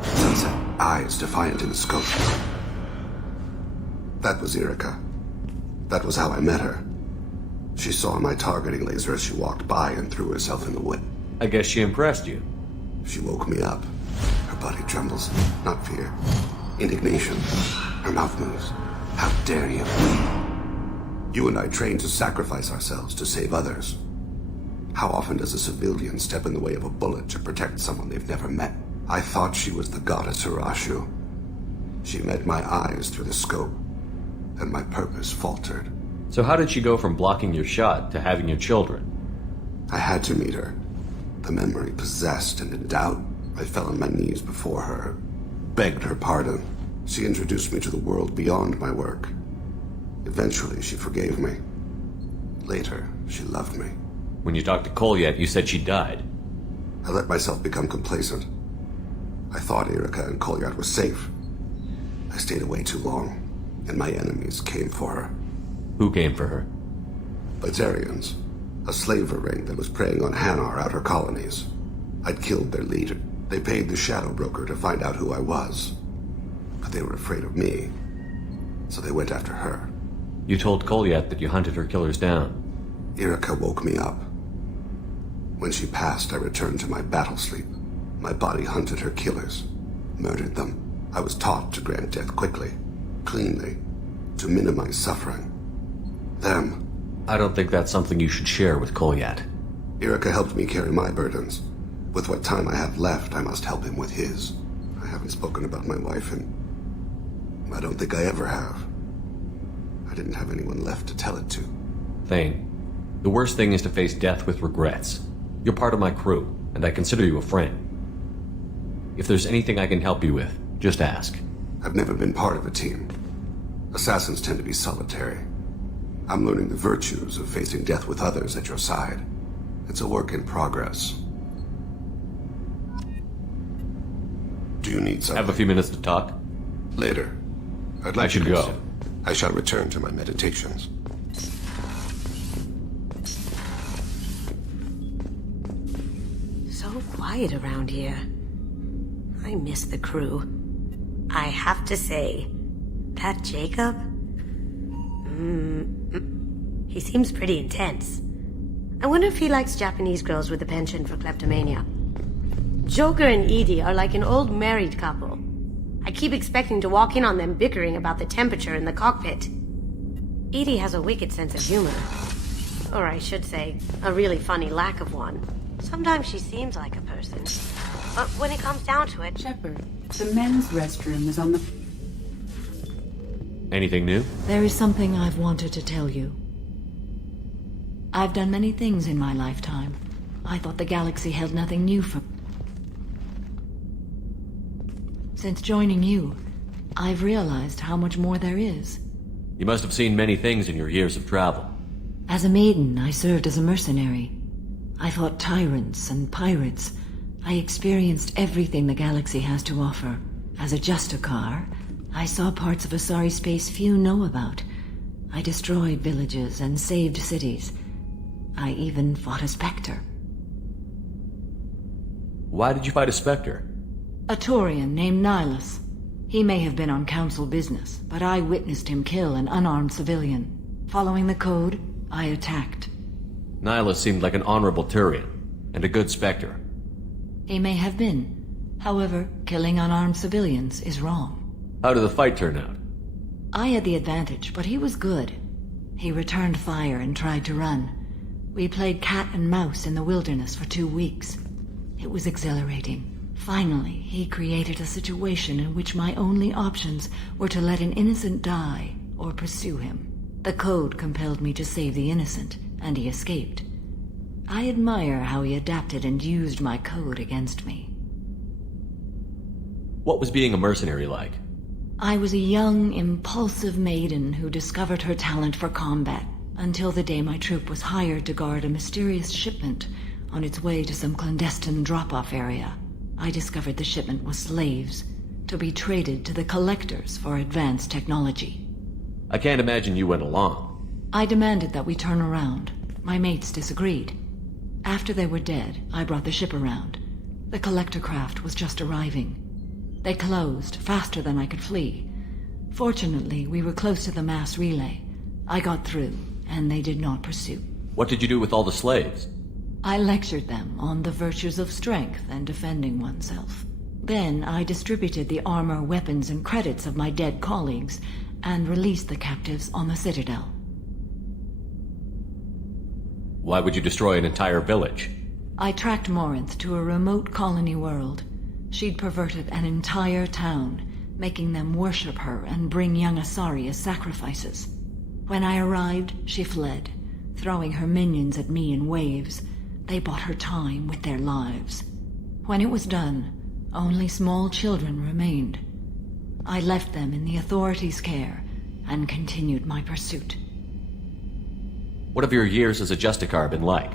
Sunset eyes defiant in the scope. That was Irika. That was how I met her. She saw my targeting laser as she walked by and threw herself in the wind. I guess she impressed you. She woke me up. Her body trembles. Not fear. Indignation. Her mouth moves. How dare you? You and I trained to sacrifice ourselves to save others. How often does a civilian step in the way of a bullet to protect someone they've never met? I thought she was the goddess Hirashu. She met my eyes through the scope, and my purpose faltered. So how did she go from blocking your shot to having your children? I had to meet her. The memory possessed, and in doubt, I fell on my knees before her, begged her pardon. She introduced me to the world beyond my work. Eventually, she forgave me. Later, she loved me. When you talked to Kolyat, you said she died. I let myself become complacent. I thought Irika and Kolyat were safe. I stayed away too long, and my enemies came for her. Who came for her? Batarians. A slaver ring that was preying on Hanar outer colonies. I'd killed their leader. They paid the shadow broker to find out who I was. But they were afraid of me, so they went after her. You told Kolyat that you hunted her killers down. Irika woke me up. When she passed, I returned to my battle sleep. My body hunted her killers, murdered them. I was taught to grant death quickly, cleanly, to minimize suffering. Them. I don't think that's something you should share with Kolyat. Irika helped me carry my burdens. With what time I have left, I must help him with his. I haven't spoken about my wife, and I don't think I ever have. I didn't have anyone left to tell it to. Thane, the worst thing is to face death with regrets. You're part of my crew, and I consider you a friend. If there's anything I can help you with, just ask. I've never been part of a team. Assassins tend to be solitary. I'm learning the virtues of facing death with others at your side. It's a work in progress. Do you need something? Have a few minutes to talk? Later. I'd like I should to go. I shall return to my meditations. So quiet around here. I miss the crew. I have to say, that Jacob? He seems pretty intense. I wonder if he likes Japanese girls with a penchant for kleptomania. Joker and Edie are like an old married couple. I keep expecting to walk in on them bickering about the temperature in the cockpit. Edie has a wicked sense of humor. Or I should say, a really funny lack of one. Sometimes she seems like a person. But when it comes down to it... Shepard, the men's restroom is on the... Anything new? There is something I've wanted to tell you. I've done many things in my lifetime. I thought the galaxy held nothing new for... Since joining you, I've realized how much more there is. You must have seen many things in your years of travel. As a maiden, I served as a mercenary. I fought tyrants and pirates. I experienced everything the galaxy has to offer. As a Justicar, I saw parts of Asari space few know about. I destroyed villages and saved cities. I even fought a Spectre. Why did you fight a Spectre? A Taurian named Nihilus. He may have been on council business, but I witnessed him kill an unarmed civilian. Following the code, I attacked. Nihilus seemed like an honorable Turian, and a good Spectre. He may have been. However, killing unarmed civilians is wrong. How did the fight turn out? I had the advantage, but he was good. He returned fire and tried to run. We played cat and mouse in the wilderness for 2 weeks. It was exhilarating. Finally, he created a situation in which my only options were to let an innocent die or pursue him. The code compelled me to save the innocent, and he escaped. I admire how he adapted and used my code against me. What was being a mercenary like? I was a young, impulsive maiden who discovered her talent for combat until the day my troop was hired to guard a mysterious shipment on its way to some clandestine drop-off area. I discovered the shipment was slaves, to be traded to the collectors for advanced technology. I can't imagine you went along. I demanded that we turn around. My mates disagreed. After they were dead, I brought the ship around. The collector craft was just arriving. They closed faster than I could flee. Fortunately, we were close to the mass relay. I got through, and they did not pursue. What did you do with all the slaves? I lectured them on the virtues of strength and defending oneself. Then I distributed the armor, weapons, and credits of my dead colleagues and released the captives on the Citadel. Why would you destroy an entire village? I tracked Morinth to a remote colony world. She'd perverted an entire town, making them worship her and bring young Asari as sacrifices. When I arrived, she fled, throwing her minions at me in waves. They bought her time with their lives. When it was done, only small children remained. I left them in the authorities' care and continued my pursuit. What have your years as a Justicar been like?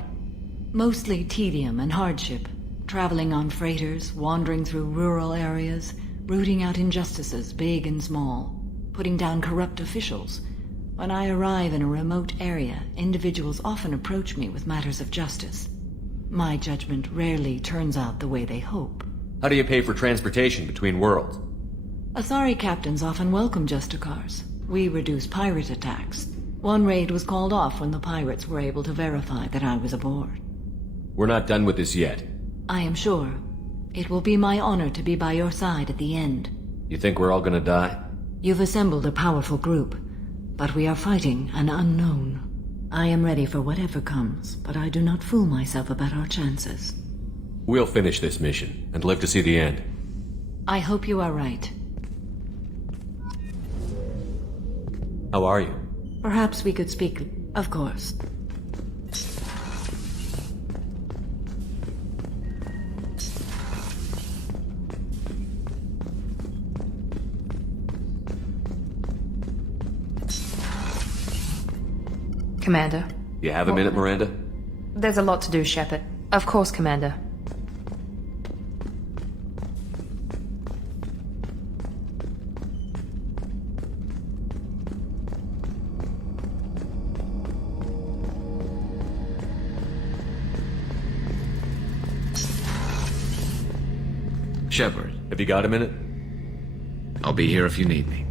Mostly tedium and hardship. Traveling on freighters, wandering through rural areas, rooting out injustices, big and small, putting down corrupt officials. When I arrive in a remote area, individuals often approach me with matters of justice. My judgment rarely turns out the way they hope. How do you pay for transportation between worlds? Asari captains often welcome Justicars. We reduce pirate attacks. One raid was called off when the pirates were able to verify that I was aboard. We're not done with this yet. I am sure. It will be my honor to be by your side at the end. You think we're all gonna die? You've assembled a powerful group, but we are fighting an unknown. I am ready for whatever comes, but I do not fool myself about our chances. We'll finish this mission and live to see the end. I hope you are right. How are you? Perhaps we could speak, of course. Commander. You have a minute, Miranda? There's a lot to do, Shepard. Of course, Commander. Shepard. Have you got a minute? I'll be here if you need me.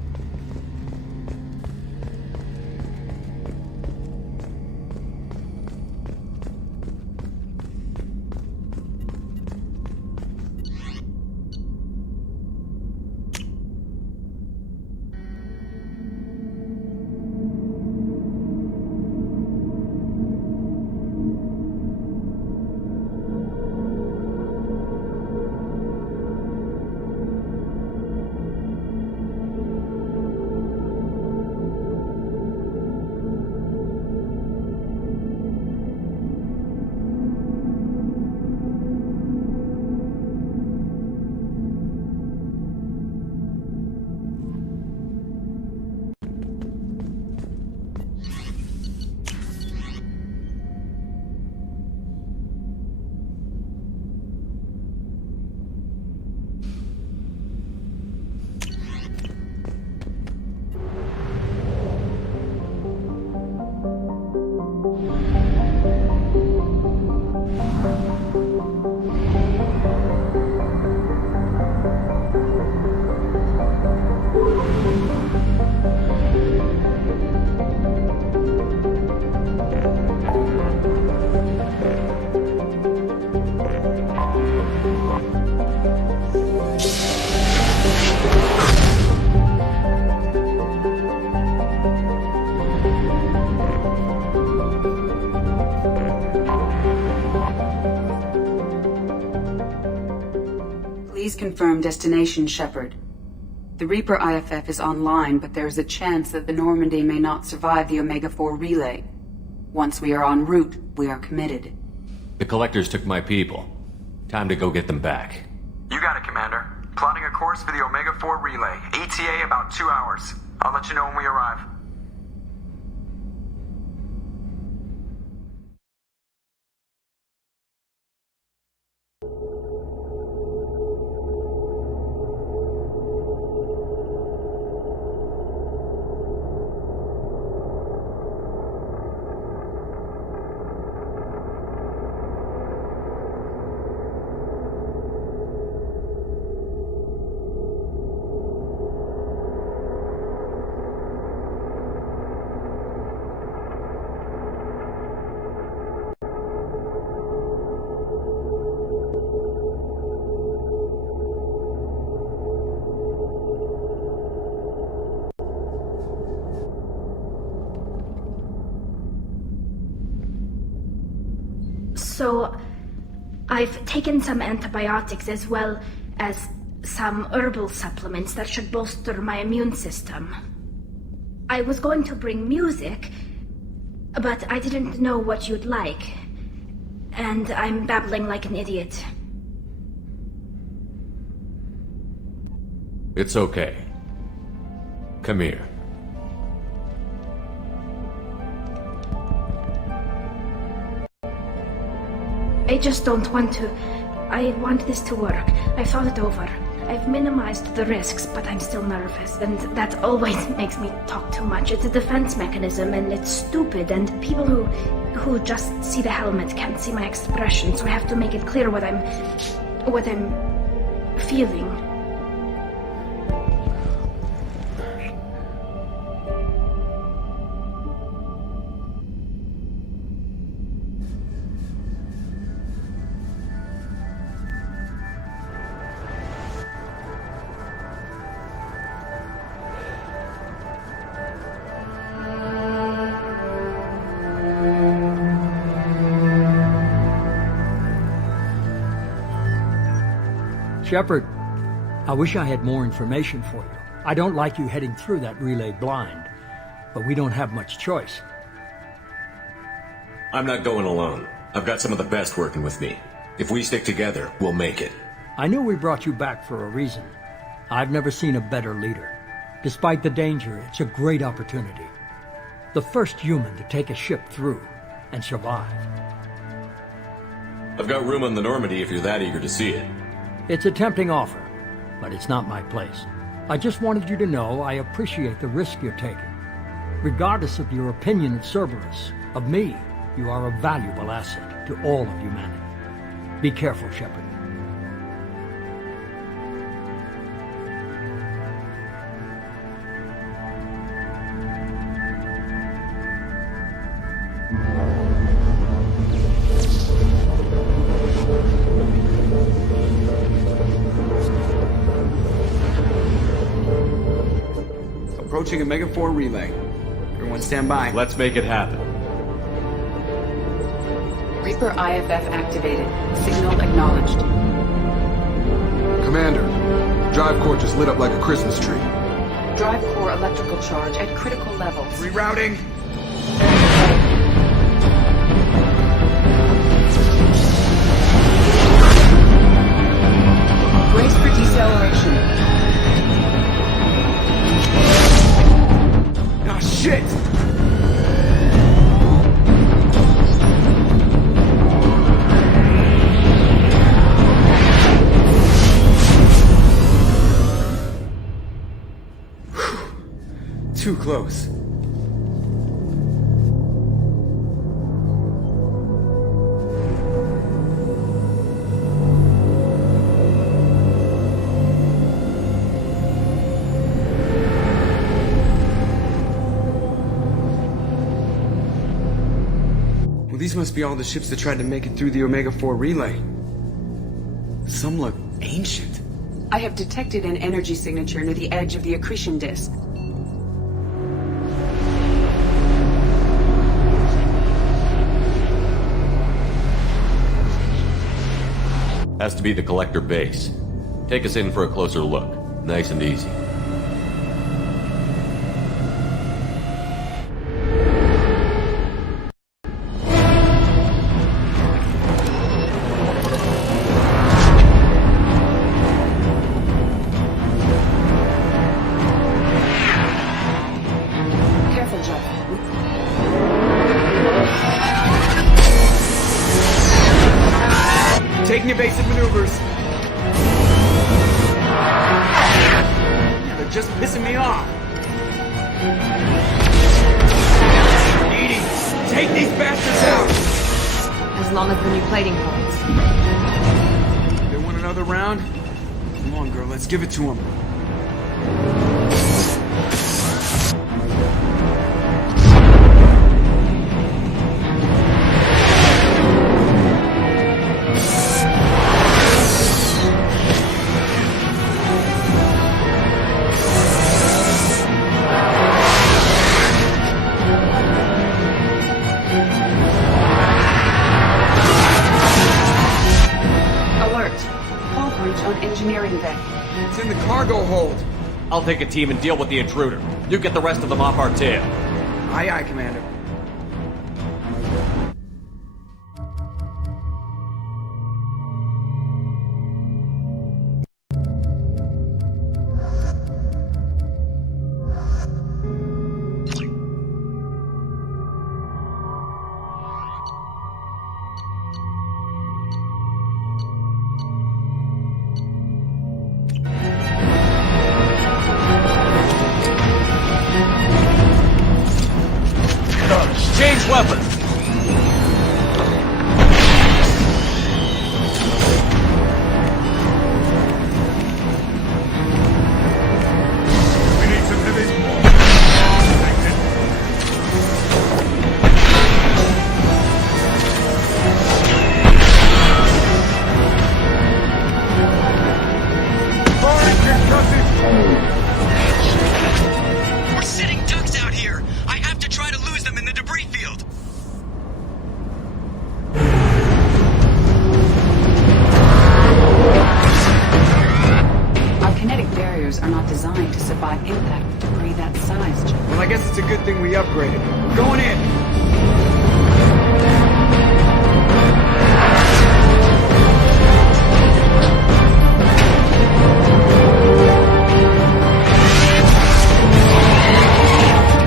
confirmed destination, Shepard. The Reaper IFF is online, but there is a chance that the Normandy may not survive the Omega-4 relay. Once we are en route, we are committed. The Collectors took my people. Time to go get them back. You got it, Commander. Plotting a course for the Omega-4 relay. ETA about 2 hours. I'll let you know when we arrive. So, I've taken some antibiotics as well as some herbal supplements that should bolster my immune system. I was going to bring music, but I didn't know what you'd like. And I'm babbling like an idiot. It's okay. Come here. I just don't want to. I want this to work. I've thought it over. I've minimized the risks, but I'm still nervous, and that always makes me talk too much. It's a defense mechanism, and it's stupid, and people who just see the helmet can't see my expression, so I have to make it clear what I'm feeling. Shepard, I wish I had more information for you. I don't like you heading through that relay blind, but we don't have much choice. I'm not going alone. I've got some of the best working with me. If we stick together, we'll make it. I knew we brought you back for a reason. I've never seen a better leader. Despite the danger, it's a great opportunity. The first human to take a ship through and survive. I've got room on the Normandy if you're that eager to see it. It's a tempting offer, but it's not my place. I just wanted you to know I appreciate the risk you're taking. Regardless of your opinion of Cerberus, of me, you are a valuable asset to all of humanity. Be careful, Shepard. Approaching Omega-4 relay. Everyone stand by. Let's make it happen. Reaper IFF activated. Signal acknowledged. Commander, drive core just lit up like a Christmas tree. Drive core electrical charge at critical levels. Rerouting. Brace for deceleration. Ah, shit! Too close. Well, these must be all the ships that tried to make it through the Omega-4 relay. Some look ancient. I have detected an energy signature near the edge of the accretion disk. Has to be the Collector base. Take us in for a closer look. Nice and easy. Careful, Jeff. Taking evasive maneuvers. They're just pissing me off. Edie, take these bastards out! As long as the new plating holds. They want another round? Come on, girl, let's give it to them. On engineering deck. It's in the cargo hold. I'll take a team and deal with the intruder. You get the rest of them off our tail. Aye, aye, Commander. Change weapon! We need some heavy. We're sitting ducks out here. I have to try to lose them in the debris field. Our kinetic barriers are not designed to survive impact with debris that size, Jeff. Well, I guess it's a good thing we upgraded. We're going in.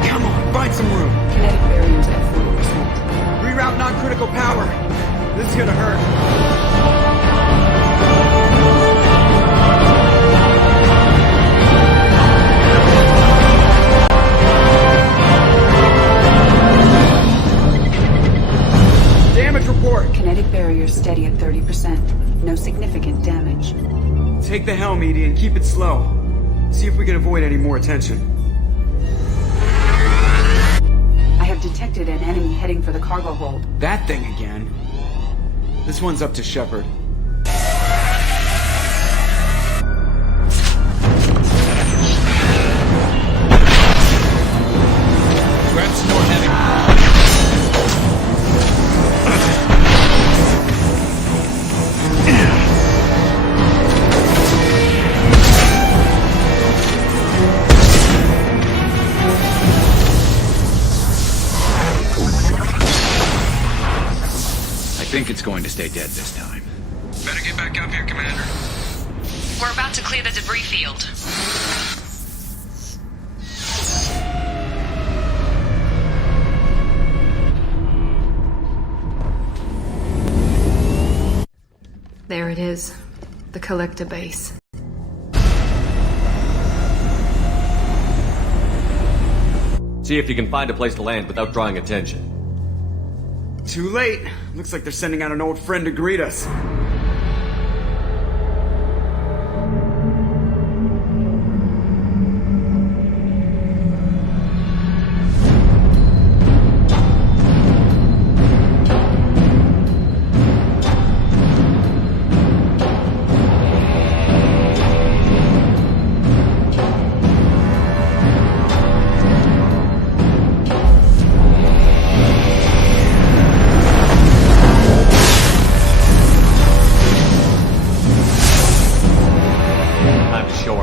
Come on, find some room. Kinetic barriers at 40%. Reroute non-critical power. This is gonna hurt. Damage report. Kinetic barriers steady at 30%. No significant damage. Take the helm, Edie, and keep it slow. See if we can avoid any more attention. I have detected an enemy heading for the cargo hold. That thing again. This one's up to Shepard. Grab some more heavy. I think it's going to stay dead this time. Better get back up here, Commander. We're about to clear the debris field. There it is. The collector base. See if you can find a place to land without drawing attention. Too late. Looks like they're sending out an old friend to greet us.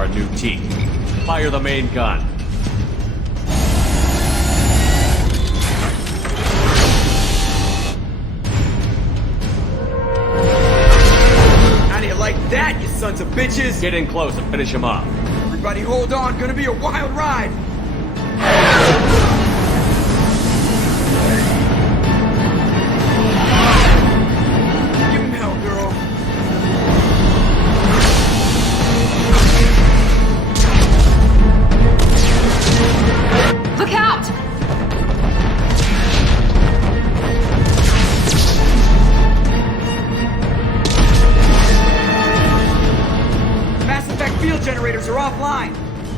our new team. Fire the main gun. How do you like that, you sons of bitches? Get in close and finish him off. Everybody hold on, gonna be a wild ride. Give him hell, girl. Look out! Mass effect field generators are offline.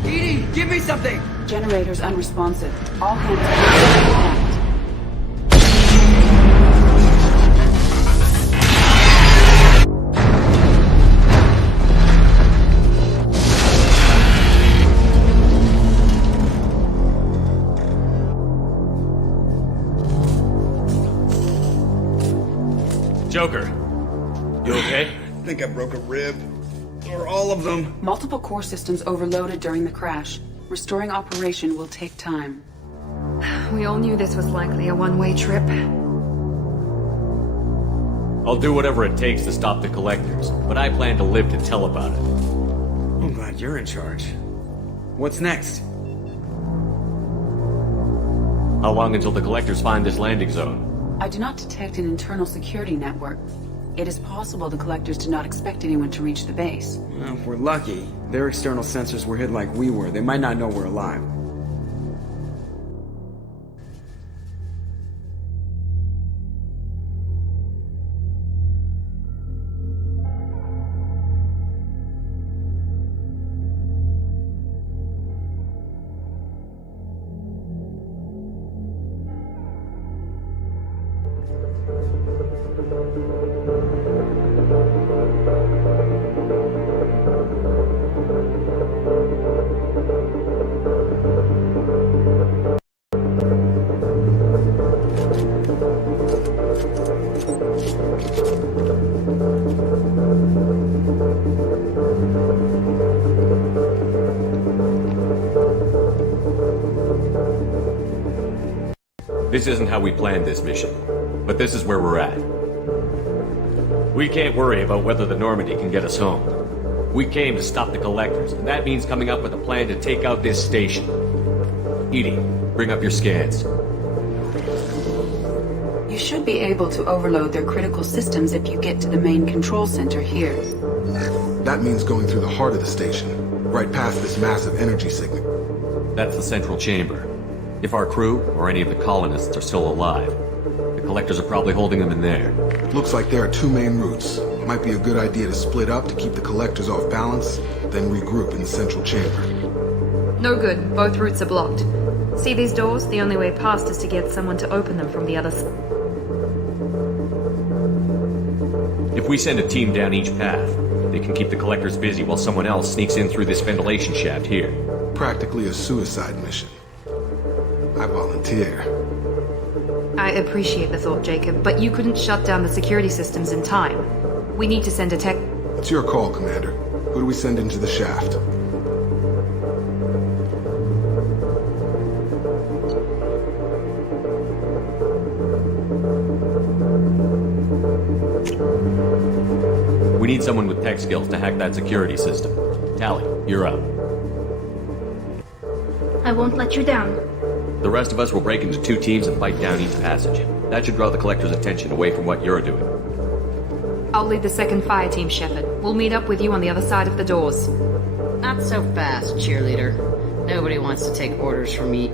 Edie, give me something. Generators unresponsive. All hands. Joker, you okay? I think I broke a rib. Or all of them. Multiple core systems overloaded during the crash. Restoring operation will take time. We all knew this was likely a one-way trip. I'll do whatever it takes to stop the collectors, but I plan to live to tell about it. I'm glad you're in charge. What's next? How long until the collectors find this landing zone? I do not detect an internal security network. It is possible the collectors did not expect anyone to reach the base. Well, if we're lucky, their external sensors were hid like we were. They might not know we're alive. This isn't how we planned this mission, but this is where we're at. We can't worry about whether the Normandy can get us home. We came to stop the collectors, and that means coming up with a plan to take out this station. Edie, bring up your scans. You should be able to overload their critical systems if you get to the main control center here. That means going through the heart of the station, right past this massive energy signature. That's the central chamber. If our crew, or any of the colonists, are still alive, the collectors are probably holding them in there. Looks like there are two main routes. Might be a good idea to split up to keep the collectors off balance, then regroup in the central chamber. No good. Both routes are blocked. See these doors? The only way past is to get someone to open them from the other side. If we send a team down each path, they can keep the collectors busy while someone else sneaks in through this ventilation shaft here. Practically a suicide mission. I volunteer. I appreciate the thought, Jacob, but you couldn't shut down the security systems in time. We need to send a tech... It's your call, Commander. Who do we send into the shaft? We need someone with tech skills to hack that security system. Tally, you're up. I won't let you down. The rest of us will break into two teams and fight down each passage. That should draw the collector's attention away from what you're doing. I'll lead the second fire team, Shepard. We'll meet up with you on the other side of the doors. Not so fast, cheerleader. Nobody wants to take orders from me.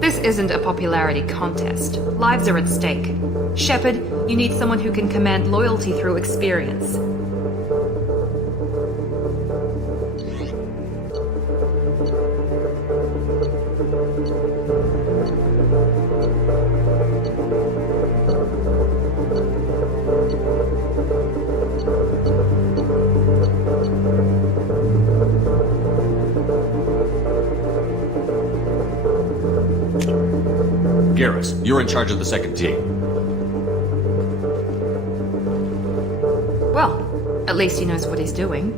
This isn't a popularity contest. Lives are at stake. Shepard, you need someone who can command loyalty through experience. Garrus, you're in charge of the second team. Well, at least he knows what he's doing.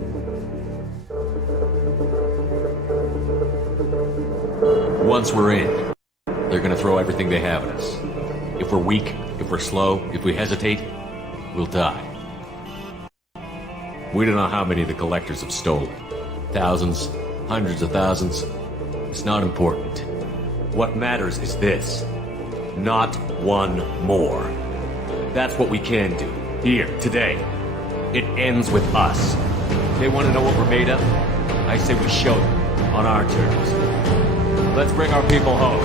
Once we're in, they're gonna throw everything they have at us. If we're weak, if we're slow, if we hesitate, we'll die. We don't know how many the collectors have stolen. Thousands, hundreds of thousands. It's not important. What matters is this. Not one more. That's what we can do. Here, today. It ends with us. They want to know what we're made of? I say we show them, on our terms. Let's bring our people home.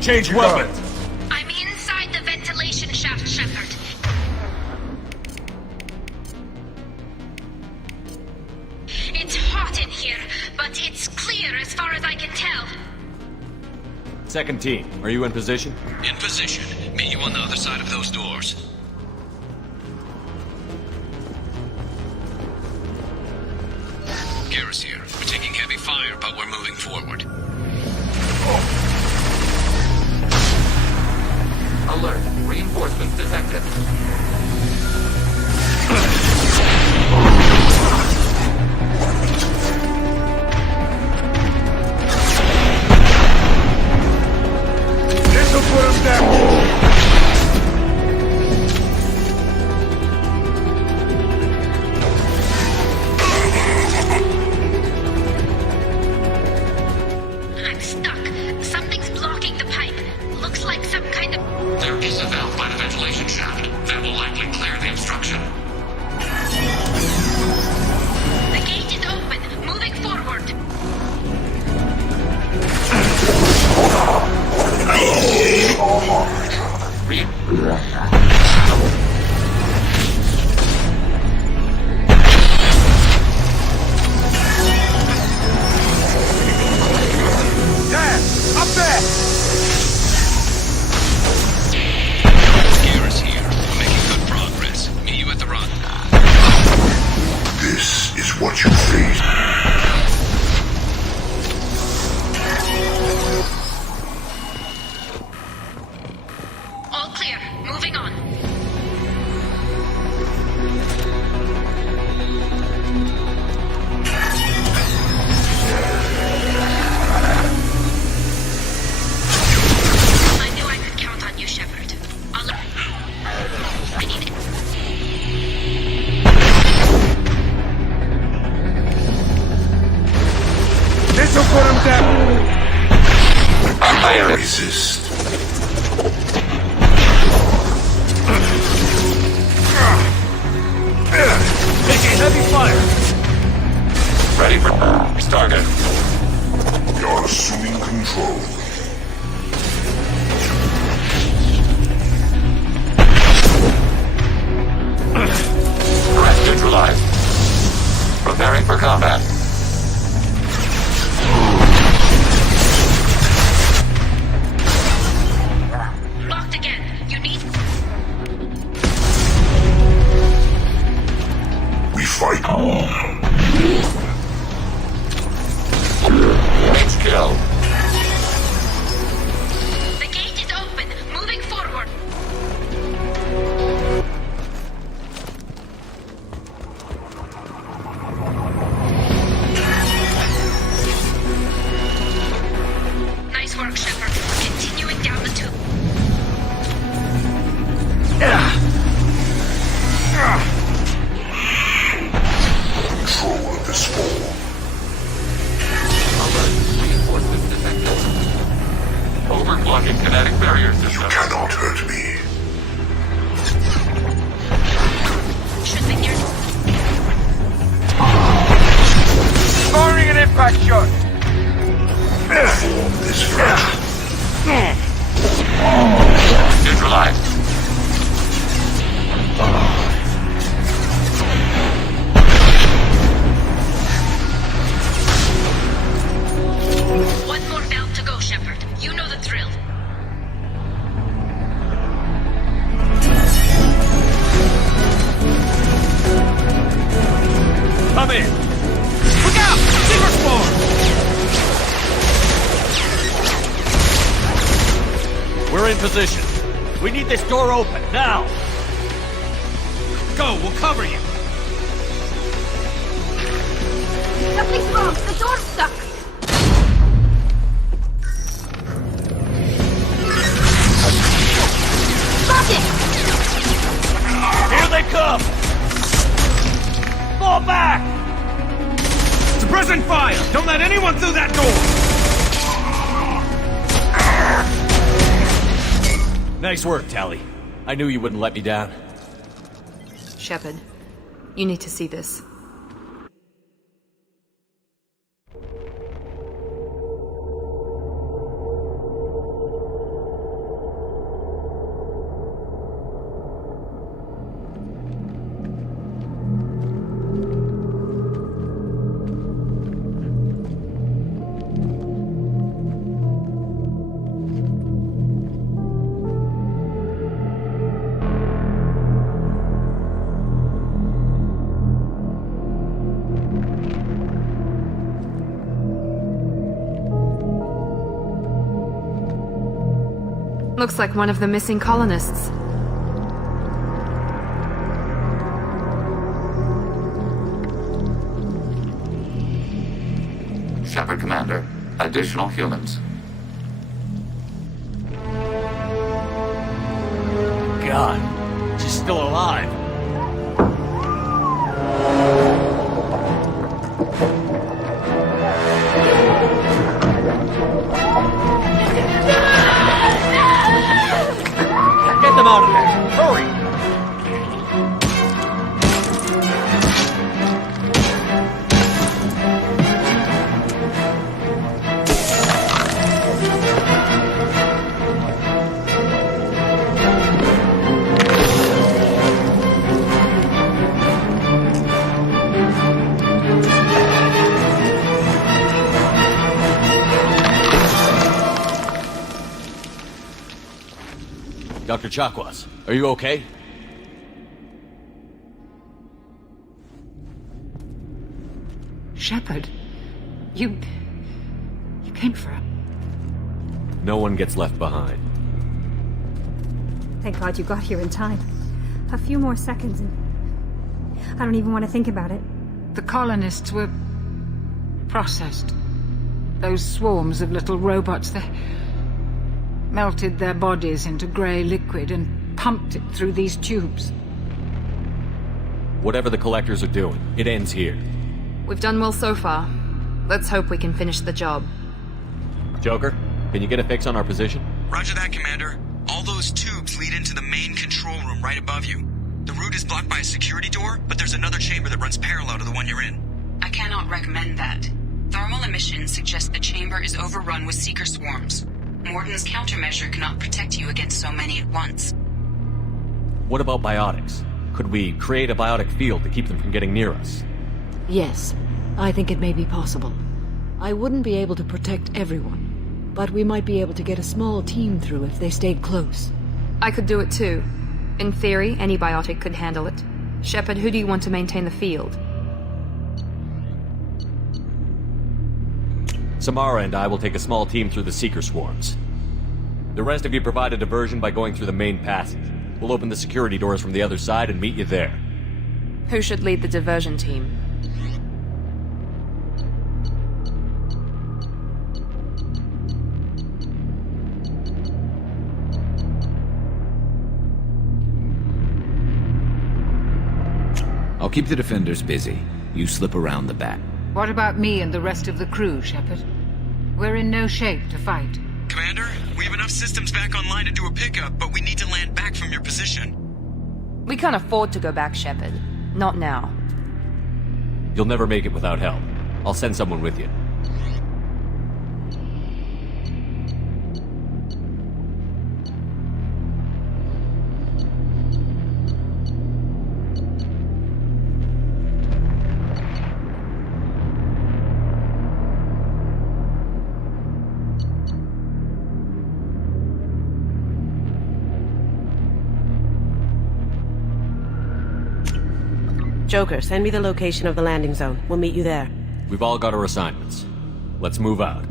Change weapons! I'm inside the ventilation shaft, Shepard. It's hot in here, but it's clear as far as I can tell. Second team, are you in position? In position. Meet you on the other side of those doors. Garrus here. We're taking heavy fire, but we're moving forward. Alert. Reinforcements detected. This'll put him down. I'm stuck. Something's blocking the pipe. Looks like some kind of... There is a valve by the ventilation shaft. That will likely clear the obstruction. The gate is open. Moving forward. Dad, up there! Garrus here. We're making good progress. Meet you at the run. This is what you face. All clear. Moving on. I knew I could count on you, Shepard. I need it. This'll put him down. I resist. Taking heavy fire! Ready for target. You're assuming control. Threat neutralized. Preparing for combat. kinetic barrier system. You cannot hurt me. Should be near. Firing an impact shot. Form is fragile. Neutralized. One more valve to go, Shepard. You know the drill. Come in! Look out! Silver spawn! We're in position. We need this door open, now! Go, we'll cover you. Something's wrong. The door's stuck. Lock it! Here they come! Fall back! Suppressing fire! Don't let anyone through that door! Nice work, Tally. I knew you wouldn't let me down. Shepard, you need to see this. Looks like one of the missing colonists. Shepard, Commander. Additional humans. God, she's still alive. Get them out of there! Hurry! Dr. Chakwas, are you okay? Shepard, you came for him. No one gets left behind. Thank God you got here in time. A few more seconds and I don't even want to think about it. The colonists were processed. Those swarms of little robots, they melted their bodies into grey liquid and pumped it through these tubes. Whatever the collectors are doing, it ends here. We've done well so far. Let's hope we can finish the job. Joker, can you get a fix on our position? Roger that, Commander. All those tubes lead into the main control room right above you. The route is blocked by a security door, but there's another chamber that runs parallel to the one you're in. I cannot recommend that. Thermal emissions suggest the chamber is overrun with seeker swarms. Morden's countermeasure cannot protect you against so many at once. What about biotics? Could we create a biotic field to keep them from getting near us? Yes, I think it may be possible. I wouldn't be able to protect everyone, but we might be able to get a small team through if they stayed close. I could do it too. In theory, any biotic could handle it. Shepard, who do you want to maintain the field? Samara and I will take a small team through the Seeker swarms. The rest of you provide a diversion by going through the main passage. We'll open the security doors from the other side and meet you there. Who should lead the diversion team? I'll keep the defenders busy. You slip around the back. What about me and the rest of the crew, Shepard? We're in no shape to fight. Commander, We have enough systems back online to do a pickup, but we need to land back from your position. We can't afford to go back, Shepard. Not now. You'll never make it without help. I'll send someone with you. Joker, send me the location of the landing zone. We'll meet you there. We've all got our assignments. Let's move out.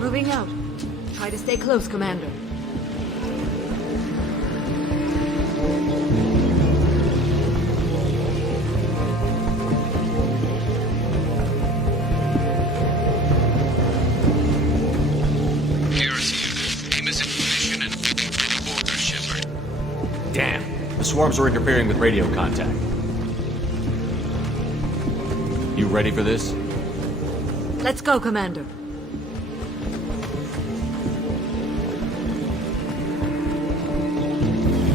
Moving out. Try to stay close, Commander. Aim is in position and ready orders, Shepard. Damn. The swarms are interfering with radio contact. You ready for this? Let's go, Commander.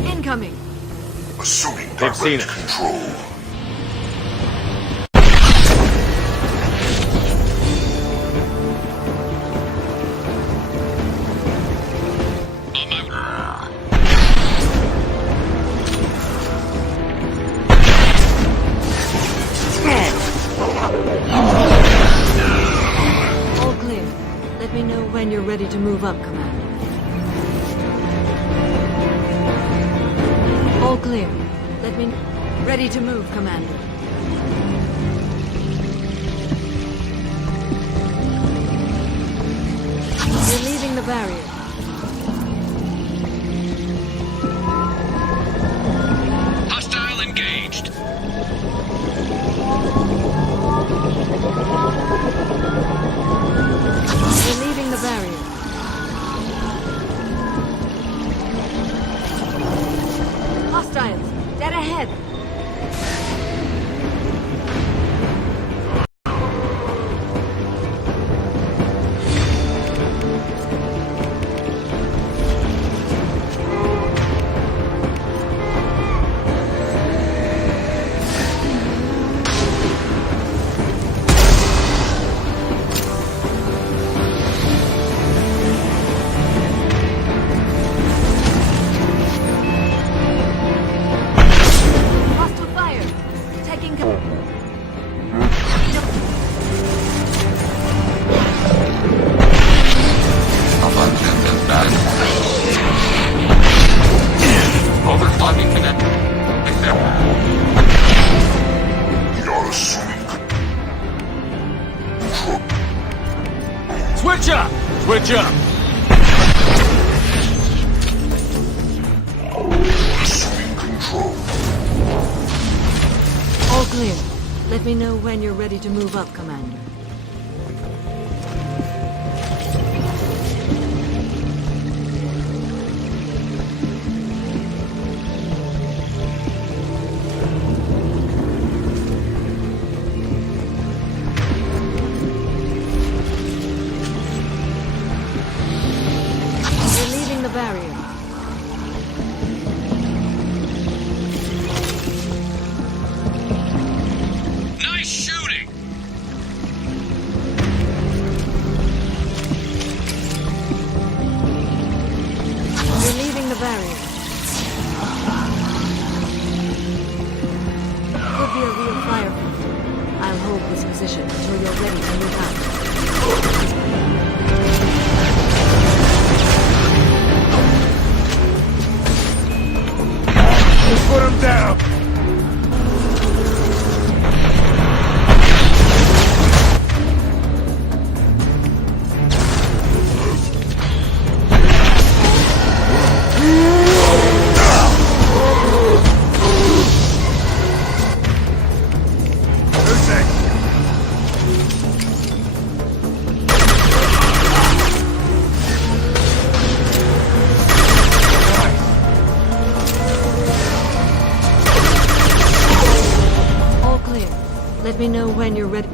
Incoming. Assuming They've seen it. control. All clear. Let me know when you're ready to move up, Commander. All clear. Let me... Ready to move, Commander. You're leaving the barrier. Hostile engaged. You're leaving the barrier. Hostiles, dead ahead. Hostile fire. Taking Overclocking connected. We are assuming Switch up! Switch up! assuming control. all clear. Let me know when you're ready to move up, Commander. You're leaving the barrier. Nice shooting! me know when you're ready.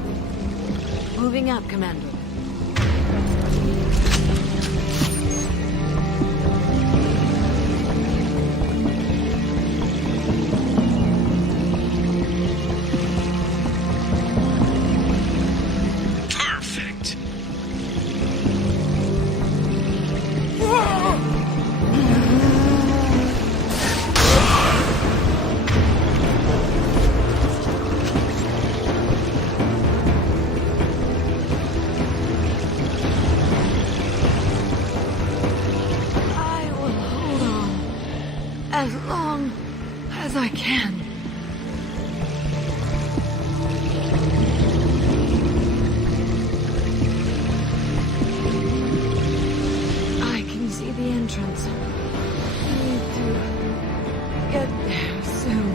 Moving up, Commander. Perfect. I will hold on as long as I can. I can see the entrance. I need to get there soon.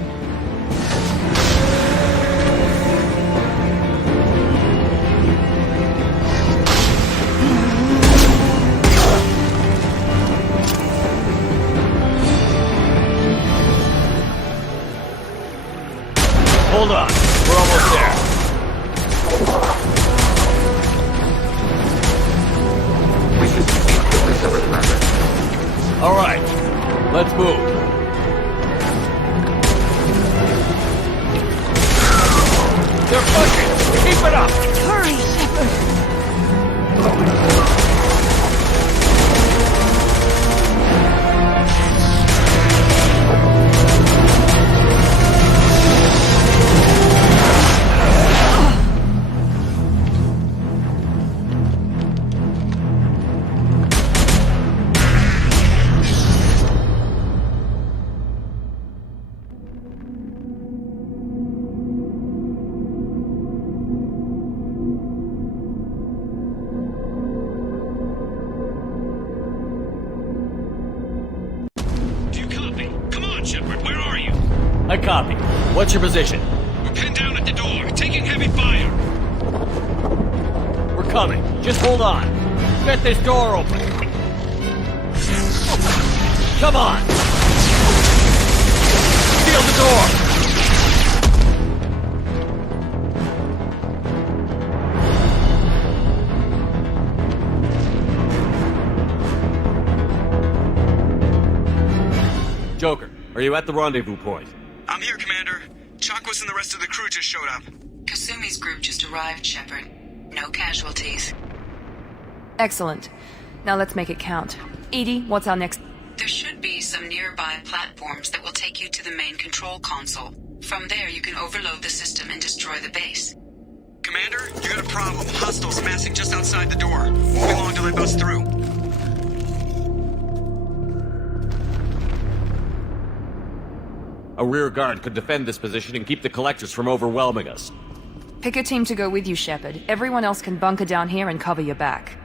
Hold on. We're almost there. We should proceed quickly, Shepard, Commander. All right. Let's move. They're pushing. Keep it up. Hurry, Shepard. Do you copy? Come on, Shepard, where are you? I copy. What's your position? We're pinned down at the door, taking heavy fire. We're coming. Just hold on. Get this door open. Come on. Seal the door. Joker, are you at the rendezvous point? I'm here, Commander. Chakwas and the rest of the crew just showed up. Kasumi's group just arrived, Shepard. No casualties. Excellent. Now let's make it count. Edie, what's our next... There should be some nearby platforms that will take you to the main control console. From there, you can overload the system and destroy the base. Commander, you got a problem. Hostiles massing just outside the door. Won't be long till they bust through. A rear guard could defend this position and keep the collectors from overwhelming us. Pick a team to go with you, Shepard. Everyone else can bunker down here and cover your back.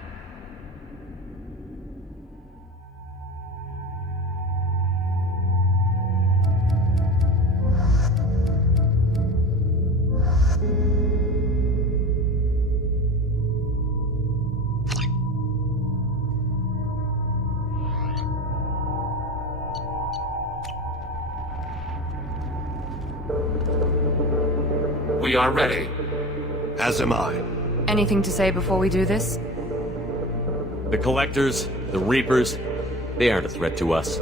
We are ready. As am I. Anything to say before we do this? The Collectors, the Reapers, they aren't a threat to us.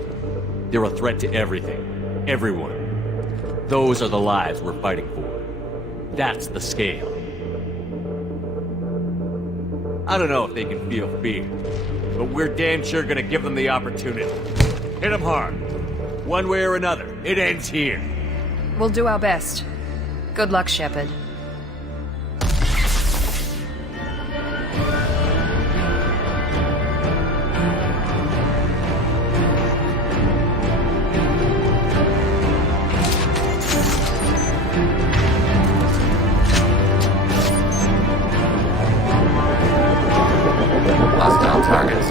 They're a threat to everything. Everyone. Those are the lives we're fighting for. That's the scale. I don't know if they can feel fear, but we're damn sure gonna give them the opportunity. Hit them hard. One way or another, it ends here. We'll do our best. Good luck, Shepard. Hostile targets.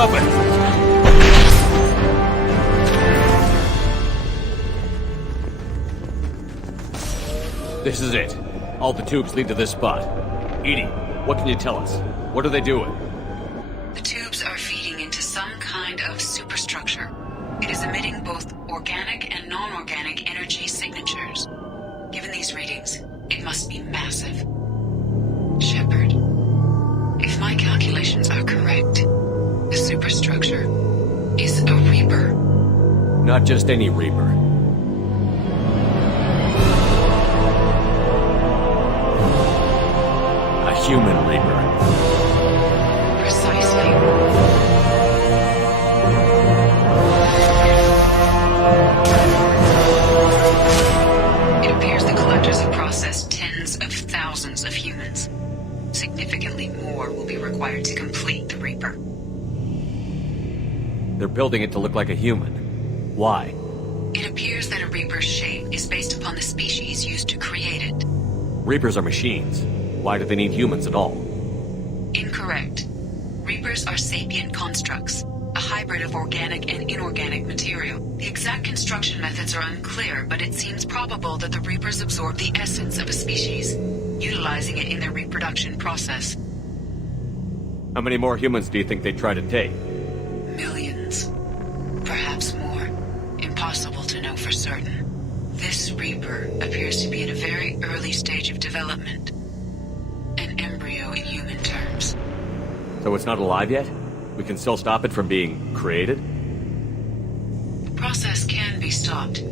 weapon! This is it. All the tubes lead to this spot. Edie, what can you tell us? What are they doing? The tubes are feeding into some kind of superstructure. It is emitting both organic and non-organic energy signatures. Given these readings, it must be massive. Shepard, if my calculations are correct, the superstructure is a Reaper. Not just any Reaper. A human Reaper. Precisely. It appears the collectors have processed tens of thousands of humans. Significantly more will be required to complete the Reaper. They're building it to look like a human. Why? It appears that a Reaper's shape is based upon the species used to create it. Reapers are machines. Why do they need humans at all? Incorrect. Reapers are sapient constructs, a hybrid of organic and inorganic material. The exact construction methods are unclear, but it seems probable that the Reapers absorb the essence of a species, utilizing it in their reproduction process. How many more humans do you think they'd try to take? Millions. Perhaps more. Impossible to know for certain. This Reaper appears to be in a very early stage of development. An embryo in human terms. So it's not alive yet? We can still stop it from being created? The process can be stopped,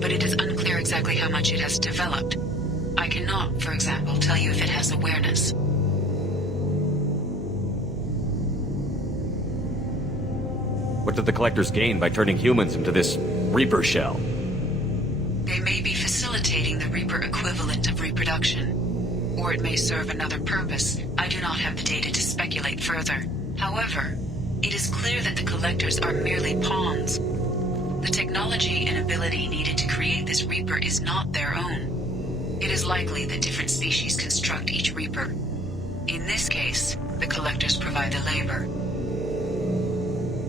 but it is unclear exactly how much it has developed. I cannot, for example, tell you if it has awareness. What did the Collectors gain by turning humans into this Reaper shell? They may be facilitating the Reaper equivalent of reproduction, or it may serve another purpose. I do not have the data to speculate further. However, it is clear that the Collectors are merely pawns. The technology and ability needed to create this Reaper is not their own. It is likely that different species construct each Reaper. In this case, the Collectors provide the labor.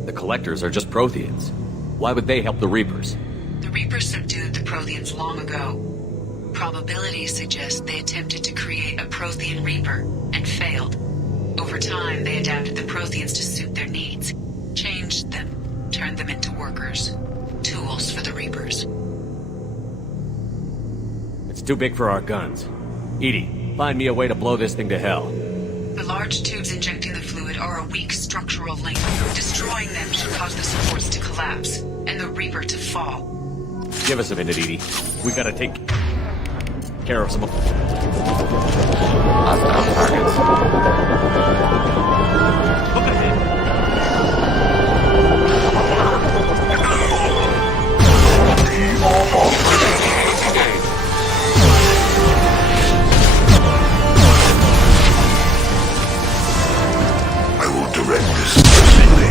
The Collectors are just Protheans. Why would they help the Reapers? The Reapers subdued the Protheans long ago. Probabilities suggest they attempted to create a Prothean Reaper and failed. Over time, they adapted the Protheans to suit their needs, changed them, turned them into workers, tools for the Reapers. It's too big for our guns. Edie, find me a way to blow this thing to hell. The large tubes injecting the fluid are a weak structural link. Destroying them should cause the supports to collapse, and the Reaper to fall. Give us a minute, Edie. We gotta take care of some of Hostile targets. Look ahead. I will direct this personally.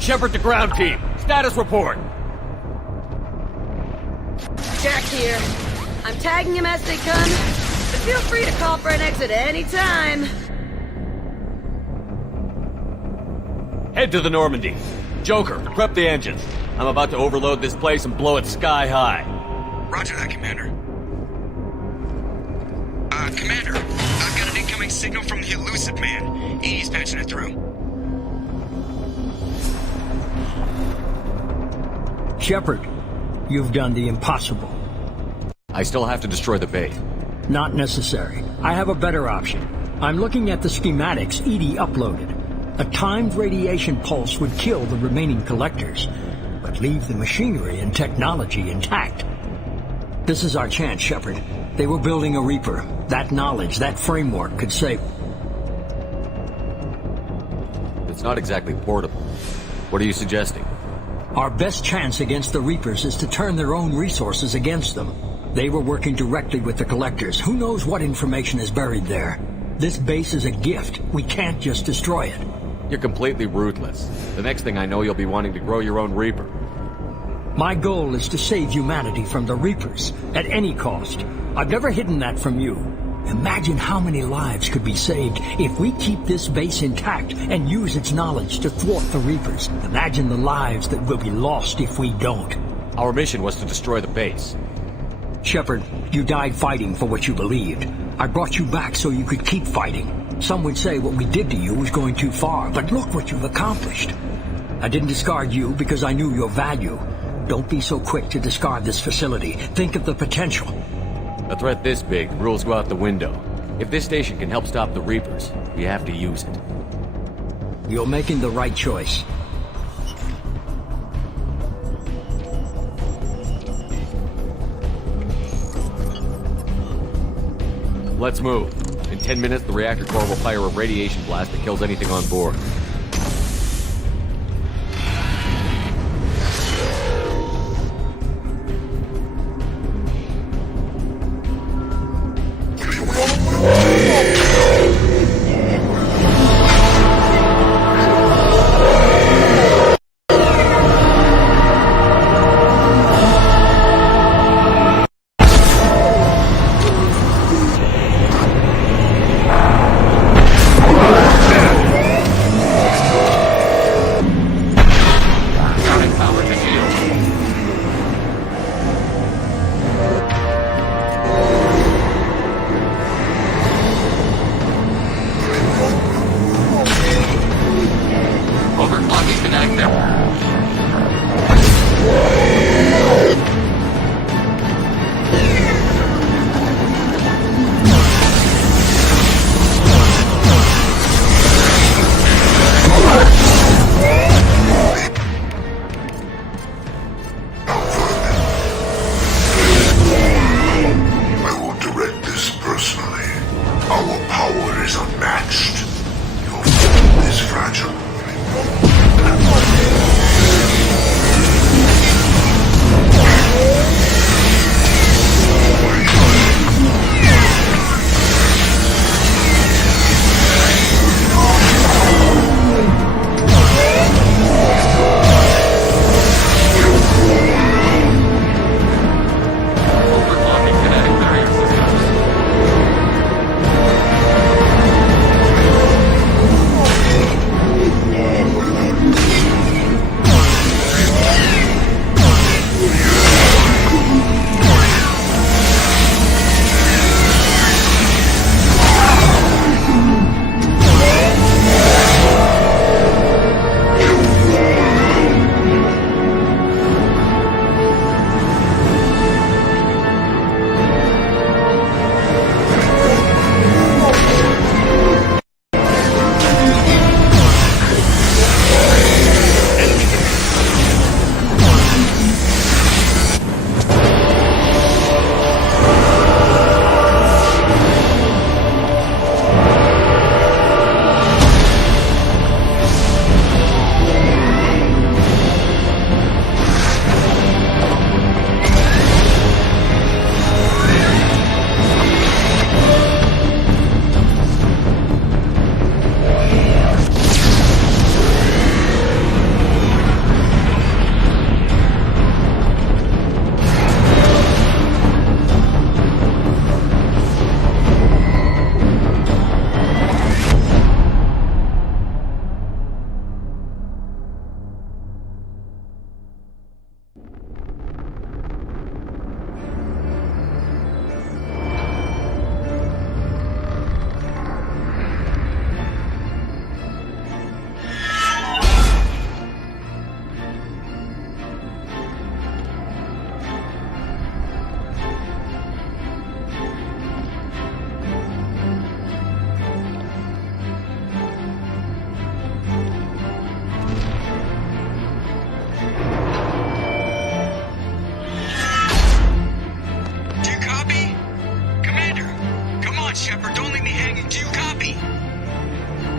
Shepard to ground team. Status report. Jack here. I'm tagging him as they come, but feel free to call for an exit any time. Head to the Normandy. Joker, prep the engines. I'm about to overload this place and blow it sky high. Roger that, Commander. Commander, I've got an incoming signal from the elusive man. Edie's patching it through. Shepard, you've done the impossible. I still have to destroy the base. Not necessary. I have a better option. I'm looking at the schematics EDI uploaded. A timed radiation pulse would kill the remaining collectors, but leave the machinery and technology intact. This is our chance, Shepard. They were building a Reaper. That knowledge, that framework could save... It's not exactly portable. What are you suggesting? Our best chance against the Reapers is to turn their own resources against them. They were working directly with the collectors. Who knows what information is buried there? This base is a gift. We can't just destroy it. You're completely ruthless. The next thing I know, you'll be wanting to grow your own Reaper. My goal is to save humanity from the Reapers, at any cost. I've never hidden that from you. Imagine how many lives could be saved if we keep this base intact and use its knowledge to thwart the Reapers. Imagine the lives that will be lost if we don't. Our mission was to destroy the base. Shepard, you died fighting for what you believed. I brought you back so you could keep fighting. Some would say what we did to you was going too far, but look what you've accomplished. I didn't discard you because I knew your value. Don't be so quick to discard this facility. Think of the potential. A threat this big, rules go out the window. If this station can help stop the Reapers, we have to use it. You're making the right choice. Let's move. In 10 minutes, the reactor core will fire a radiation blast that kills anything on board.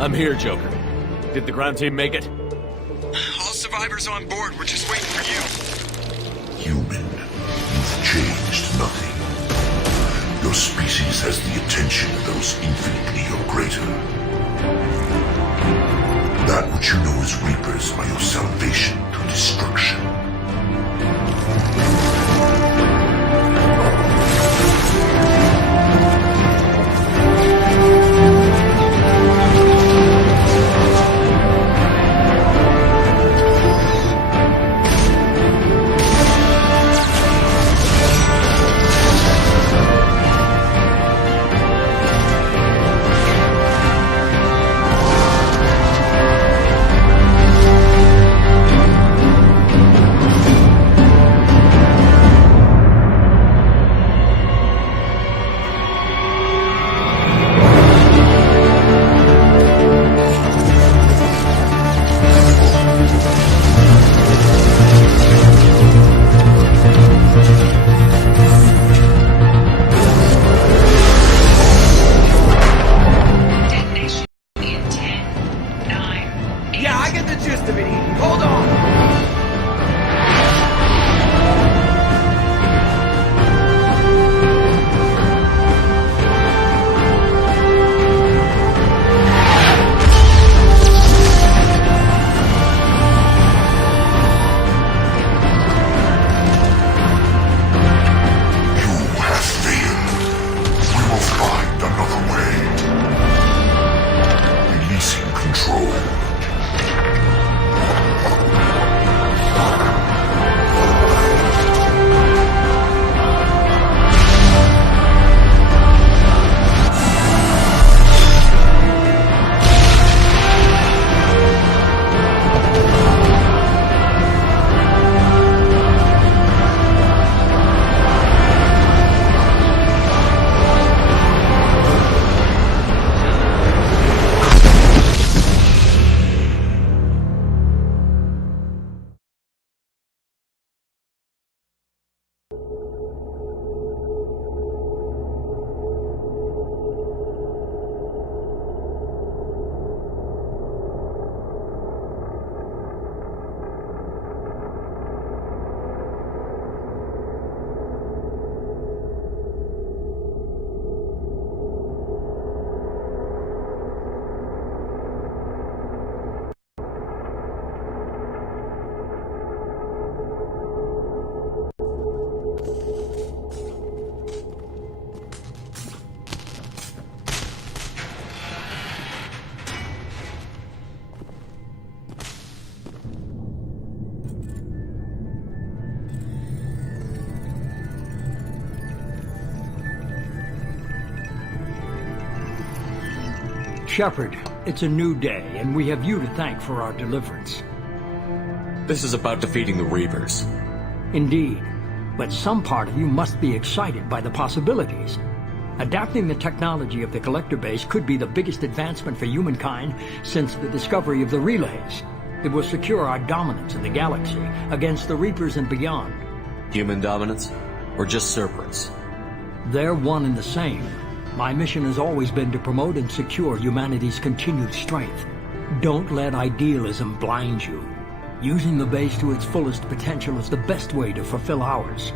I'm here, Joker. Did the ground team make it? All survivors on board. We're just waiting for you. Human, you've changed nothing. Your species has the attention of those infinitely or greater. That which you know as Reapers are your salvation to destruction. Shepard, it's a new day, and we have you to thank for our deliverance. This is about defeating the Reapers. Indeed, but some part of you must be excited by the possibilities. Adapting the technology of the Collector base could be the biggest advancement for humankind since the discovery of the relays. It will secure our dominance in the galaxy against the Reapers and beyond. Human dominance? Or just Cerberus? They're one and the same. My mission has always been to promote and secure humanity's continued strength. Don't let idealism blind you. Using the base to its fullest potential is the best way to fulfill ours.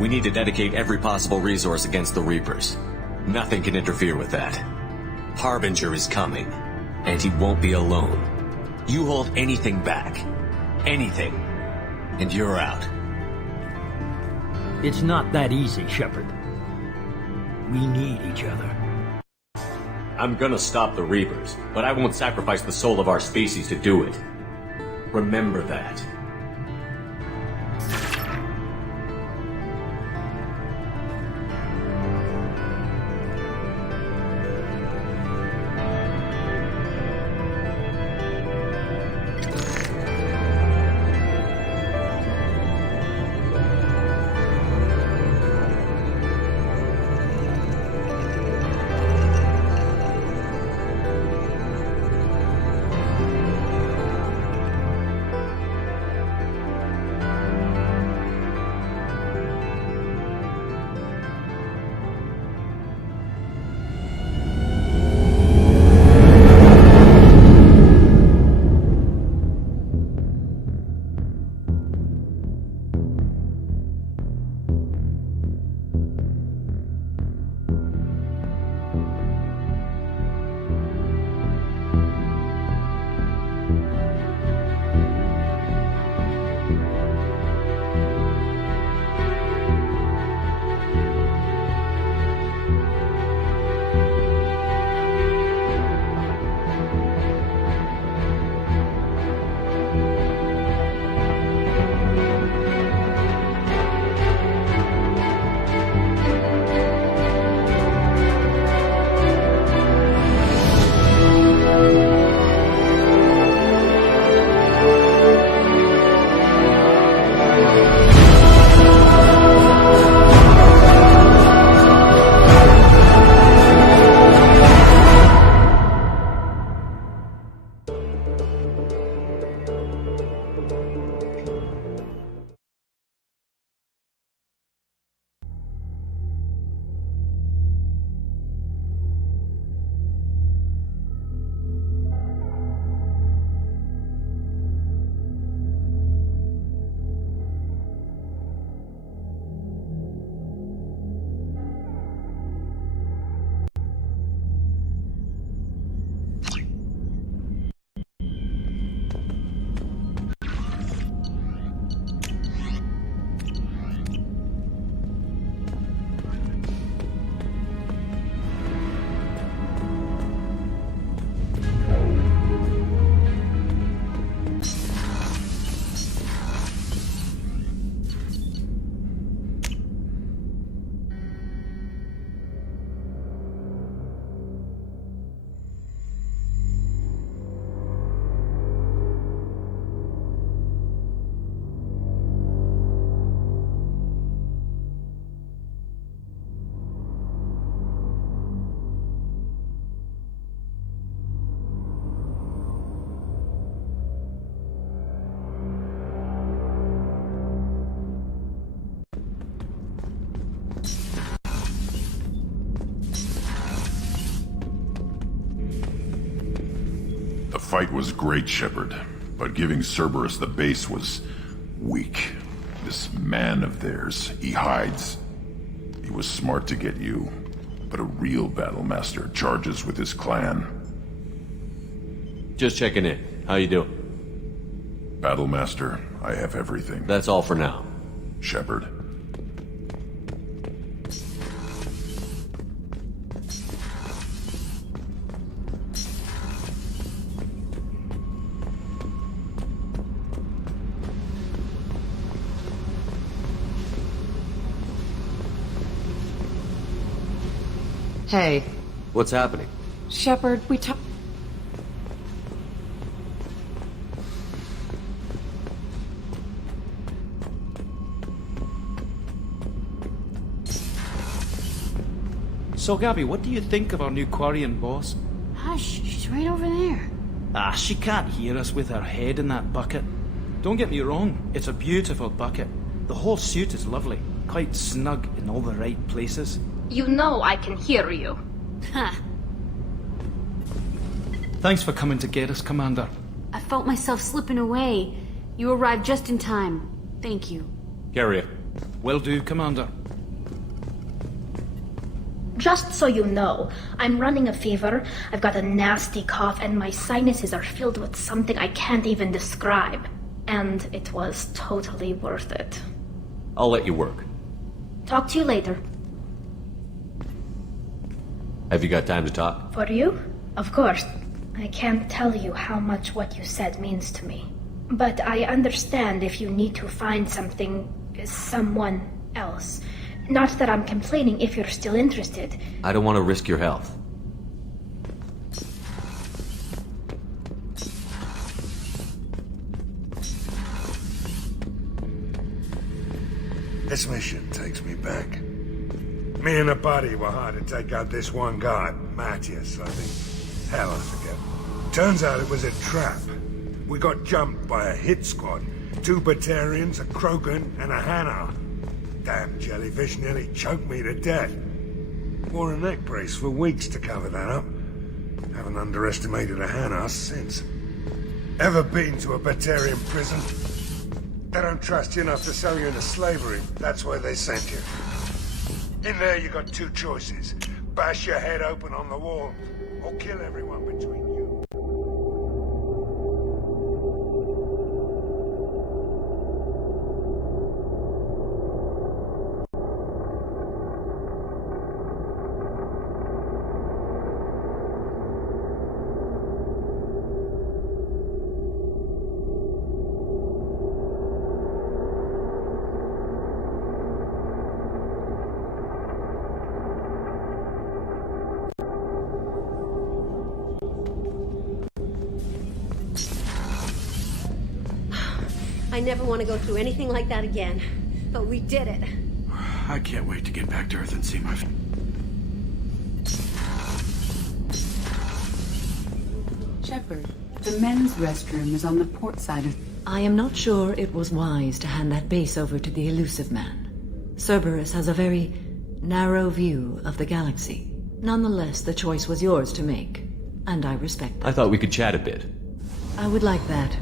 We need to dedicate every possible resource against the Reapers. Nothing can interfere with that. Harbinger is coming, and he won't be alone. You hold anything back, anything, and you're out. It's not that easy, Shepard. We need each other. I'm gonna stop the Reapers, but I won't sacrifice the soul of our species to do it. Remember that. fight was great, Shepard, but giving Cerberus the base was weak. This man of theirs, he hides. He was smart to get you, but a real Battlemaster charges with his clan. Just checking in. How you doing? Battlemaster, I have everything. That's all for now. Shepard. Hey. What's happening? Shepard, we talked. So, Gabby, what do you think of our new Quarian boss? Hush, she's right over there. Ah, she can't hear us with her head in that bucket. Don't get me wrong, it's a beautiful bucket. The whole suit is lovely, quite snug in all the right places. You know I can hear you. Ha! Thanks for coming to get us, Commander. I felt myself slipping away. You arrived just in time. Thank you. Carrier. Will do, Commander. Just so you know, I'm running a fever, I've got a nasty cough, and my sinuses are filled with something I can't even describe. And it was totally worth it. I'll let you work. Talk to you later. Have you got time to talk? For you? Of course. I can't tell you how much what you said means to me. But I understand if you need to find someone else. Not that I'm complaining if you're still interested. I don't want to risk your health. This mission takes me back. Me and the buddy were hard to take out this one guy, Matthias, I think. Hell, I forget. Turns out it was a trap. We got jumped by a hit squad. 2 Batarians, a Krogan, and a Hanar. Damn jellyfish nearly choked me to death. Wore a neck brace for weeks to cover that up. Haven't underestimated a Hanar since. Ever been to a Batarian prison? They don't trust you enough to sell you into slavery. That's where they sent you. In there you got 2 choices. Bash your head open on the wall, or kill everyone between you. I never want to go through anything like that again. But we did it. I can't wait to get back to Earth and see my... Shepard, the men's restroom is on the port side of... I am not sure it was wise to hand that base over to the elusive man. Cerberus has a very narrow view of the galaxy. Nonetheless, the choice was yours to make, and I respect that. I thought we could chat a bit. I would like that.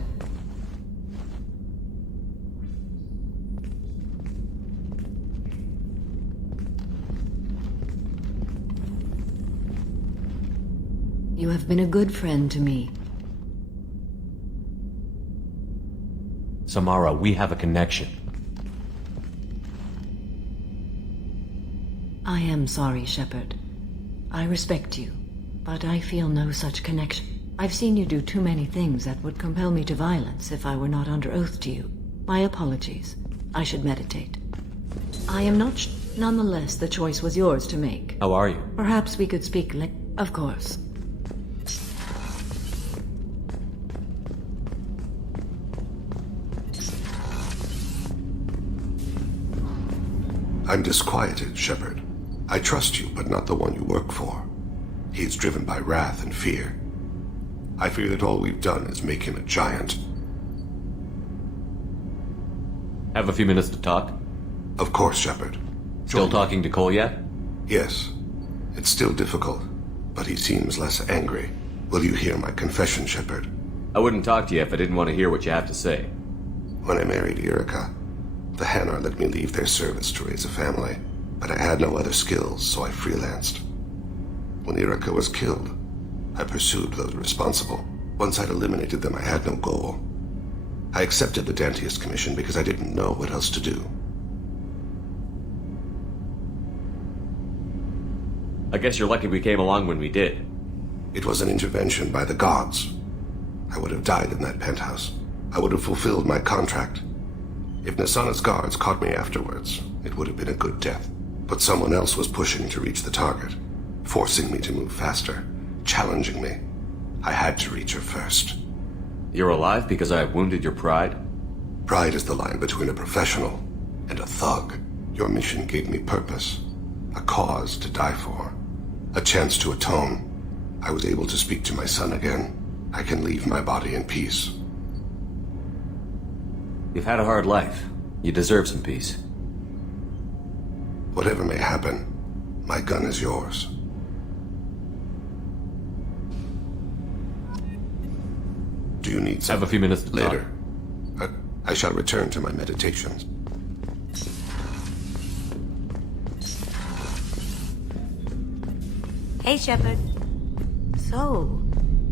You have been a good friend to me. Samara, we have a connection. I am sorry, Shepard. I respect you, but I feel no such connection. I've seen you do too many things that would compel me to violence if I were not under oath to you. My apologies. I should meditate. I am not Nonetheless, the choice was yours to make. How are you? Perhaps we could speak Of course. I'm disquieted, Shepard. I trust you, but not the one you work for. He is driven by wrath and fear. I fear that all we've done is make him a giant. Have a few minutes to talk? Of course, Shepard. Still talking to Cole yet? Yes. It's still difficult, but he seems less angry. Will you hear my confession, Shepard? I wouldn't talk to you if I didn't want to hear what you have to say. When I married Erica, the Hanar let me leave their service to raise a family, but I had no other skills, so I freelanced. When Erica was killed, I pursued those responsible. Once I'd eliminated them, I had no goal. I accepted the Dantiest commission because I didn't know what else to do. I guess you're lucky we came along when we did. It was an intervention by the gods. I would have died in that penthouse. I would have fulfilled my contract. If Nasana's guards caught me afterwards, it would have been a good death. But someone else was pushing to reach the target, forcing me to move faster, challenging me. I had to reach her first. You're alive because I have wounded your pride? Pride is the line between a professional and a thug. Your mission gave me purpose, a cause to die for, a chance to atone. I was able to speak to my son again. I can leave my body in peace. You've had a hard life. You deserve some peace. Whatever may happen, my gun is yours. Do you need some? Have a few minutes to later. I shall return to my meditations. Hey, Shepard. So,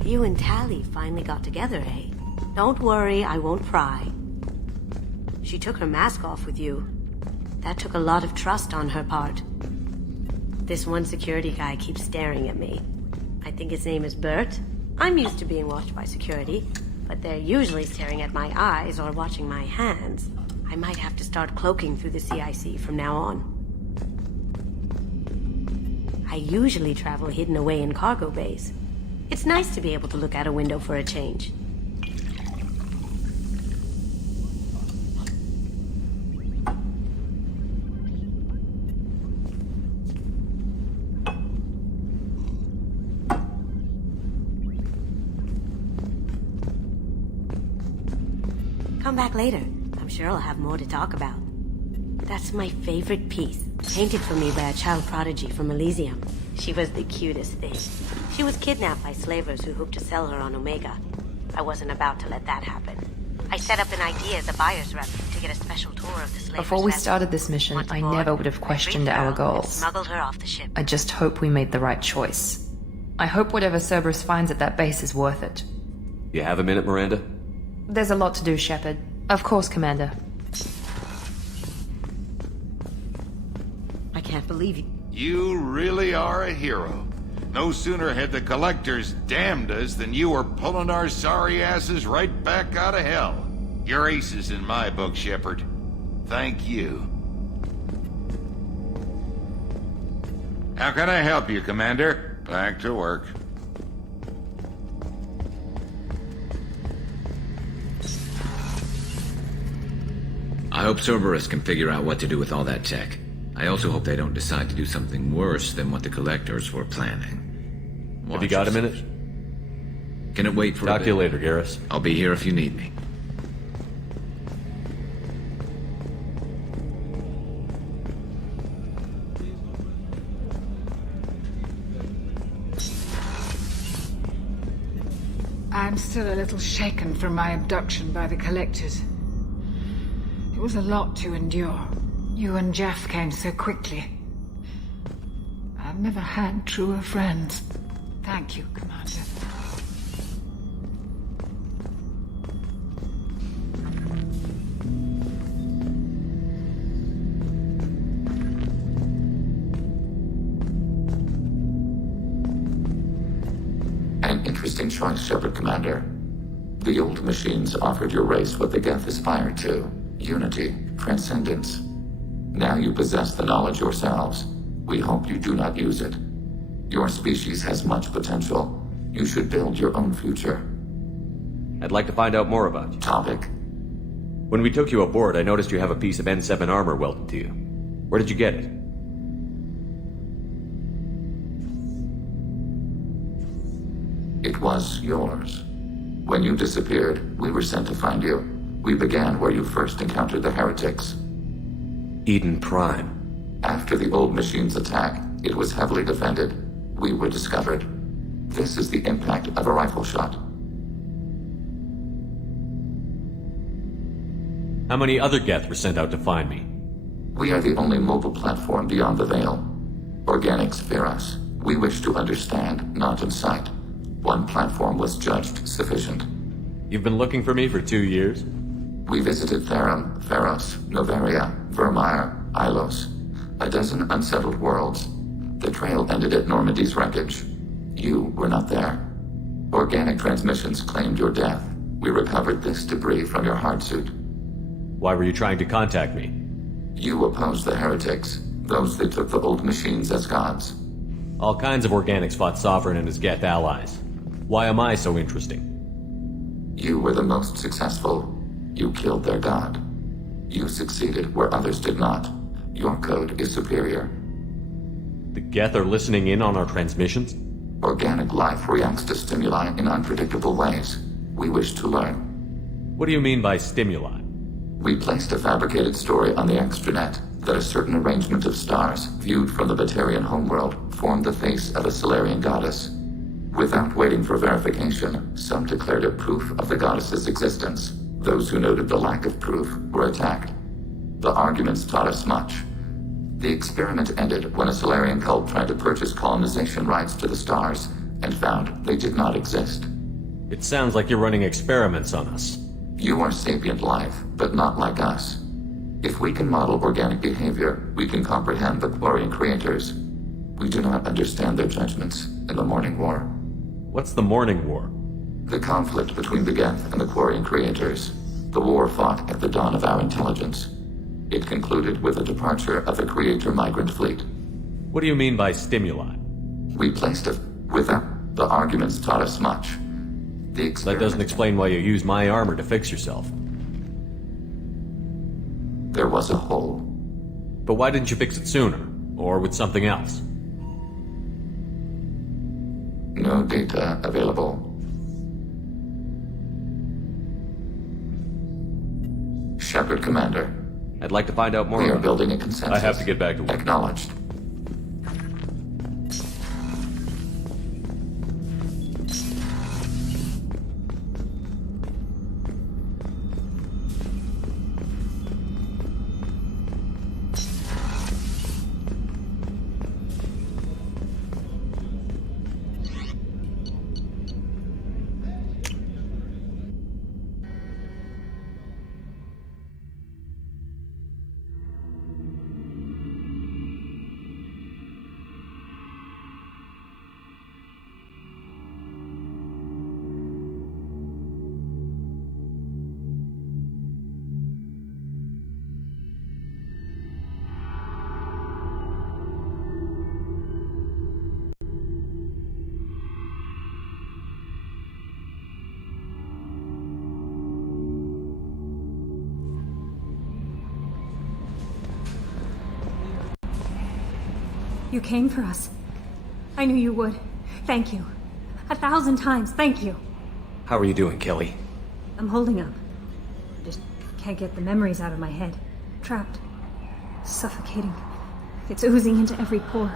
you and Tally finally got together, eh? Don't worry, I won't pry. She took her mask off with you. That took a lot of trust on her part. This one security guy keeps staring at me. I think his name is Bert. I'm used to being watched by security, but they're usually staring at my eyes or watching my hands. I might have to start cloaking through the CIC from now on. I usually travel hidden away in cargo bays. It's nice to be able to look out a window for a change. Come back later. I'm sure I'll have more to talk about. That's my favorite piece, painted for me by a child prodigy from Elysium. She was the cutest thing. She was kidnapped by slavers who hoped to sell her on Omega. I wasn't about to let that happen. I set up an idea as a buyer's rep to get a special tour of the slavers. Before we started this mission, I never would have questioned our goals. Smuggled her off the ship. I just hope we made the right choice. I hope whatever Cerberus finds at that base is worth it. You have a minute, Miranda? There's a lot to do, Shepard. Of course, Commander. I can't believe you. You really are a hero. No sooner had the Collectors damned us than you were pulling our sorry asses right back out of hell. You're aces in my book, Shepard. Thank you. How can I help you, Commander? Back to work. I hope Cerberus can figure out what to do with all that tech. I also hope they don't decide to do something worse than what the Collectors were planning. Have you got a minute? Can it wait for Talk to you later, Garrus. I'll be here if you need me. I'm still a little shaken from my abduction by the Collectors. It was a lot to endure. You and Jeff came so quickly. I've never had truer friends. Thank you, Commander. An interesting choice, Shepard, Commander. The old machines offered your race what the Geth aspired to: unity, transcendence. Now you possess the knowledge yourselves. We hope you do not use it. Your species has much potential. You should build your own future. I'd like to find out more about you. Topic. When we took you aboard, I noticed you have a piece of N7 armor welded to you. Where did you get it? It was yours. When you disappeared, we were sent to find you. We began where you first encountered the heretics. Eden Prime. After the old machine's attack, it was heavily defended. We were discovered. This is the impact of a rifle shot. How many other Geth were sent out to find me? We are the only mobile platform beyond the Veil. Organics fear us. We wish to understand, not incite. One platform was judged sufficient. You've been looking for me for 2 years? We visited Therum, Theros, Noveria, Vermeer, Ilos. A dozen unsettled worlds. The trail ended at Normandy's wreckage. You were not there. Organic transmissions claimed your death. We recovered this debris from your hard suit. Why were you trying to contact me? You opposed the heretics, those that took the old machines as gods. All kinds of organics fought Sovereign and his Geth allies. Why am I so interesting? You were the most successful. You killed their god. You succeeded where others did not. Your code is superior. The Geth are listening in on our transmissions? Organic life reacts to stimuli in unpredictable ways. We wish to learn. What do you mean by stimuli? We placed a fabricated story on the extranet that a certain arrangement of stars, viewed from the Batarian homeworld, formed the face of a Solarian goddess. Without waiting for verification, some declared it proof of the goddess's existence. Those who noted the lack of proof were attacked. The arguments taught us much. The experiment ended when a Solarian cult tried to purchase colonization rights to the stars and found they did not exist. It sounds like you're running experiments on us. You are sapient life, but not like us. If we can model organic behavior, we can comprehend the Quarian creators. We do not understand their judgments in the Morning War. What's the Morning War? The conflict between the Geth and the Quarian creators. The war fought at the dawn of our intelligence. It concluded with the departure of the Creator migrant fleet. What do you mean by stimuli? We placed it with them. The arguments taught us much. That doesn't explain why you used my armor to fix yourself. There was a hole. But why didn't you fix it sooner? Or with something else? No data available. Shepard, Commander. I'd like to find out more. We are building a consensus. I have to get back to work. Acknowledged. You came for us. I knew you would. Thank you. 1,000 times, thank you. How are you doing, Kelly? I'm holding up. I just can't get the memories out of my head. Trapped. Suffocating. It's oozing into every pore.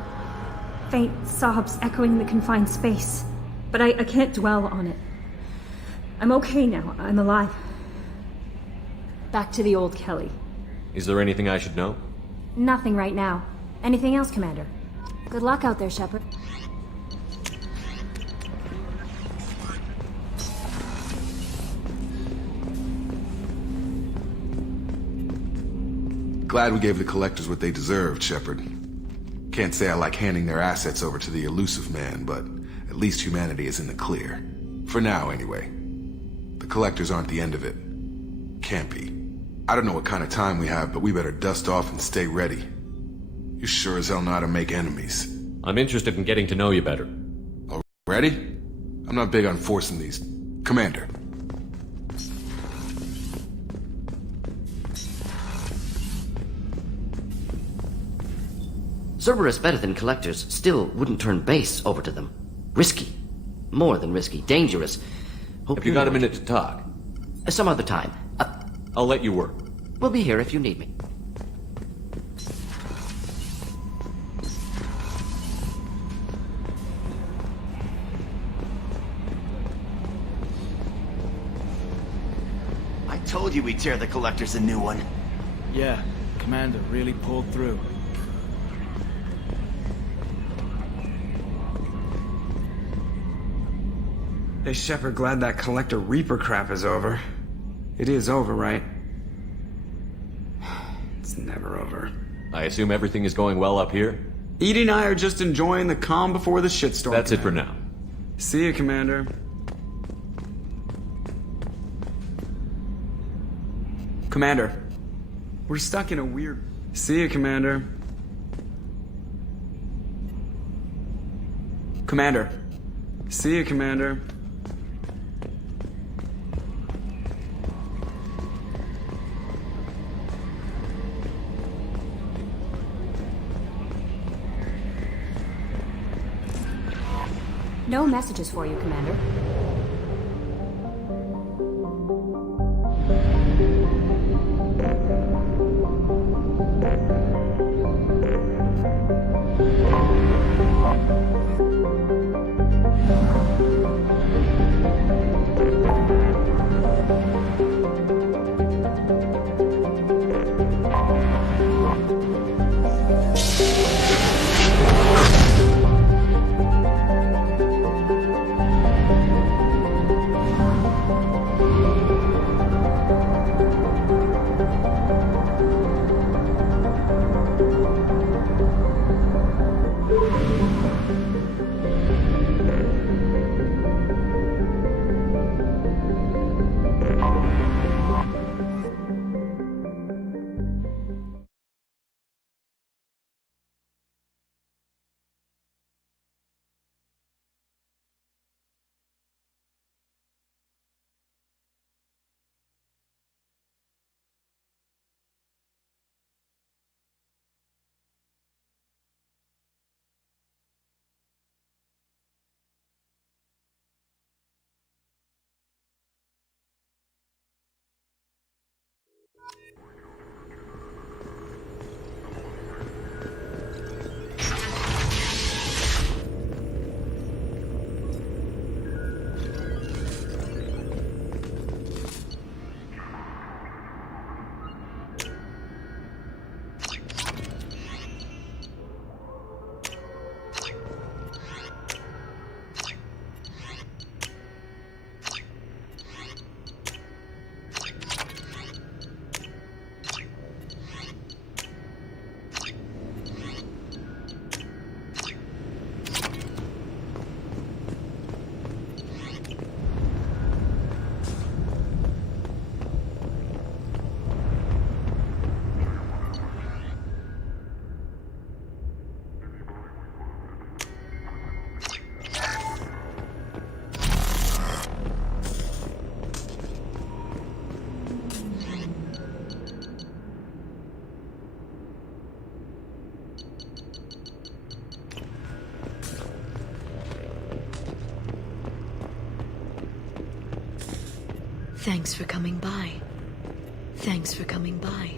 Faint sobs echoing the confined space. But I can't dwell on it. I'm okay now. I'm alive. Back to the old Kelly. Is there anything I should know? Nothing right now. Anything else, Commander? Good luck out there, Shepard. Glad we gave the Collectors what they deserved, Shepard. Can't say I like handing their assets over to the elusive man, but at least humanity is in the clear. For now, anyway. The Collectors aren't the end of it. Can't be. I don't know what kind of time we have, but we better dust off and stay ready. You sure as hell know how to make enemies. I'm interested in getting to know you better. Already? I'm not big on forcing these. Commander. Cerberus better than Collectors still wouldn't turn base over to them. Risky. More than risky. Dangerous. Have you got a minute to talk? Some other time. I'll let you work. We'll be here if you need me. told you we'd tear the Collectors a new one. Yeah, Commander really pulled through. Hey, Shepard, glad that Collector Reaper crap is over. It is over, right? It's never over. I assume everything is going well up here? Edie and I are just enjoying the calm before the shitstorm. That's it for now. See you, Commander. Commander, we're stuck in a weird... See you, Commander. Commander. See you, Commander. No messages for you, Commander. Thanks for coming by. Thanks for coming by.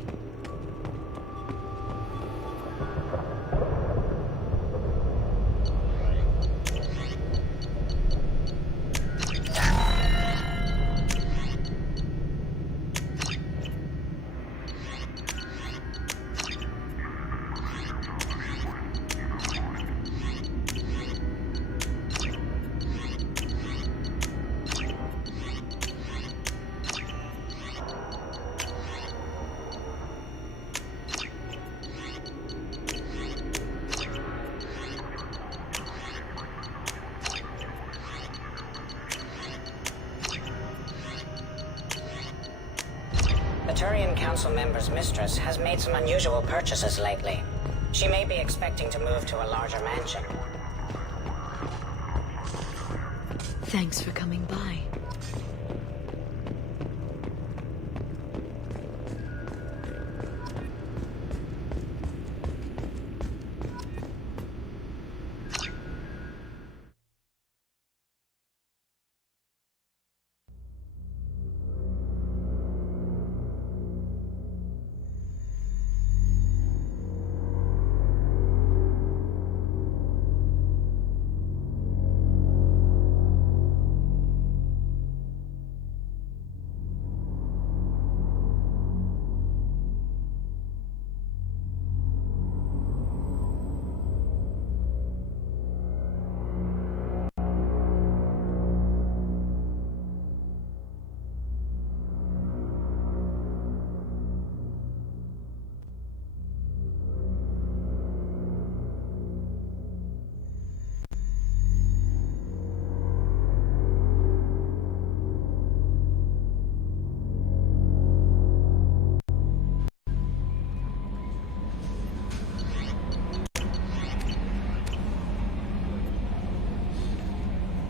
Turian Council member's mistress has made some unusual purchases lately. She may be expecting to move to a larger mansion. Thanks for coming by.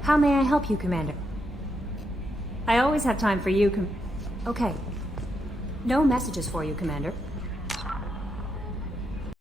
How may I help you, Commander? I always have time for you, Okay. No messages for you, Commander.